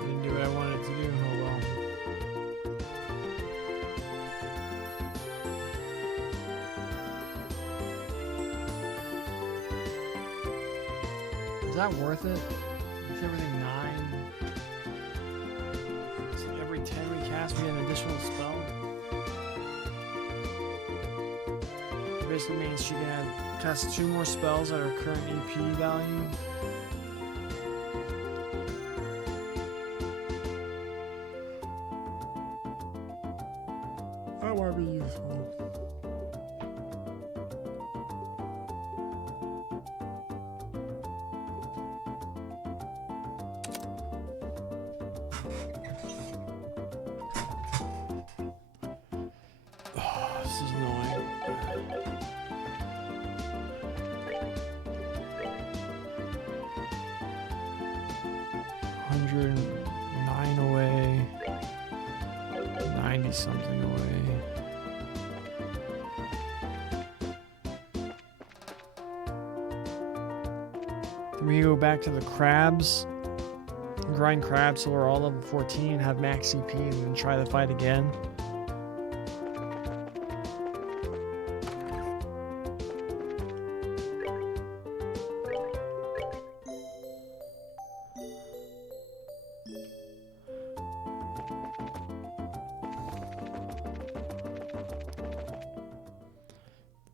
didn't do what I wanted to do. Oh well. Is that worth it? Is everything 9? So every 10 we cast, we get an additional spell. Basically means she can cast 2 more spells at her current EP value. That might be useful. Oh, this is annoying. $109 away. 90 something away. Then we go back to the crabs. Grind crabs till we're all level 14, have max CP, and then try the fight again.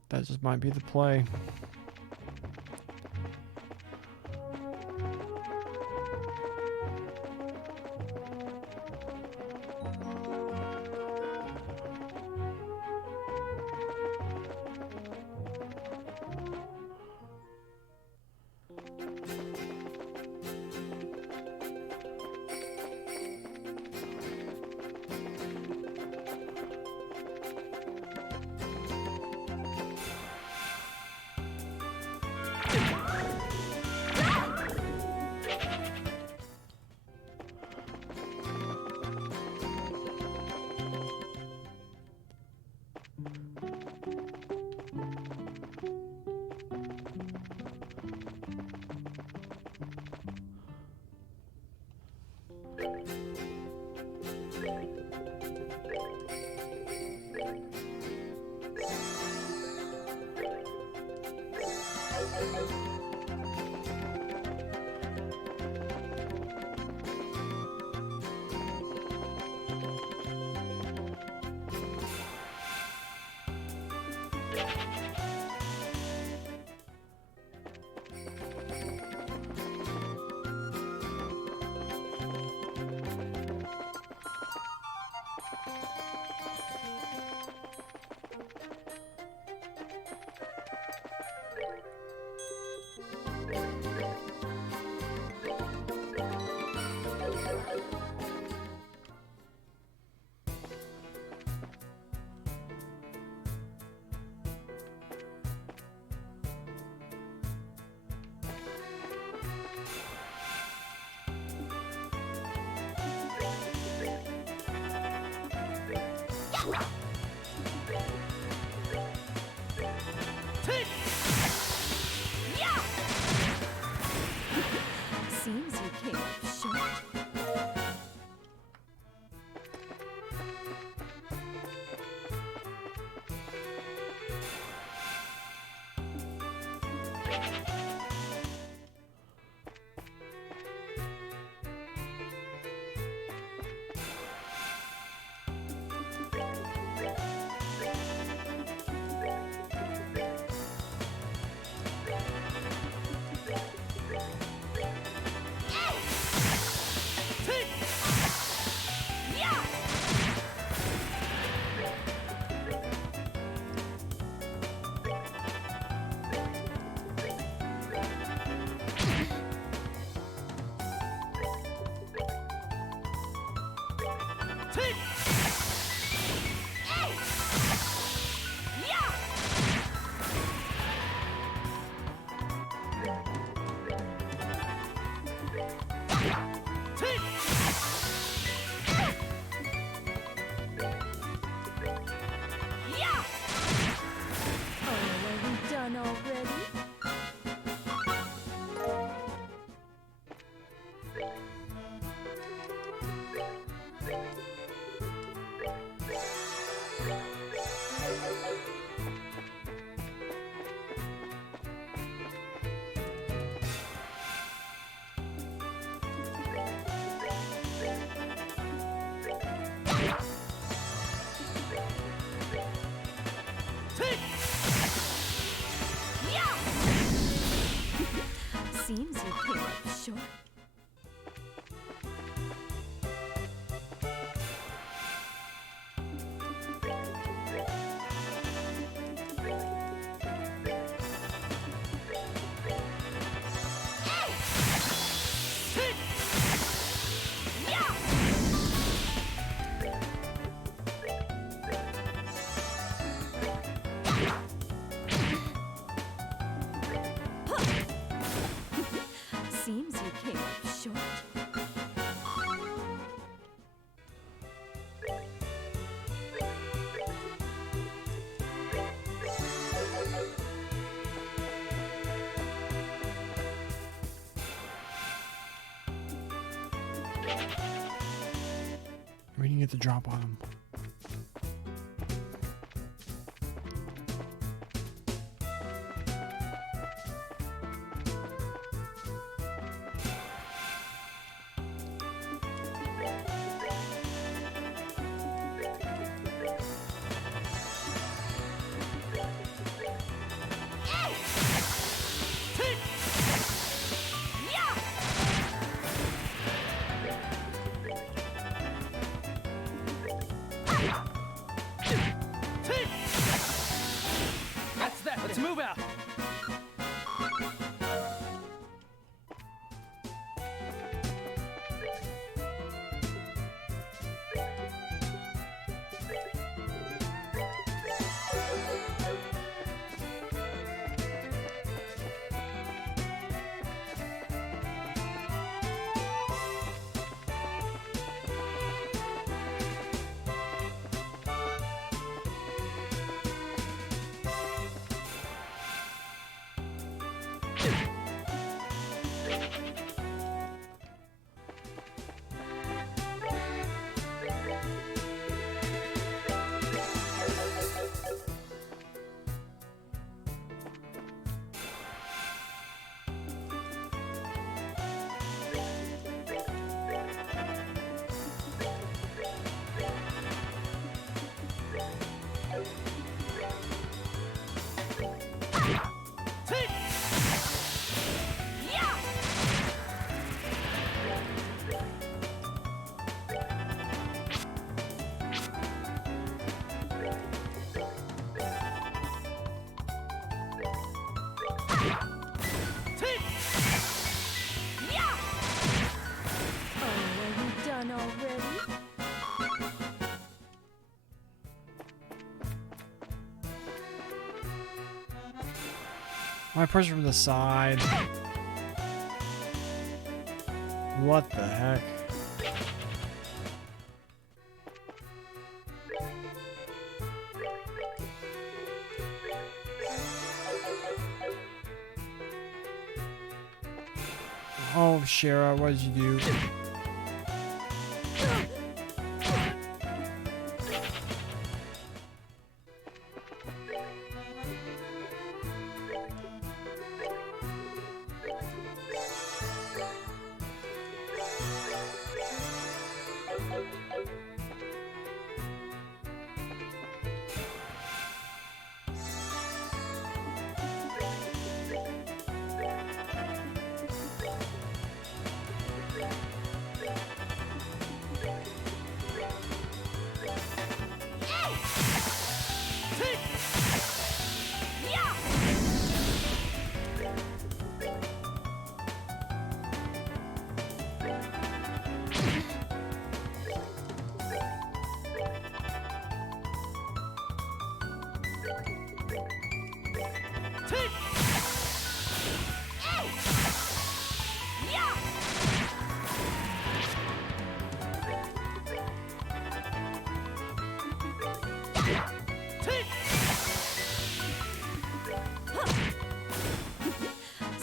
That just might be the play. Seems you came up short. get the drop on him. That's that. Let's move out. Oh, are we done already? I press from the side. What the heck? Oh, Shara, what did you do?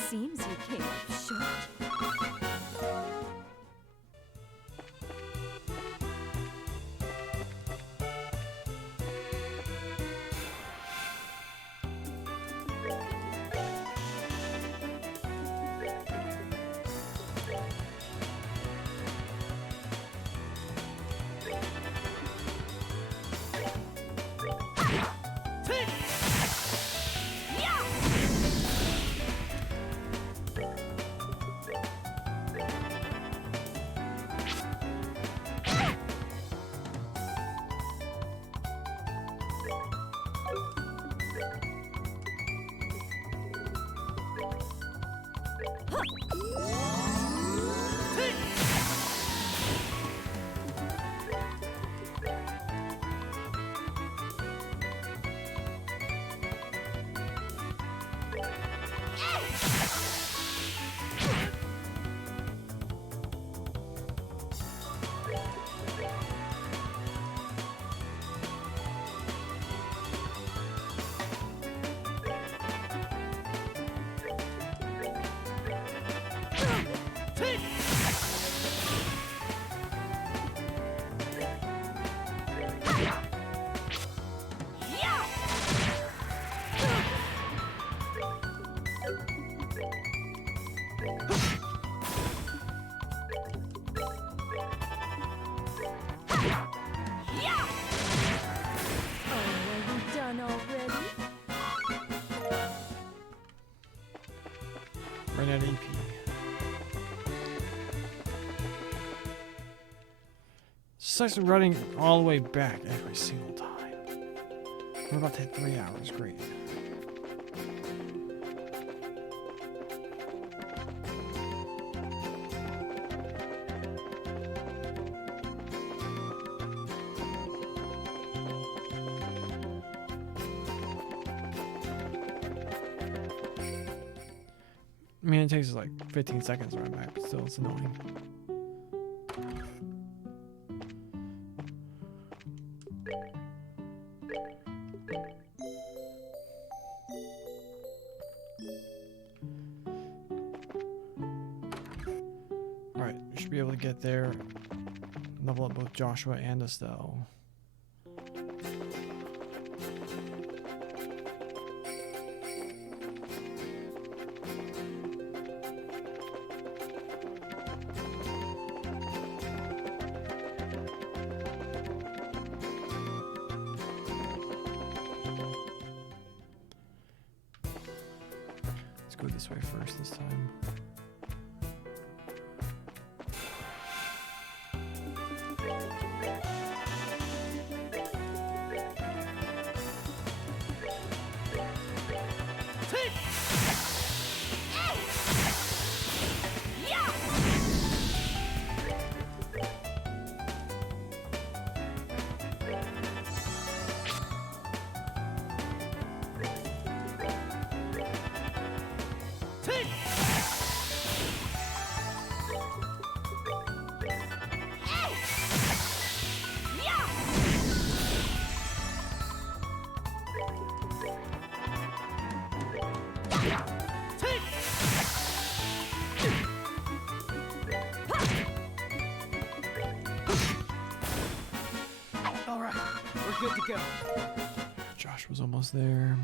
Seems you came up short. Oh, are we done already? Right at AP. Such running all the way back every single time. We're about to hit 3 hours. Great. I mean, it takes us like 15 seconds to run back, but still, it's annoying. Alright, we should be able to get there, level up both Joshua and Estelle. Let's go this way first this time. All right, we're good to go. Josh was almost there.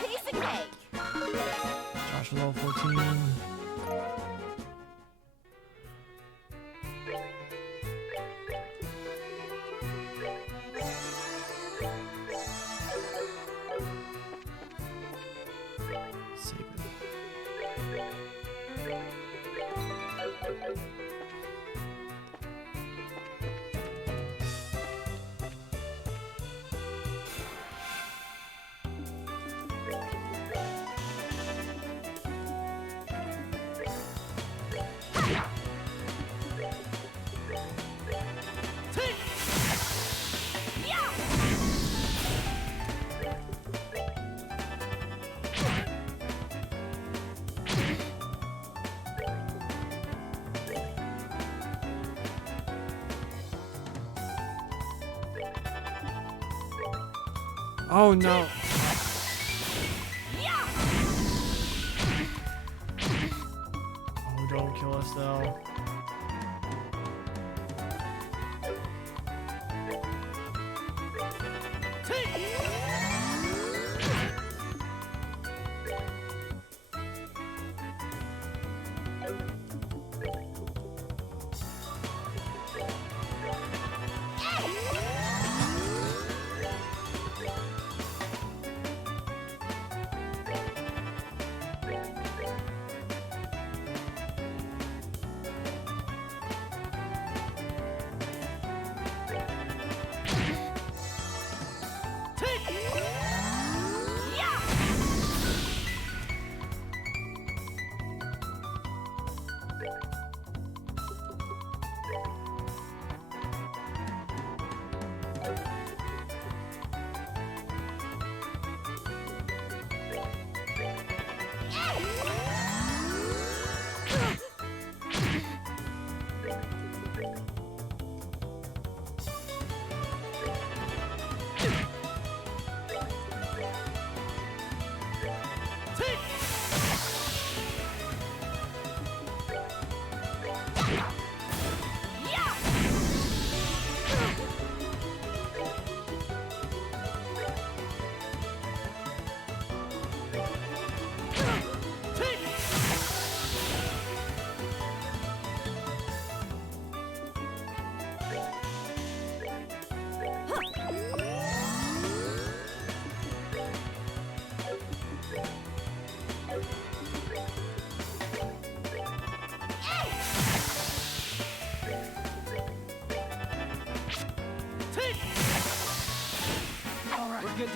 Piece of cake. Josh was level 14. Save it. Oh no. Oh, don't kill us though.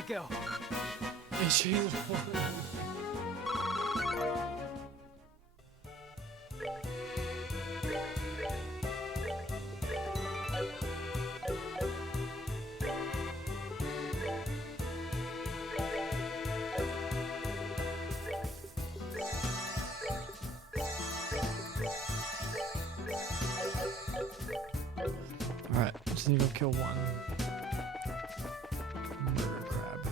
to go. And she Alright, just need to go kill one. Murder crab.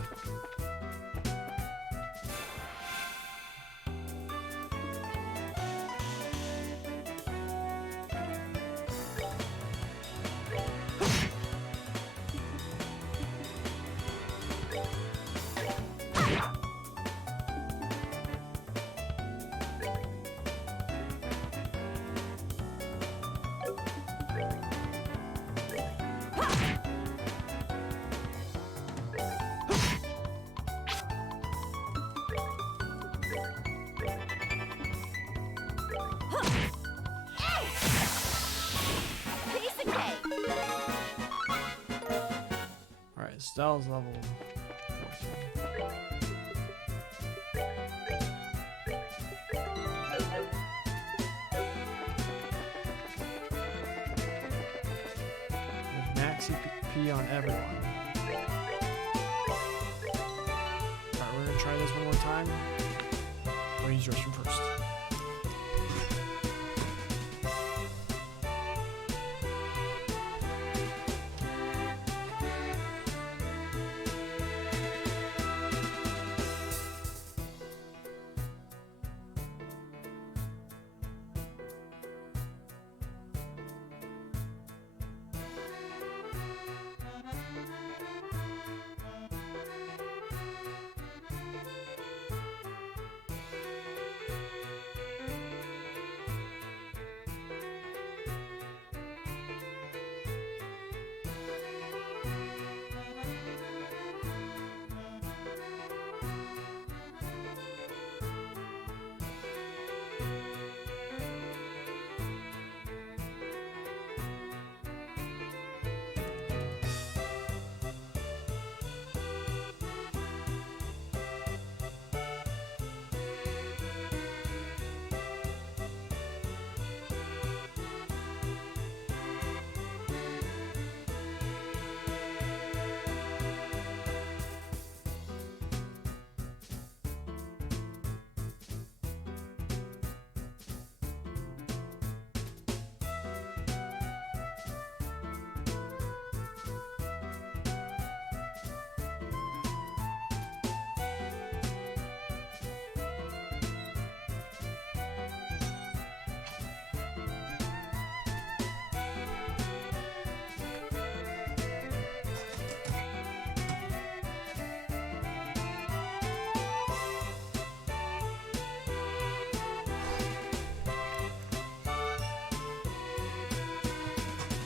Piece of cake. Alright, Styles level 14. With max CP on everyone. Alright, we're gonna try this one more time. I'm gonna use the restroom first.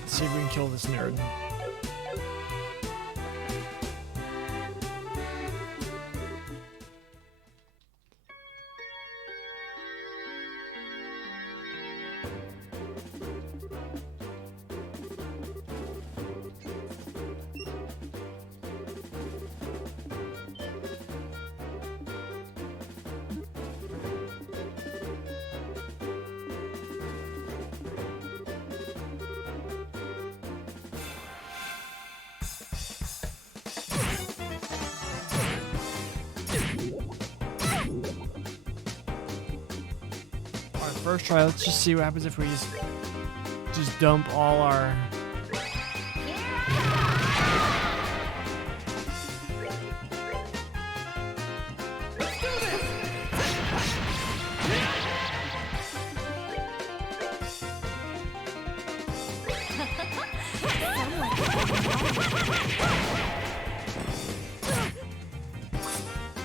Let's see if we can kill this nerd. Alright, first try, let's just see what happens if we just dump all our...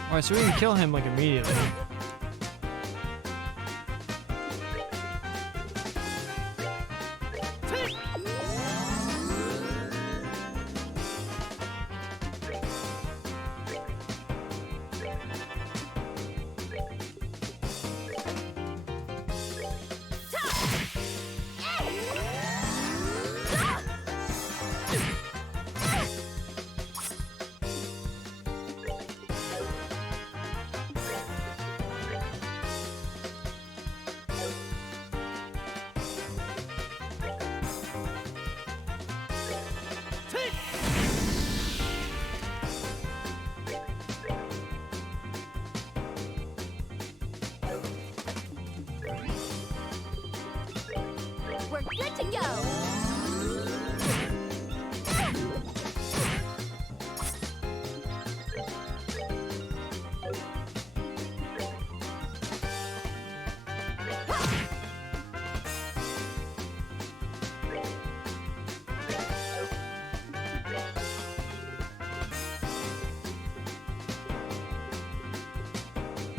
Alright, so we can kill him like immediately. We're good to go.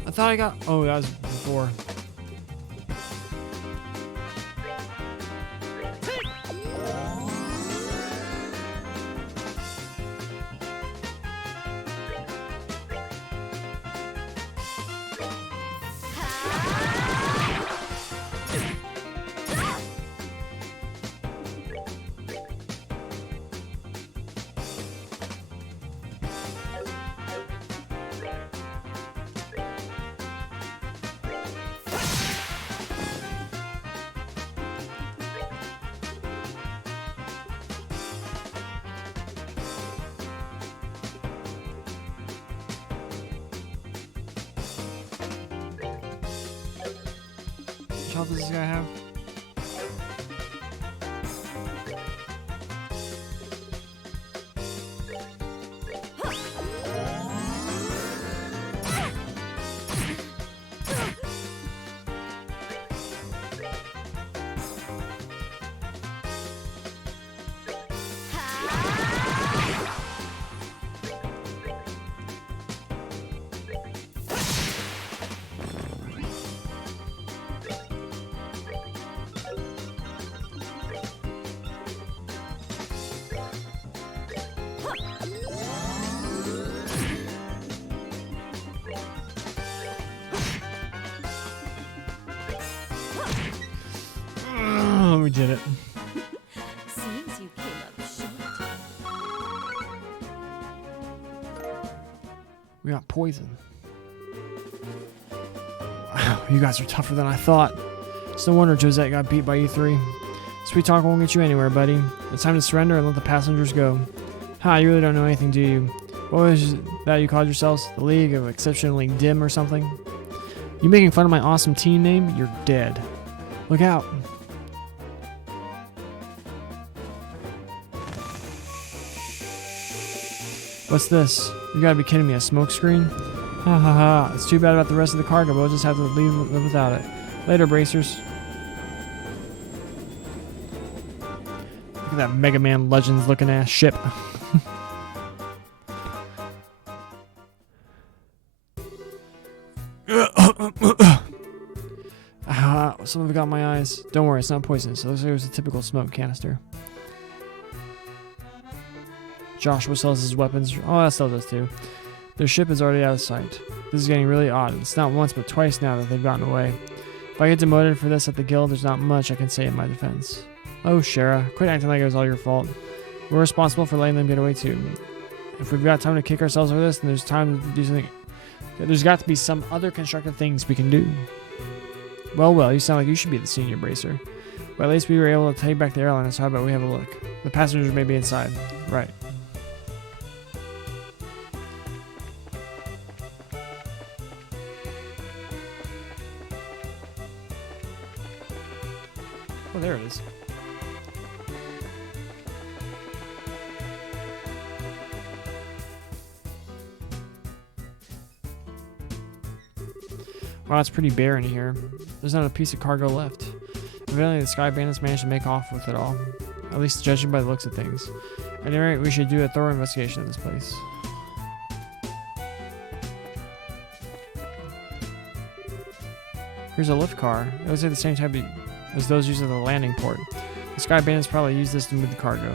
I thought I got. Oh, that was before. Which health does this guy have? Oh, we did it. Seems you came up short. We got poison. Wow, you guys are tougher than I thought. It's no wonder Josette got beat by E3. Sweet talk won't get you anywhere, buddy. It's time to surrender and let the passengers go. Ha, you really don't know anything, do you? What was that you called yourselves? The League of Exceptionally Dim or something? You making fun of my awesome team name? You're dead. Look out. What's this? You gotta be kidding me, a smoke screen? Ha ha ha, it's too bad about the rest of the cargo, but we'll just have to live without it. Later, bracers. Look at that Mega Man Legends looking ass ship. Some of it got in my eyes. Don't worry, it's not poisonous. It looks like it was a typical smoke canister. Joshua sells his weapons. Oh, that still does too. Their ship is already out of sight. This is getting really odd. It's not once but twice now that they've gotten away. If I get demoted for this at the guild, there's not much I can say in my defense. Oh, Shara, quit acting like it was all your fault. We're responsible for letting them get away too. If we've got time to kick ourselves over this, then there's time to do something. There's got to be some other constructive things we can do. Well, you sound like you should be the senior bracer. But at least we were able to take back the airliner, so how about we have a look? The passengers may be inside. Right. Oh, there it is. Wow, it's pretty bare in here. There's not a piece of cargo left. Evidently, the Sky Bandits managed to make off with it all. At least judging by the looks of things. At any rate, we should do a thorough investigation of this place. Here's a lift car. It looks like the same type as those used at the landing port. The Sky Bandits probably used this to move the cargo.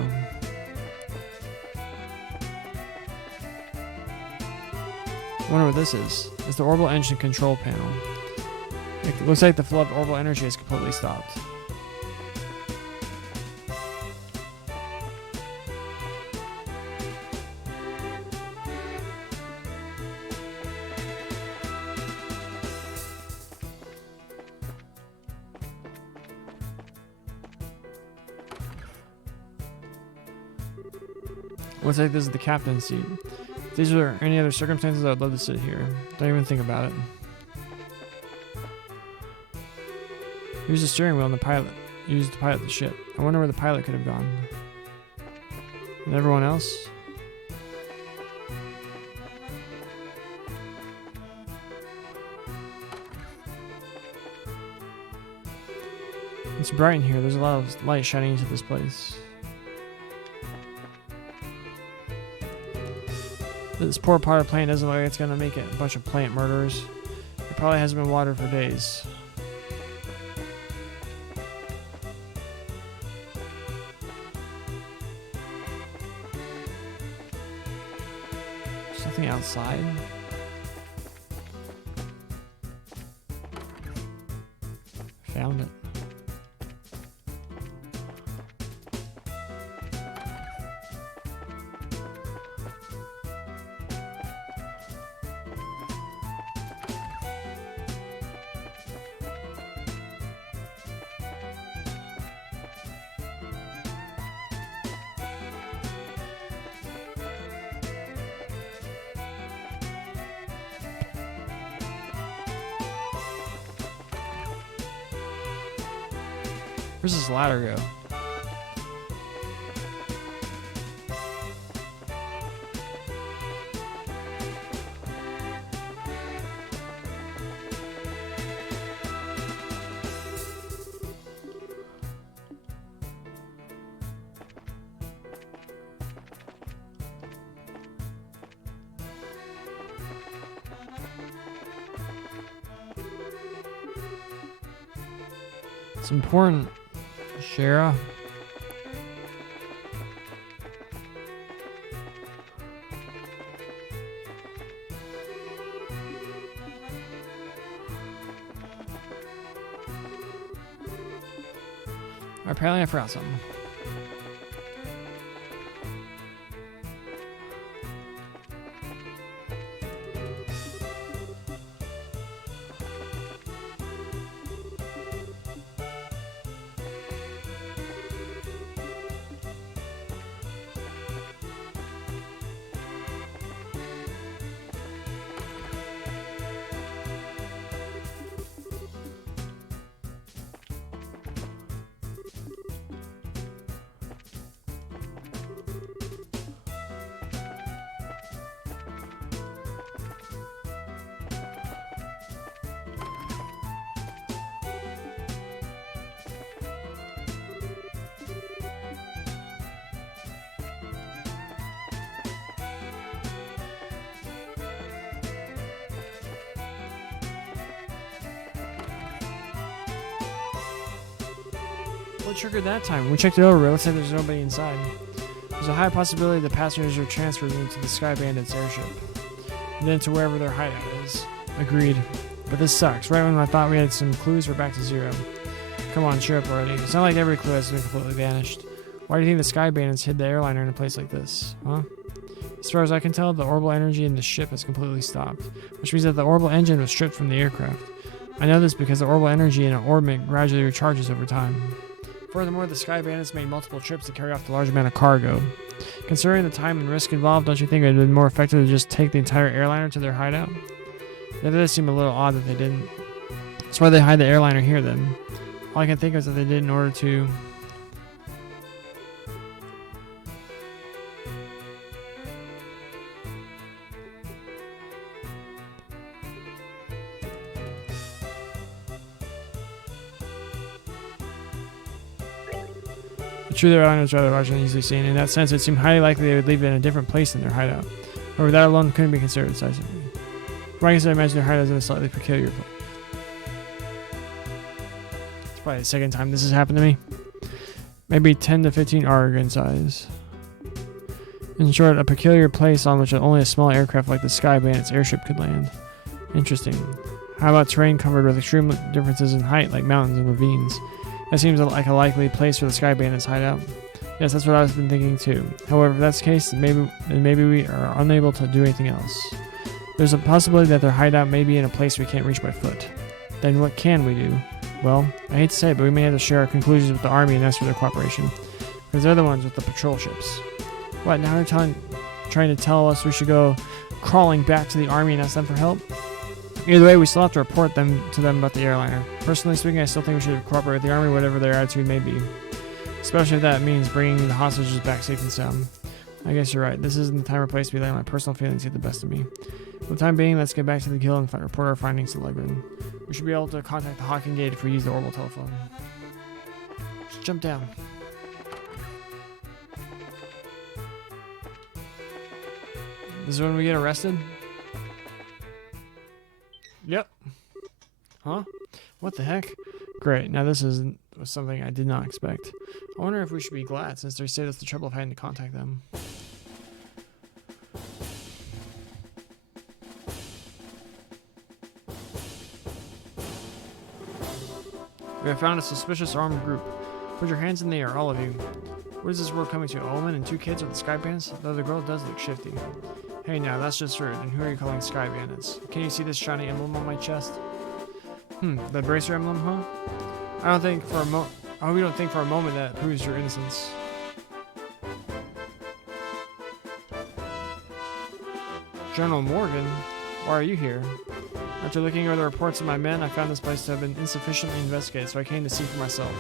I wonder what this is. It's the orbital engine control panel. It looks like the flow of orbital energy has completely stopped. Looks like this is the captain's seat. If these are any other circumstances, I would love to sit here. Don't even think about it. Here's the steering wheel and the pilot. used to pilot the ship. I wonder where the pilot could have gone. And everyone else? It's bright in here. There's a lot of light shining into this place. This poor potted plant doesn't look like it's gonna make it a bunch of plant murderers. It probably hasn't been watered for days. There's nothing outside. Found it. Where's this ladder go? It's important. Shara. Apparently I forgot something. What triggered that time? We checked it over. It looks like there's nobody inside. There's a high possibility the passengers are transferred into the Sky Bandits airship, and then to wherever their hideout is. Agreed. But this sucks. Right when I thought we had some clues, we're back to zero. Come on, cheer up already. It's not like every clue has been completely vanished. Why do you think the Sky Bandits hid the airliner in a place like this? Huh? As far as I can tell, the orbital energy in the ship has completely stopped, which means that the orbital engine was stripped from the aircraft. I know this because the orbital energy in an orbit gradually recharges over time. Furthermore, the Sky Bandits made multiple trips to carry off the large amount of cargo. Considering the time and risk involved, don't you think it would have been more effective to just take the entire airliner to their hideout? That does seem a little odd that they didn't. That's why they hide the airliner here then. All I can think of is that they did in order to... True, their island was rather large and easily seen. In that sense, it seemed highly likely they would leave it in a different place than their hideout. However, that alone couldn't be considered decisive. From I guess I imagine their hideout is in a slightly peculiar place. It's probably the second time this has happened to me. Maybe 10 to 15 ARG in size. In short, a peculiar place on which only a small aircraft like the Sky Bandits airship could land. Interesting. How about terrain covered with extreme differences in height, like mountains and ravines? That seems like a likely place for the Sky Bandits hideout. Yes, that's what I've been thinking too. However, if that's the case, then maybe we are unable to do anything else. There's a possibility that their hideout may be in a place we can't reach by foot. Then what can we do? Well, I hate to say it, but we may have to share our conclusions with the army and ask for their cooperation. Because they're the ones with the patrol ships. What, now they're trying to tell us we should go crawling back to the army and ask them for help? Either way, we still have to report to them about the airliner. Personally speaking, I still think we should cooperate with the Army, whatever their attitude may be. Especially if that means bringing the hostages back safe and sound. I guess you're right. This isn't the time or place to be letting my personal feelings get the best of me. For the time being, let's get back to the kill and report our findings to Legren. We should be able to contact the Hawking Gate if we use the orbital telephone. Just jump down. This is when we get arrested? Yep. Huh? What the heck? Great. Now this is something I did not expect. I wonder if we should be glad since they saved us the trouble of having to contact them. We have found a suspicious armed group. Put your hands in the air, all of you. What is this world coming to? A woman and 2 kids with the sky bandits? Though the girl does look shifty. Hey now, that's just rude. And who are you calling sky bandits? Can you see this shiny emblem on my chest? The bracer emblem, huh? I hope you don't think for a moment that proves your innocence. General Morgan, why are you here? After looking over the reports of my men, I found this place to have been insufficiently investigated, so I came to see for myself.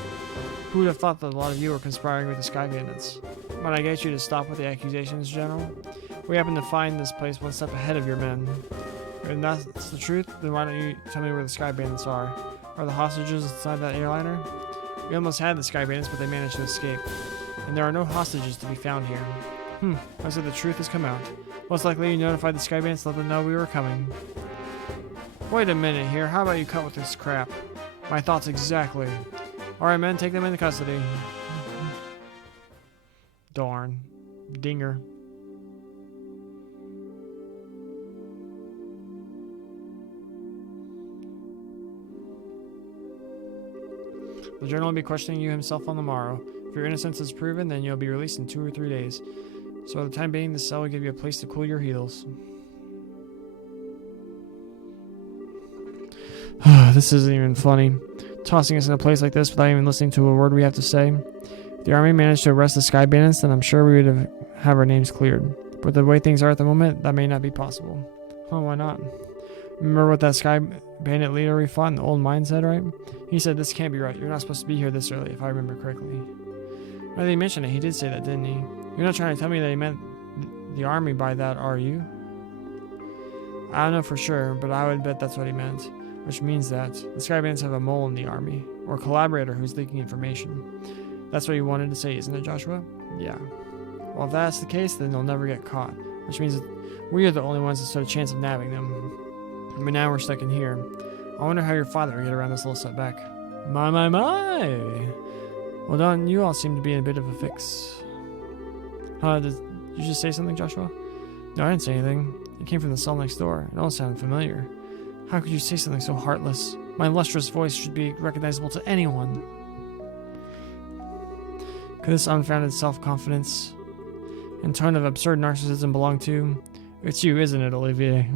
Who would have thought that a lot of you were conspiring with the Sky Bandits? Might I get you to stop with the accusations, General? We happen to find this place one step ahead of your men. If that's the truth, then why don't you tell me where the Sky Bandits are? Are the hostages inside that airliner? We almost had the Sky Bandits, but they managed to escape. And there are no hostages to be found here. I said the truth has come out. Most likely you notified the Sky Bandits to let them know we were coming. Wait a minute here, how about you cut with this crap? My thoughts exactly. Alright men, take them into custody. Darn. Dinger. The general will be questioning you himself on the morrow. If your innocence is proven, then you'll be released in 2 or 3 days. So at the time being, this cell will give you a place to cool your heels. This isn't even funny. Tossing us in a place like this without even listening to a word we have to say. If the army managed to arrest the Sky Bandits, then I'm sure we would have our names cleared. But the way things are at the moment, that may not be possible. Oh, why not? Remember what that Sky Bandit leader we fought in the old mine said, right? He said, this can't be right. You're not supposed to be here this early, if I remember correctly. Now that he mentioned it, he did say that, didn't he? You're not trying to tell me that he meant the army by that, are you? I don't know for sure, but I would bet that's what he meant. Which means that the Sky Bandits have a mole in the army, or a collaborator who's leaking information. That's what you wanted to say, isn't it, Joshua? Yeah. Well, if that's the case, then they'll never get caught. Which means that we are the only ones that stood a chance of nabbing them. But now we're stuck in here. I wonder how your father will get around this little setback. My. Well, don't you all seem to be in a bit of a fix. Did you just say something, Joshua? No, I didn't say anything. It came from the cell next door. It all sounded familiar. How could you say something so heartless? My lustrous voice should be recognizable to anyone. Could this unfounded self-confidence and tone of absurd narcissism belong to? It's you, isn't it, Olivier?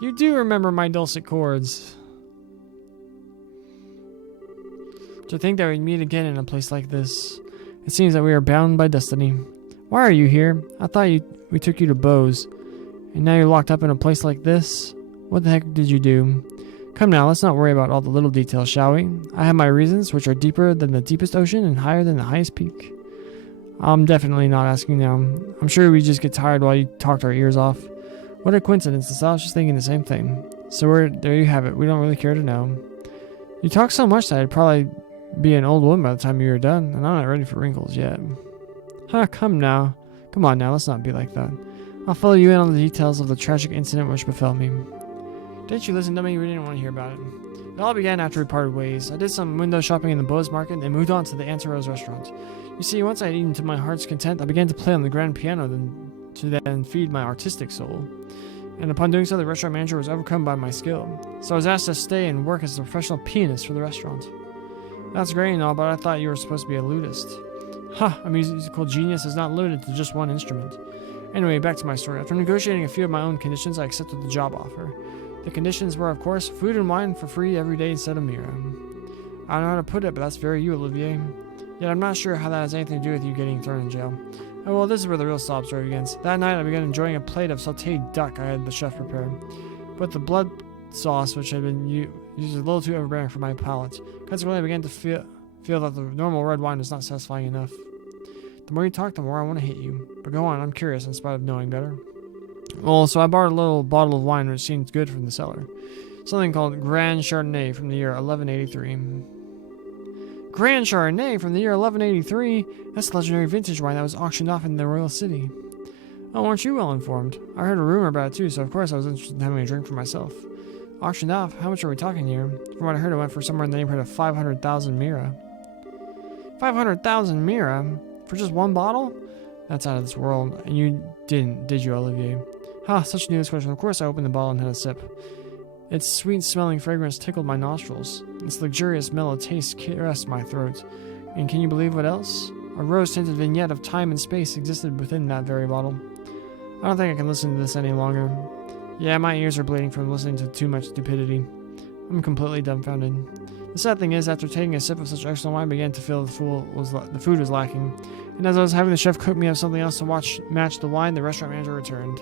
You do remember my dulcet chords. To think that we'd meet again in a place like this. It seems that we are bound by destiny. Why are you here? I thought we took you to Bose. And now you're locked up in a place like this? What the heck did you do? Come now, let's not worry about all the little details, shall we? I have my reasons, which are deeper than the deepest ocean and higher than the highest peak. I'm definitely not asking now. I'm sure we just get tired while you talked our ears off. What a coincidence, I was just thinking the same thing. So there you have it. We don't really care to know. You talk so much that I'd probably be an old woman by the time you were done, and I'm not ready for wrinkles yet. Come now. Come on now, let's not be like that. I'll fill you in on the details of the tragic incident which befell me. Didn't you listen to me? We didn't want to hear about it. It all began after we parted ways. I did some window shopping in the Bose Market and moved on to the Antarose restaurant. You see, once I had eaten to my heart's content, I began to play on the grand piano to then feed my artistic soul. And upon doing so, the restaurant manager was overcome by my skill. So I was asked to stay and work as a professional pianist for the restaurant. That's great and all, but I thought you were supposed to be a lutist. A musical genius is not limited to just one instrument. Anyway, back to my story. After negotiating a few of my own conditions, I accepted the job offer. The conditions were, of course, food and wine for free every day instead of Mira. I don't know how to put it, but that's very you, Olivier. Yet I'm not sure how that has anything to do with you getting thrown in jail. Oh well, this is where the real sob story begins. That night I began enjoying a plate of sautéed duck I had the chef prepare. But the blood sauce, which had been used a little too overbearing for my palate. Consequently, I began to feel that the normal red wine was not satisfying enough. The more you talk, the more I want to hit you. But go on, I'm curious in spite of knowing better. Well, so I borrowed a little bottle of wine which seemed good from the cellar. Something called Grand Chardonnay from the year 1183. Grand Chardonnay from the year 1183? That's the legendary vintage wine that was auctioned off in the royal city. Oh, weren't you well informed? I heard a rumor about it too, so of course I was interested in having a drink for myself. Auctioned off? How much are we talking here? From what I heard, it went for somewhere in the neighborhood of 500,000 mira. 500,000 mira? For just one bottle? That's out of this world. And you didn't, did you, Olivier? Ha, such a news question. Of course I opened the bottle and had a sip. Its sweet-smelling fragrance tickled my nostrils. Its luxurious, mellow taste caressed my throat. And can you believe what else? A rose-tinted vignette of time and space existed within that very bottle. I don't think I can listen to this any longer. Yeah, my ears are bleeding from listening to too much stupidity. I'm completely dumbfounded. The sad thing is, after taking a sip of such excellent wine, I began to feel the food was lacking. And as I was having the chef cook me up something else to match the wine, the restaurant manager returned.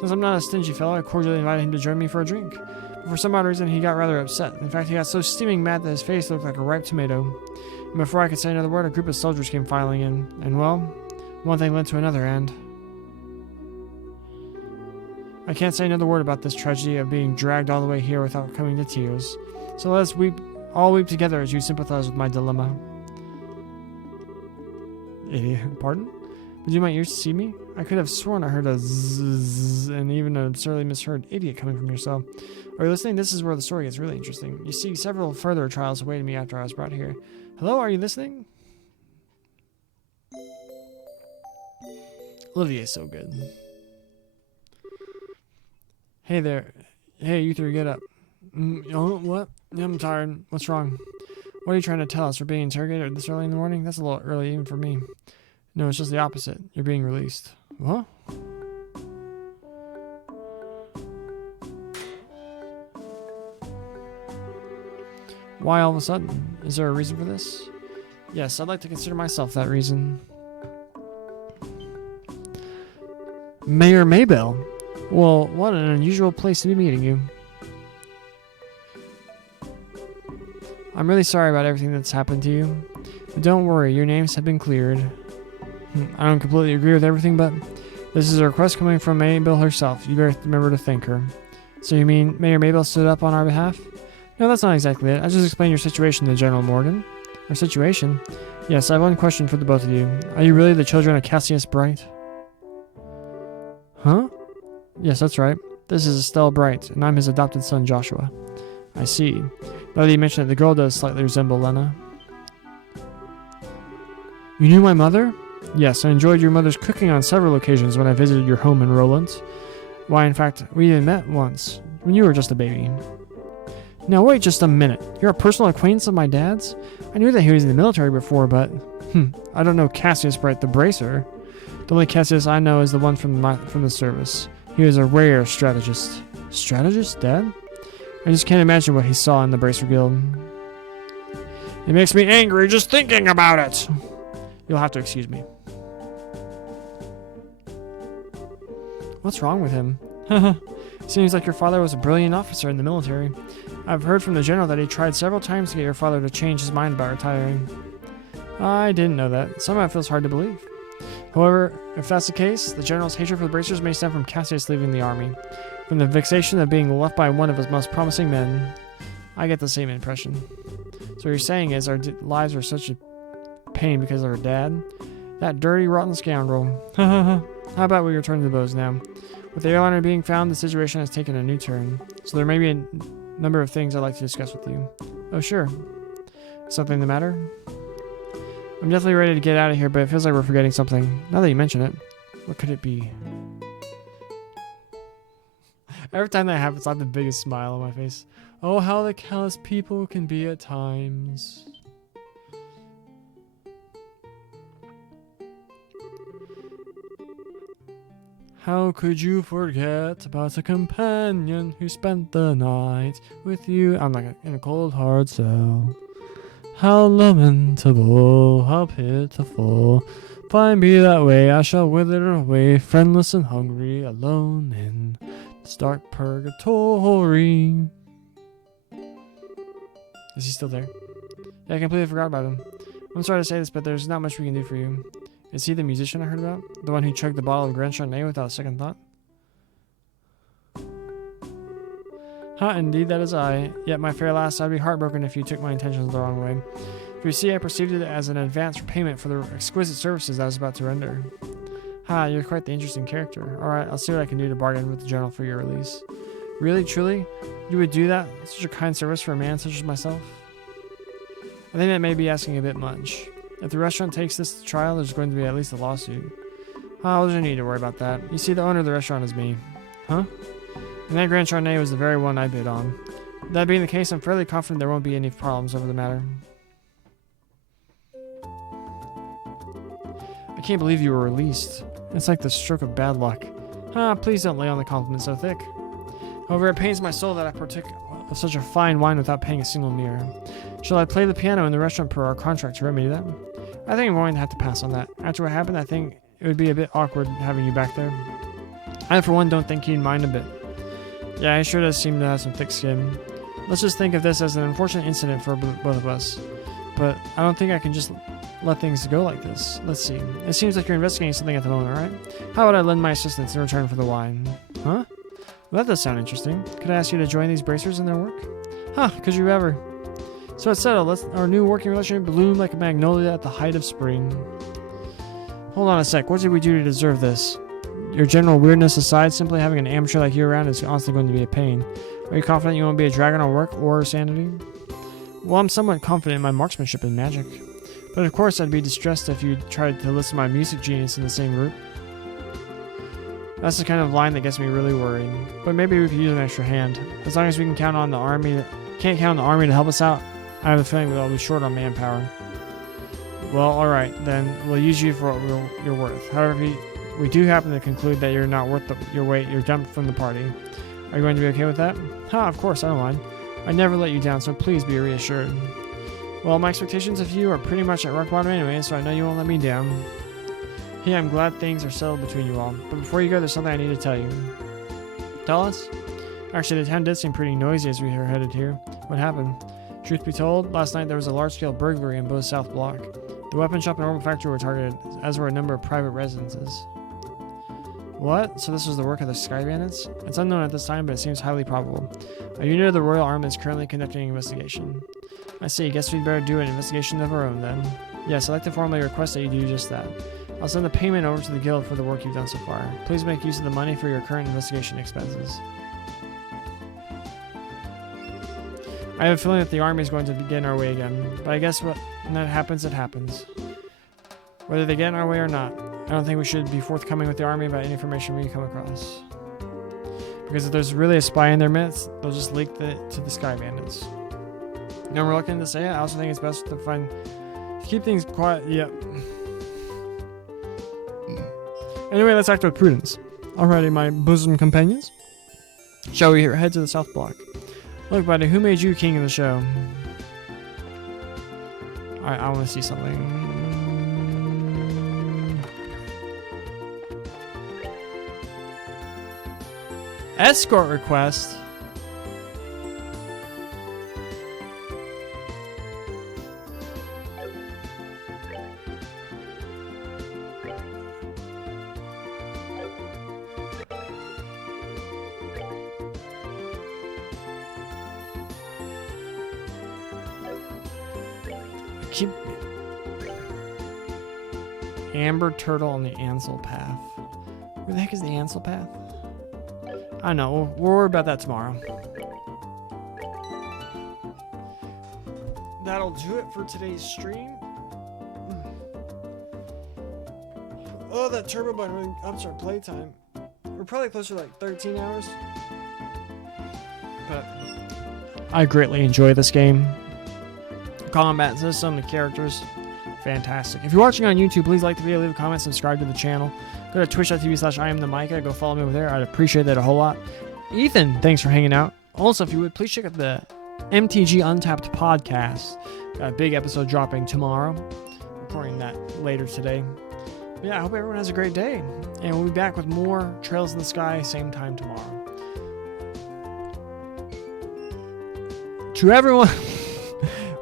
Since I'm not a stingy fellow, I cordially invited him to join me for a drink. But for some odd reason, he got rather upset. In fact, he got so steaming mad that his face looked like a ripe tomato. And before I could say another word, a group of soldiers came filing in. And well, one thing led to another, and I can't say another word about this tragedy of being dragged all the way here without coming to tears. So let us all weep together as you sympathize with my dilemma. Idiot. Pardon? Did you my ears see me? I could have sworn I heard a zzz and even an absurdly misheard idiot coming from your cell. Are you listening? This is where the story gets really interesting. You see, several further trials awaited me after I was brought here. Hello, are you listening? Olivier's so good. Hey there. Hey, you three, get up. Oh, what? I'm tired. What's wrong? What are you trying to tell us? We're being interrogated this early in the morning? That's a little early even for me. No, it's just the opposite. You're being released. What? Why all of a sudden? Is there a reason for this? Yes, I'd like to consider myself that reason. Mayor Maybell. Well, what an unusual place to be meeting you. I'm really sorry about everything that's happened to you. But don't worry, your names have been cleared. I don't completely agree with everything, but this is a request coming from Maybell herself. You better remember to thank her. So you mean Mayor Maybell stood up on our behalf? No, that's not exactly it. I just explained your situation to General Morgan. Our situation? Yes, I have one question for the both of you. Are you really the children of Cassius Bright? Huh? Yes, that's right. This is Estelle Bright, and I'm his adopted son, Joshua. I see. Now that you mention it, the girl does slightly resemble Lena. You knew my mother? Yes, I enjoyed your mother's cooking on several occasions when I visited your home in Roland. Why, in fact, we even met once, when you were just a baby. Now wait just a minute. You're a personal acquaintance of my dad's? I knew that he was in the military before, but I don't know Cassius Bright the Bracer. The only Cassius I know is the one from the service. He was a rare strategist. Strategist, Dad? I just can't imagine what he saw in the Bracer Guild. It makes me angry just thinking about it. You'll have to excuse me. What's wrong with him? Seems like your father was a brilliant officer in the military. I've heard from the general that he tried several times to get your father to change his mind about retiring. I didn't know that. Somehow it feels hard to believe. However, if that's the case, the general's hatred for the Bracers may stem from Cassius leaving the army. From the vexation of being left by one of his most promising men. I get the same impression. So what you're saying is our lives are such a pain because of our dad? That dirty, rotten scoundrel. How about we return to the bows now? With the airliner being found, the situation has taken a new turn. So there may be a number of things I'd like to discuss with you. Oh, sure. Something the matter? I'm definitely ready to get out of here, but it feels like we're forgetting something. Now that you mention it, what could it be? Every time that happens, I have the biggest smile on my face. Oh, how the callous people can be at times. How could you forget about a companion who spent the night with you? I'm like in a cold, hard cell. How lamentable, how pitiful. Find me that way, I shall wither away, friendless and hungry, alone in this dark purgatory. Is he still there? Yeah, I completely forgot about him. I'm sorry to say this, but there's not much we can do for you. Is he the musician I heard about? The one who chugged the bottle of Grand Chardonnay without a second thought? Indeed, that is I. Yet, my fair lass, I'd be heartbroken if you took my intentions the wrong way. For you see, I perceived it as an advance payment for the exquisite services I was about to render. You're quite the interesting character. Alright, I'll see what I can do to bargain with the general for your release. Really, truly? You would do that? Such a kind service for a man such as myself? I think that may be asking a bit much. If the restaurant takes this to trial, there's going to be at least a lawsuit. There's no need to worry about that. You see, the owner of the restaurant is me. Huh? And that Grand Chardonnay was the very one I bid on. That being the case, I'm fairly confident there won't be any problems over the matter. I can't believe you were released. It's like the stroke of bad luck. Please don't lay on the compliment so thick. However, it pains my soul that I partook of such a fine wine without paying a single mirror. Shall I play the piano in the restaurant per our contract to remedy that? I think I'm going to have to pass on that. After what happened, I think it would be a bit awkward having you back there. I, for one, don't think he'd mind a bit. Yeah, he sure does seem to have some thick skin. Let's just think of this as an unfortunate incident for both of us. But I don't think I can just let things go like this. Let's see. It seems like you're investigating something at the moment, right? How about I lend my assistance in return for the wine? Huh? Well, that does sound interesting. Could I ask you to join these bracers in their work? Could you ever? So it's settled. Let's our new working relationship bloom like a magnolia at the height of spring. Hold on a sec. What did we do to deserve this? Your general weirdness aside, simply having an amateur like you around is honestly going to be a pain. Are you confident you won't be a drag on our work or sanity? Well, I'm somewhat confident in my marksmanship and magic. But of course, I'd be distressed if you tried to list my music genius in the same group. That's the kind of line that gets me really worried. But maybe we could use an extra hand. As long as we can count on the army, can't count on the army to help us out, I have a feeling we'll be short on manpower. Well, alright, then we'll use you for what you're worth. However, we do happen to conclude that you're not worth your weight, you're dumped from the party. Are you going to be okay with that? Of course, I don't mind. I never let you down, so please be reassured. Well, my expectations of you are pretty much at rock bottom anyway, so I know you won't let me down. Hey, I'm glad things are settled between you all. But before you go, there's something I need to tell you. Tell us? Actually, the town did seem pretty noisy as we were headed here. What happened? Truth be told, last night there was a large-scale burglary in Bo's South Block. The weapon shop and orbital factory were targeted, as were a number of private residences. What? So this was the work of the Sky Bandits? It's unknown at this time, but it seems highly probable. A unit of the Royal Army is currently conducting an investigation. I see. Guess we'd better do an investigation of our own then. Yes, I'd like to formally request that you do just that. I'll send the payment over to the guild for the work you've done so far. Please make use of the money for your current investigation expenses. I have a feeling that the army is going to get in our way again, but I guess when that happens, it happens. Whether they get in our way or not, I don't think we should be forthcoming with the army about any information we come across. Because if there's really a spy in their midst, they'll just leak it to the Sky Bandits. I'm reluctant to say it. I also think it's best to keep things quiet. Yep. Anyway, let's act with prudence. Alrighty, my bosom companions. Shall we head to the South Block? Look, buddy, who made you king of the show? Alright, I want to see something. Escort request? Amber Turtle on the Ansel Path. Where the heck is the Ansel Path? I don't know. We'll worry about that tomorrow. That'll do it for today's stream. Oh, that Turbo Button really ups our playtime. We're probably closer to like 13 hours. But I greatly enjoy this game. Combat system, the characters, fantastic. If you're watching on YouTube, please like the video, leave a comment, subscribe to the channel. Go to twitch.tv/IamTheMicah. Go follow me over there. I'd appreciate that a whole lot. Ethan, thanks for hanging out. Also, if you would, please check out the MTG Untapped podcast. Got a big episode dropping tomorrow. Recording that later today. But yeah, I hope everyone has a great day. And we'll be back with more Trails in the Sky, same time tomorrow. To everyone...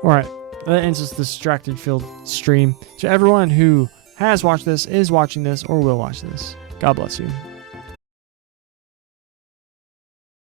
All right, that ends this Distracted Field stream. To everyone who has watched this, is watching this, or will watch this, God bless you.